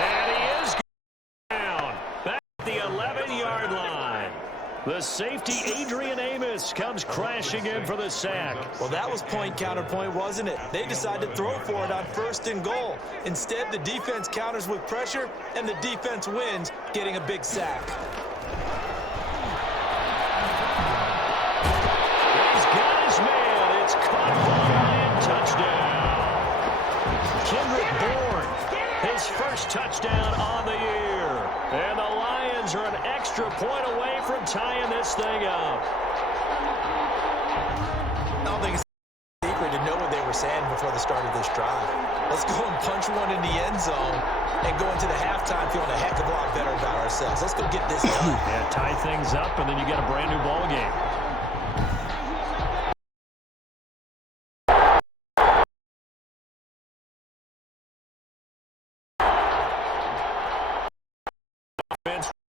And he is down. Back at the 11-yard line. The safety, Adrian Amos, comes crashing in for the sack. Well, that was point counterpoint, wasn't it? They decided to throw for it on 1st and goal. Instead, the defense counters with pressure, and the defense wins, getting a big sack. He's got his man. It's caught for the Lion touchdown. Kendrick Bourne, his first touchdown on the year. And the Lions are an extra point away from tying this thing up. I don't think it's a secret to know what they were saying before the start of this drive. Let's go and punch one in the end zone and go into the halftime feeling a heck of a lot better about ourselves. Let's go get this done. Yeah, tie things up, and then you get a brand new ball game.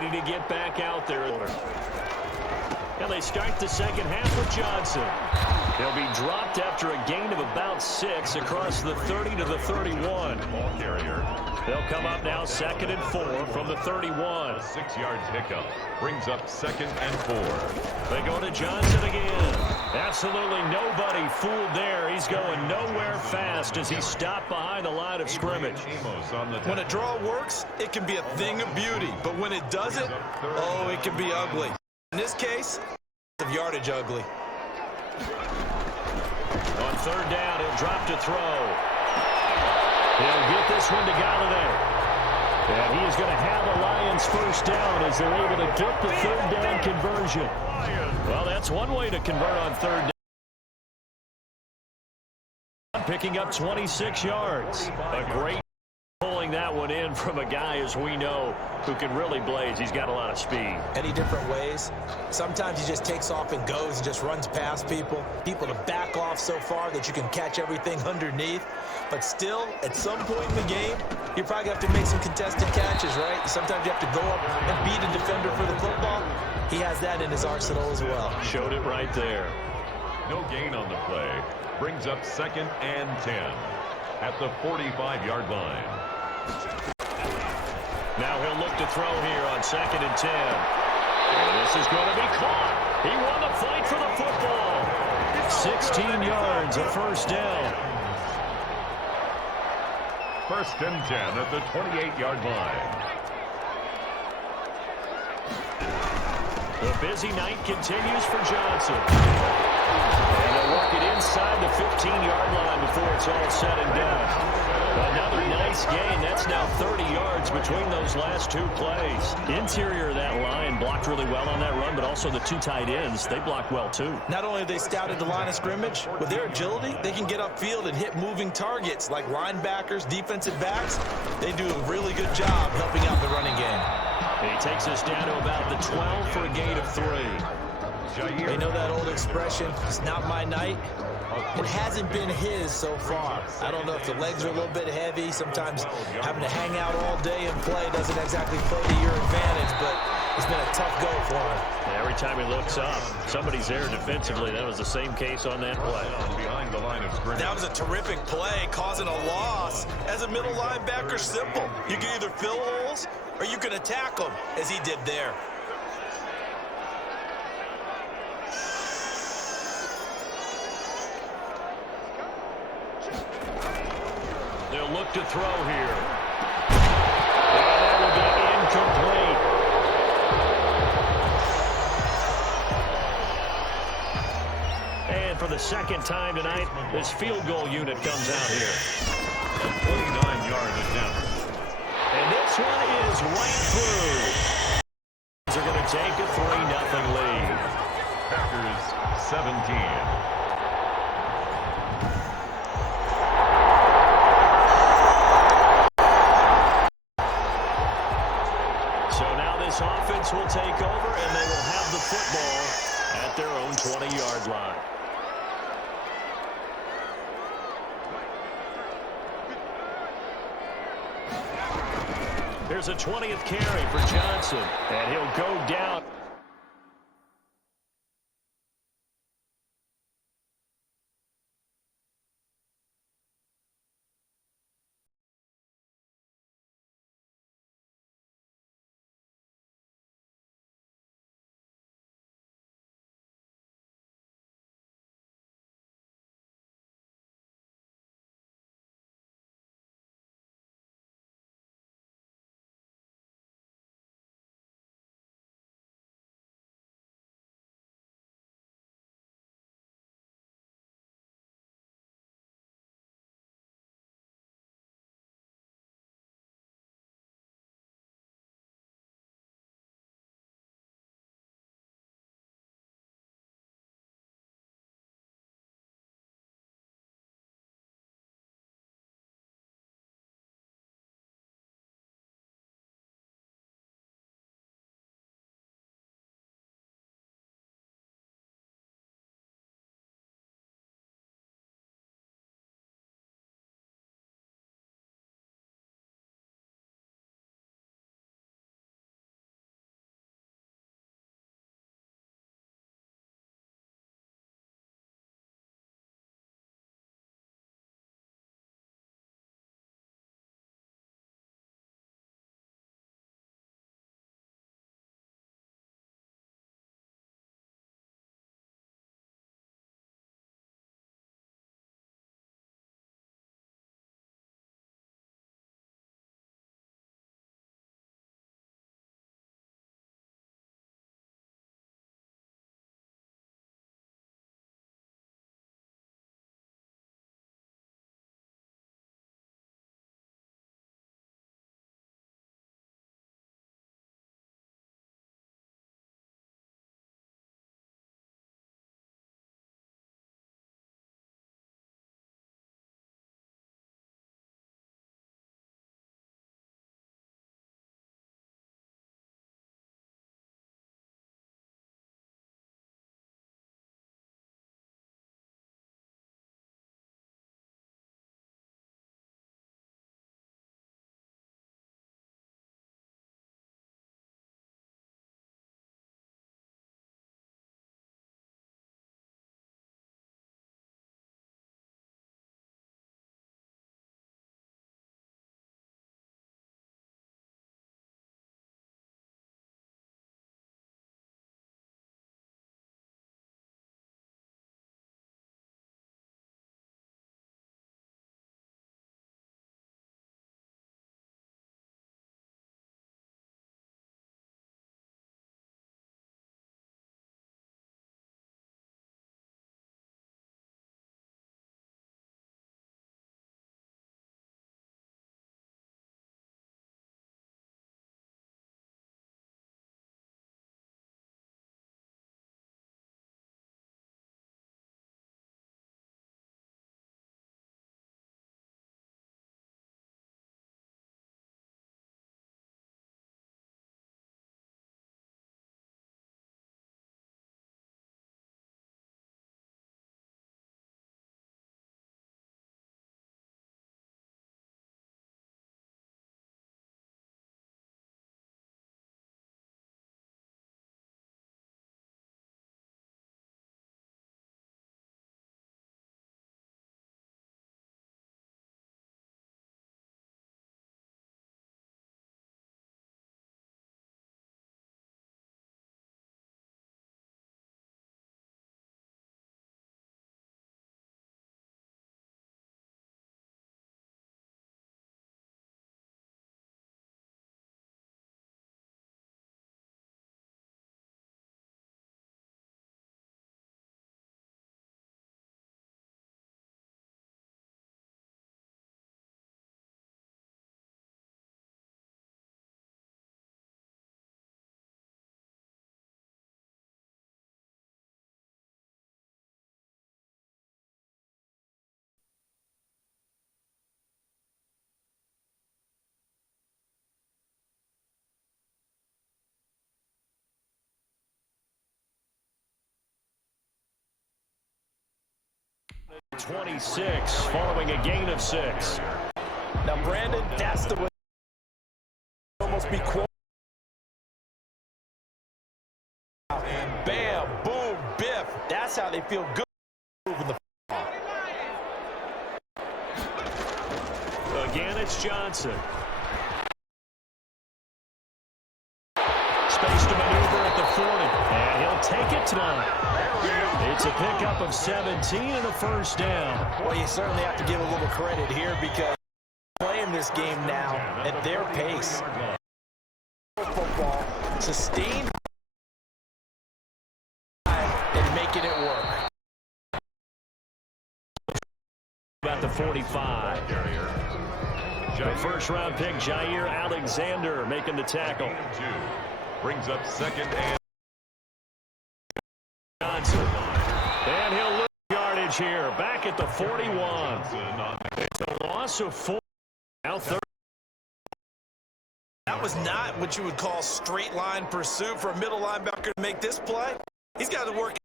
Ready to get back out there. And they start the second half with Johnson. He'll be dropped after a gain of about 6 across the 30 to the 31. Ball carrier. They'll come up now 2nd and 4 from the 31. 6-yard pickup brings up 2nd and 4. They go to Johnson again. Absolutely nobody fooled there. He's going nowhere fast as he's stopped behind the line of scrimmage. Amos on the When a draw works, it can be a thing of beauty. But when it doesn't, oh, it can be ugly. In this case, of yardage ugly. On 3rd down, he'll drop to throw. He'll get this one to Galladay. And he is going to have a Lions first down as they're able to get the 3rd down conversion. Well, that's one way to convert on 3rd down. Picking up 26 yards. A great pulling that one in from a guy, as we know, who can really blaze. He's got a lot of speed. Any different ways? Sometimes he just takes off and goes and just runs past people to back off so far that you can catch everything underneath. But still, at some point in the game, you're probably going to have to make some contested catches, right? Sometimes you have to go up and beat a defender for the football. He has that in his arsenal as well. Showed it right there. No gain on the play. Brings up 2nd and 10 at the 45-yard line. Now he'll look to throw here on 2nd and 10. And this is going to be caught. He won the fight for the football. 16 yards, a first down. 1st and 10 at the 28-yard line. The busy night continues for Johnson. And they'll work it inside the 15-yard line before it's all said and done. Another nice gain. That's now 30 yards between those last two plays. Interior of that line blocked really well on that run, but also the two tight ends, they blocked well too. Not only have they scouted the line of scrimmage, with their agility, they can get upfield and hit moving targets like linebackers, defensive backs. They do a really good job helping out the running game. He takes us down to about the 12 for a gain of 3. They know that old expression, it's not my night. It hasn't been his so far. I don't know if the legs are a little bit heavy. Sometimes having to hang out all day and play doesn't exactly play to your advantage, but it's been a tough go for him. Every time he looks up, somebody's there defensively. That was the same case on that play. Behind the line of scrimmage. That was a terrific play, causing a loss. As a middle linebacker, simple. You can either fill holes or you can attack them, as he did there. They'll look to throw here. And that will be incomplete. And for the second time tonight, this field goal unit comes out here. A 29-yard attempt. And this one is right through. They're going to take a 3-0 lead. Packers 17. Offense will take over, and they will have the football at their own 20-yard line. Here's a 20th carry for Johnson, and he'll go down. 26 following a gain of 6. Now, Brandon, that's the way almost be quoted. And bam, boom, biff. That's how they feel good moving the ball. Again, it's Johnson. Space to maneuver at the 40. And he'll take it tonight. It's a pickup of 17 and a first down. Well, you certainly have to give a little credit here because playing this game now at their pace. Football, sustained and making it work. About the 45. The first-round pick, Jair Alexander, making the tackle. Brings up second and Johnson. And he'll lose yardage here. Back at the 41. It's a loss of 4. Now 30. That was not what you would call straight line pursuit for a middle linebacker to make this play. He's got to work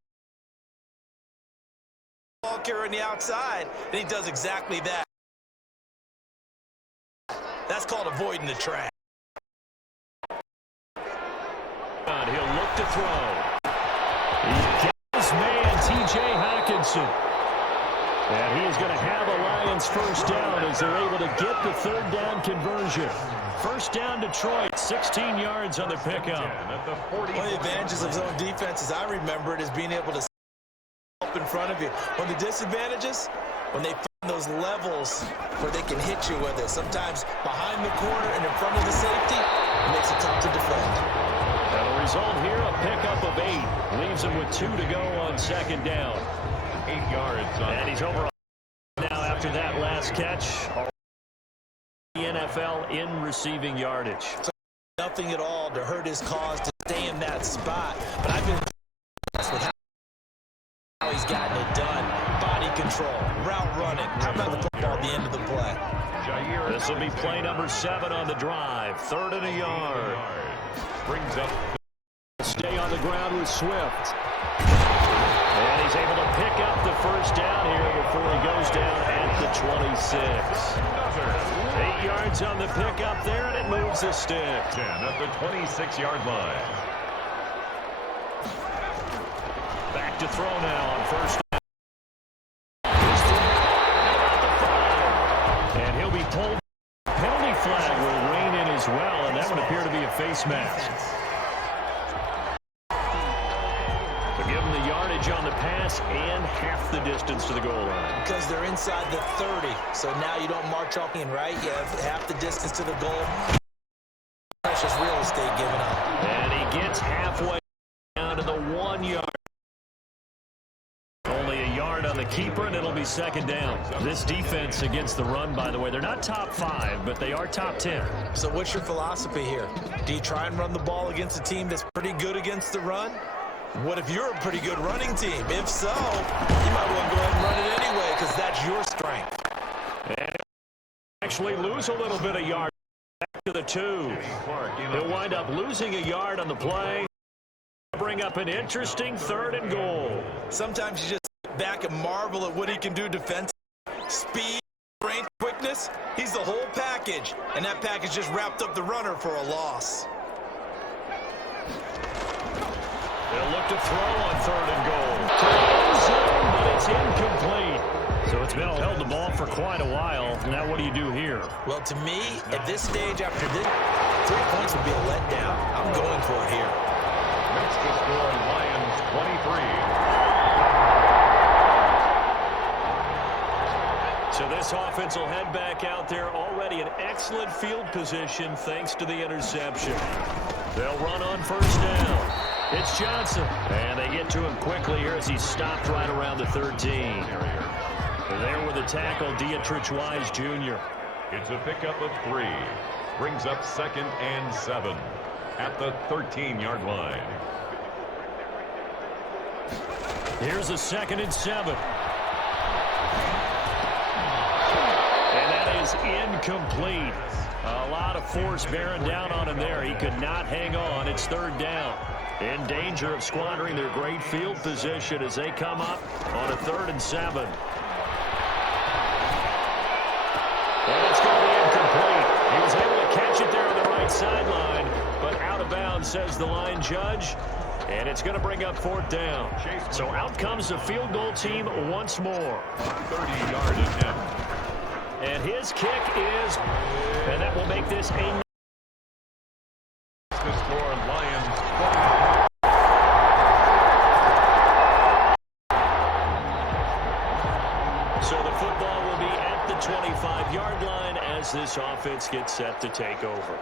ball carrier on the outside, and he does exactly that. That's called avoiding the track. And he'll look to throw. He's got his man, T.J. Hawkinson. And he is going to have a Lions first down as they're able to get the third down conversion. First down, Detroit, 16 yards on the pickup. One of the advantages of zone defense, as I remember it, is being able to up in front of you. One of the disadvantages, when they find those levels where they can hit you with it. Sometimes behind the corner and in front of the safety, it makes it tough to defend. And the result here, a pickup of 8. Leaves him with 2 to go on second down. 8 yards. And he's over now after that last catch. The NFL in receiving yardage. Nothing at all to hurt his cause to stay in that spot. But I've been impressed with how he's gotten it done. Body control, route running. How about the football at the end of the play? This will be play number 7 on the drive. 3rd and a yard. Brings up. Stay on the ground with Swift. And he's able to pick up the first down here before he goes down at the 26. 8 yards on the pickup there, and it moves the stick. 10 at the 26-yard line. Back to throw now on first down. And he'll be pulled. Penalty flag will rein in as well, and that would appear to be a face mask. Give him the yardage on the pass and half the distance to the goal line. Because they're inside the 30. So now you don't march up in, right? You have half the distance to the goal. Precious real estate given up. And he gets halfway down to the 1 yard. Only a yard on the keeper, and it'll be second down. This defense against the run, by the way, they're not top 5, but they are top 10. So what's your philosophy here? Do you try and run the ball against a team that's pretty good against the run? What if you're a pretty good running team? If so, you might want to go ahead and run it anyway because that's your strength. And actually lose a little bit of yard back to the 2. He'll wind up losing a yard on the play. Bring up an interesting 3rd and goal. Sometimes you just sit back and marvel at what he can do defensively. Speed, strength, quickness, he's the whole package. And that package just wrapped up the runner for a loss. They'll look to throw on 3rd and goal. But it's incomplete. So it's been held the ball for quite a while. Now what do you do here? Well, to me, at this stage after this, 3 points would be a letdown. I'm going for it here. Makes the score Lions 23. So this offense will head back out there already in excellent field position thanks to the interception. They'll run on first down. It's Johnson. And they get to him quickly here as he's stopped right around the 13. There with the tackle, Dietrich Wise Jr. It's a pickup of 3. Brings up 2nd and 7 at the 13-yard line. Here's a 2nd and 7. And that is incomplete. A lot of force bearing down on him there. He could not hang on. It's 3rd down. In danger of squandering their great field position as they come up on a 3rd and 7. right sideline, but out of bounds, says the line judge. And it's going to bring up 4th down. So out comes the field goal team once more. 30-yard attempt. And his kick is, and that will make this a... The score, Lions. So the football will be at the 25-yard line as this offense gets set to take over.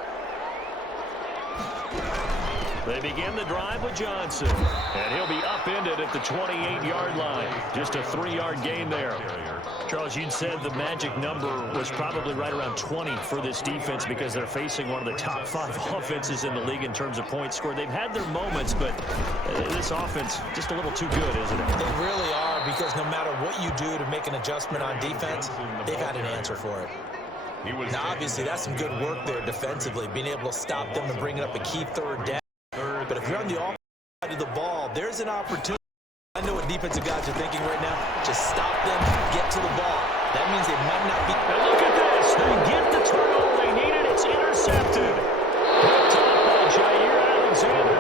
They begin the drive with Johnson, and he'll be upended at the 28-yard line. Just a 3-yard gain there. Charles, you'd said the magic number was probably right around 20 for this defense because they're facing one of the top 5 offenses in the league in terms of points scored. They've had their moments, but this offense just a little too good, isn't it? They really are, because no matter what you do to make an adjustment on defense, they've had an answer for it. Now, obviously, that's some good work there defensively, being able to stop them and bring up a key 3rd down. But if you're on the offensive side of the ball, there's an opportunity. I know what defensive guys are thinking right now. Just stop them, get to the ball. That means they might not be... Now look at this. They get the turnover they needed. It's intercepted. Picked up by Jair Alexander.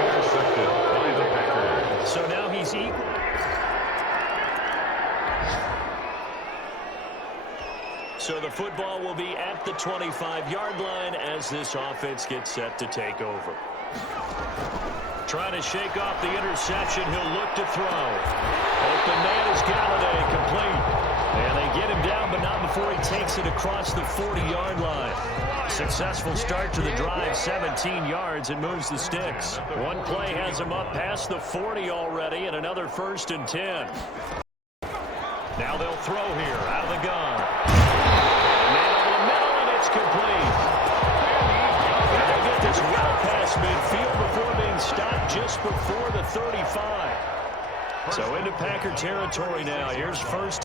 Intercepted by the Packers. So now he's equal. So the football will be at the 25-yard line as this offense gets set to take over. Trying to shake off the interception. He'll look to throw. Open man is Galladay, complete. And they get him down, but not before he takes it across the 40-yard line. Successful start to the drive, 17 yards, and moves the sticks. One play has him up past the 40 already, and another 1st and 10. Now they'll throw here out of the gun. Man over the middle, and it's complete. And they get this well past midfield before being stopped just before the 35. So into Packer territory now. Here's 1st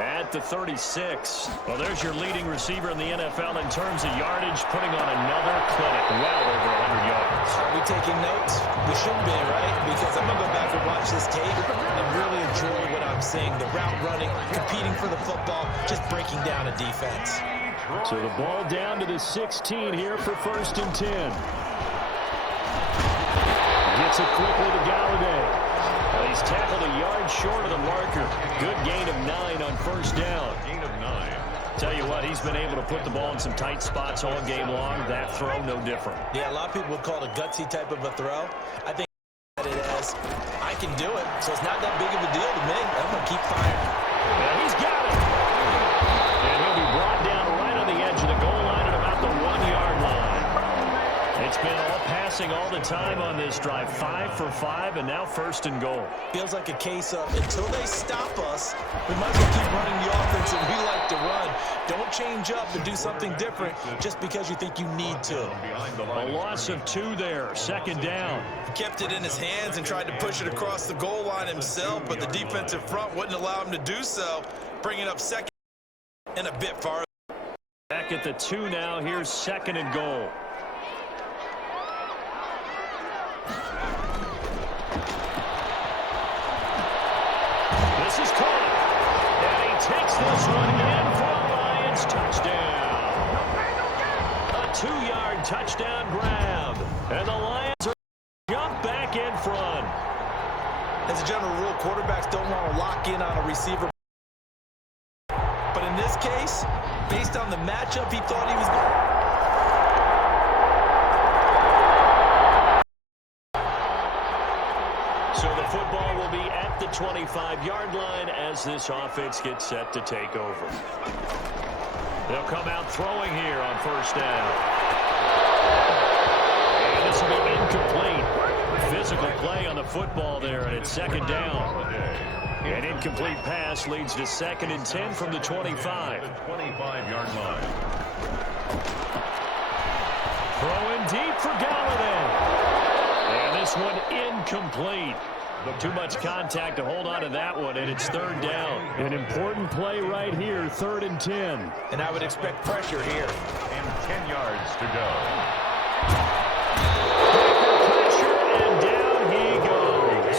at the 36. Well, there's your leading receiver in the NFL in terms of yardage, putting on another clinic, well over 100 yards. Are we taking notes? We should be, right? Because I'm going to go back and watch this tape and really enjoy what I'm seeing. The route running, competing for the football, just breaking down a defense. So the ball down to the 16 here for 1st and 10. Gets it quickly to Galladay. Well, he's tackled a yard short of the marker. Good gain of 9 on 1st down. Gain of 9. Tell you what, he's been able to put the ball in some tight spots all game long. That throw, no different. Yeah, a lot of people would call it a gutsy type of a throw. I think it as I can do it, so it's not that big of a deal to me. I'm going to keep firing. And he's got it. And he'll be brought down right on the edge of the goal line at about the 1-yard line. It's been all passing all the time on this drive. 5 for 5, and now 1st and goal. Feels like a case of until they stop us, we might as well keep running the offense that we like to run. Don't change up and do something different just because you think you need to. A loss of 2 there. 2nd down. He kept it in his hands and tried to push it across the goal line himself, but the defensive front wouldn't allow him to do so, bringing up 2nd and a bit farther. Back at the 2 now. Here's 2nd and goal. This is caught. And he takes this one in for a Lions touchdown. A 2-yard touchdown grab. And the Lions are jump back in front. As a general rule, quarterbacks don't want to lock in on a receiver. But in this case, based on the matchup, he thought he was going. So the football will be at the 25-yard line as this offense gets set to take over. They'll come out throwing here on 1st down. And this will be incomplete. Physical play on the football there, and it's 2nd down. An incomplete pass leads to 2nd and 10 from the 25. 25-yard line. Throwing deep for Galladay. And this one incomplete. Too much contact to hold on to that one, and it's 3rd down. An important play right here, 3rd and 10. And I would expect pressure here. And 10 yards to go. Pressure, and down he goes.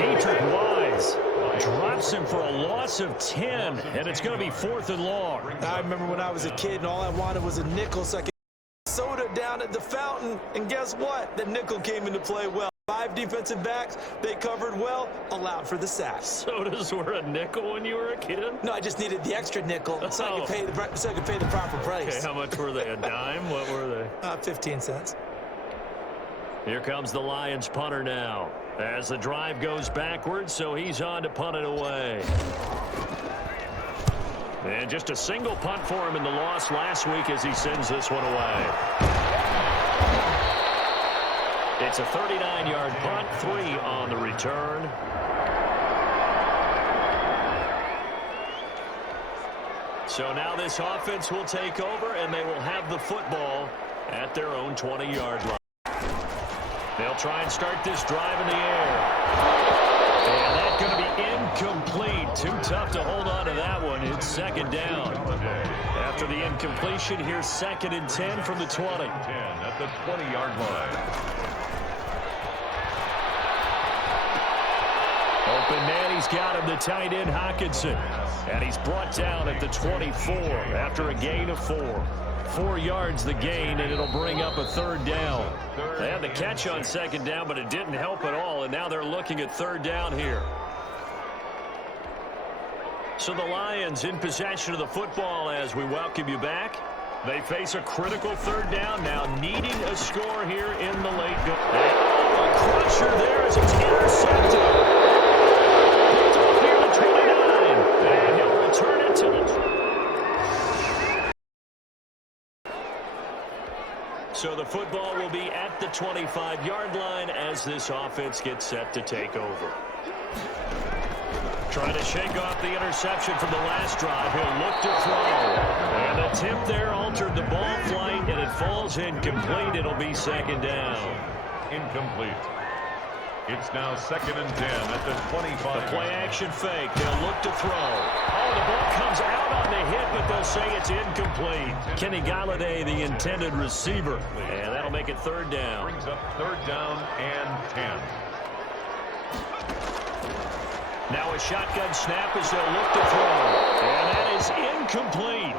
Dietrich Wise drops him conversion for a loss of 10, and it's going to be 4th and long. I remember when I was a kid and all I wanted was a nickel so I could get soda down at the fountain, and guess what? The nickel came into play well. 5 defensive backs, they covered well, allowed for the sacks. Sodas were a nickel when you were a kid? No, I just needed the extra nickel so I could pay the proper price. Okay, how much were they? A dime? What were they? 15 cents. Here comes the Lions punter now as the drive goes backwards, so he's on to punt it away. And just a single punt for him in the loss last week as he sends this one away. It's a 39-yard punt, 3 on the return. So now this offense will take over, and they will have the football at their own 20-yard line. They'll try and start this drive in the air. And that's going to be incomplete. Too tough to hold on to that one. It's 2nd down. After the incompletion, here's 2nd and 10 from the 20. 10 at the 20-yard line. Open man, he's got him, the tight end Hockenson. And he's brought down at the 24 after a gain of 4. 4 yards the gain, and it'll bring up a 3rd down. They had the catch on 2nd down, but it didn't help at all, and now they're looking at 3rd down here. So the Lions in possession of the football as we welcome you back. They face a critical 3rd down now, needing a score here in the late go. A crusher there as it's intercepted. Picked off here at 29, and he'll return it to the... So the football will be at the 25-yard line as this offense gets set to take over. Trying to shake off the interception from the last drive. He'll look to throw. And the tip there altered the ball flight, and it falls incomplete. It'll be 2nd down. Incomplete. It's now 2nd and 10 at the 25. The play action fake. They'll look to throw. Oh, the ball comes out on the hit, but they'll say it's incomplete. Kenny Galladay, the intended receiver. And that'll make it 3rd down. Brings up 3rd down and 10. Now a shotgun snap as they'll look to throw. And that is incomplete.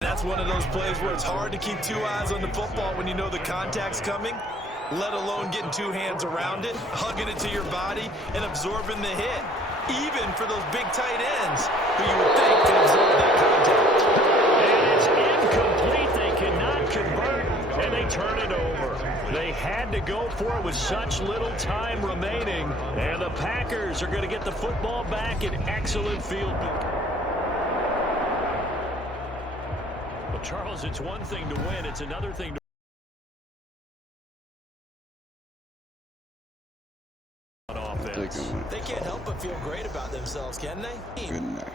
That's one of those plays where it's hard to keep 2 eyes on the football when you know the contact's coming, let alone getting 2 hands around it, hugging it to your body, and absorbing the hit, even for those big tight ends who you would think could absorb that contact. And it's incomplete. They cannot convert, and they turn it over. They had to go for it with such little time remaining, and the Packers are going to get the football back in excellent field. Well, Charles, it's one thing to win. It's another thing to offense. They can't help but feel great about themselves, can they? Good night.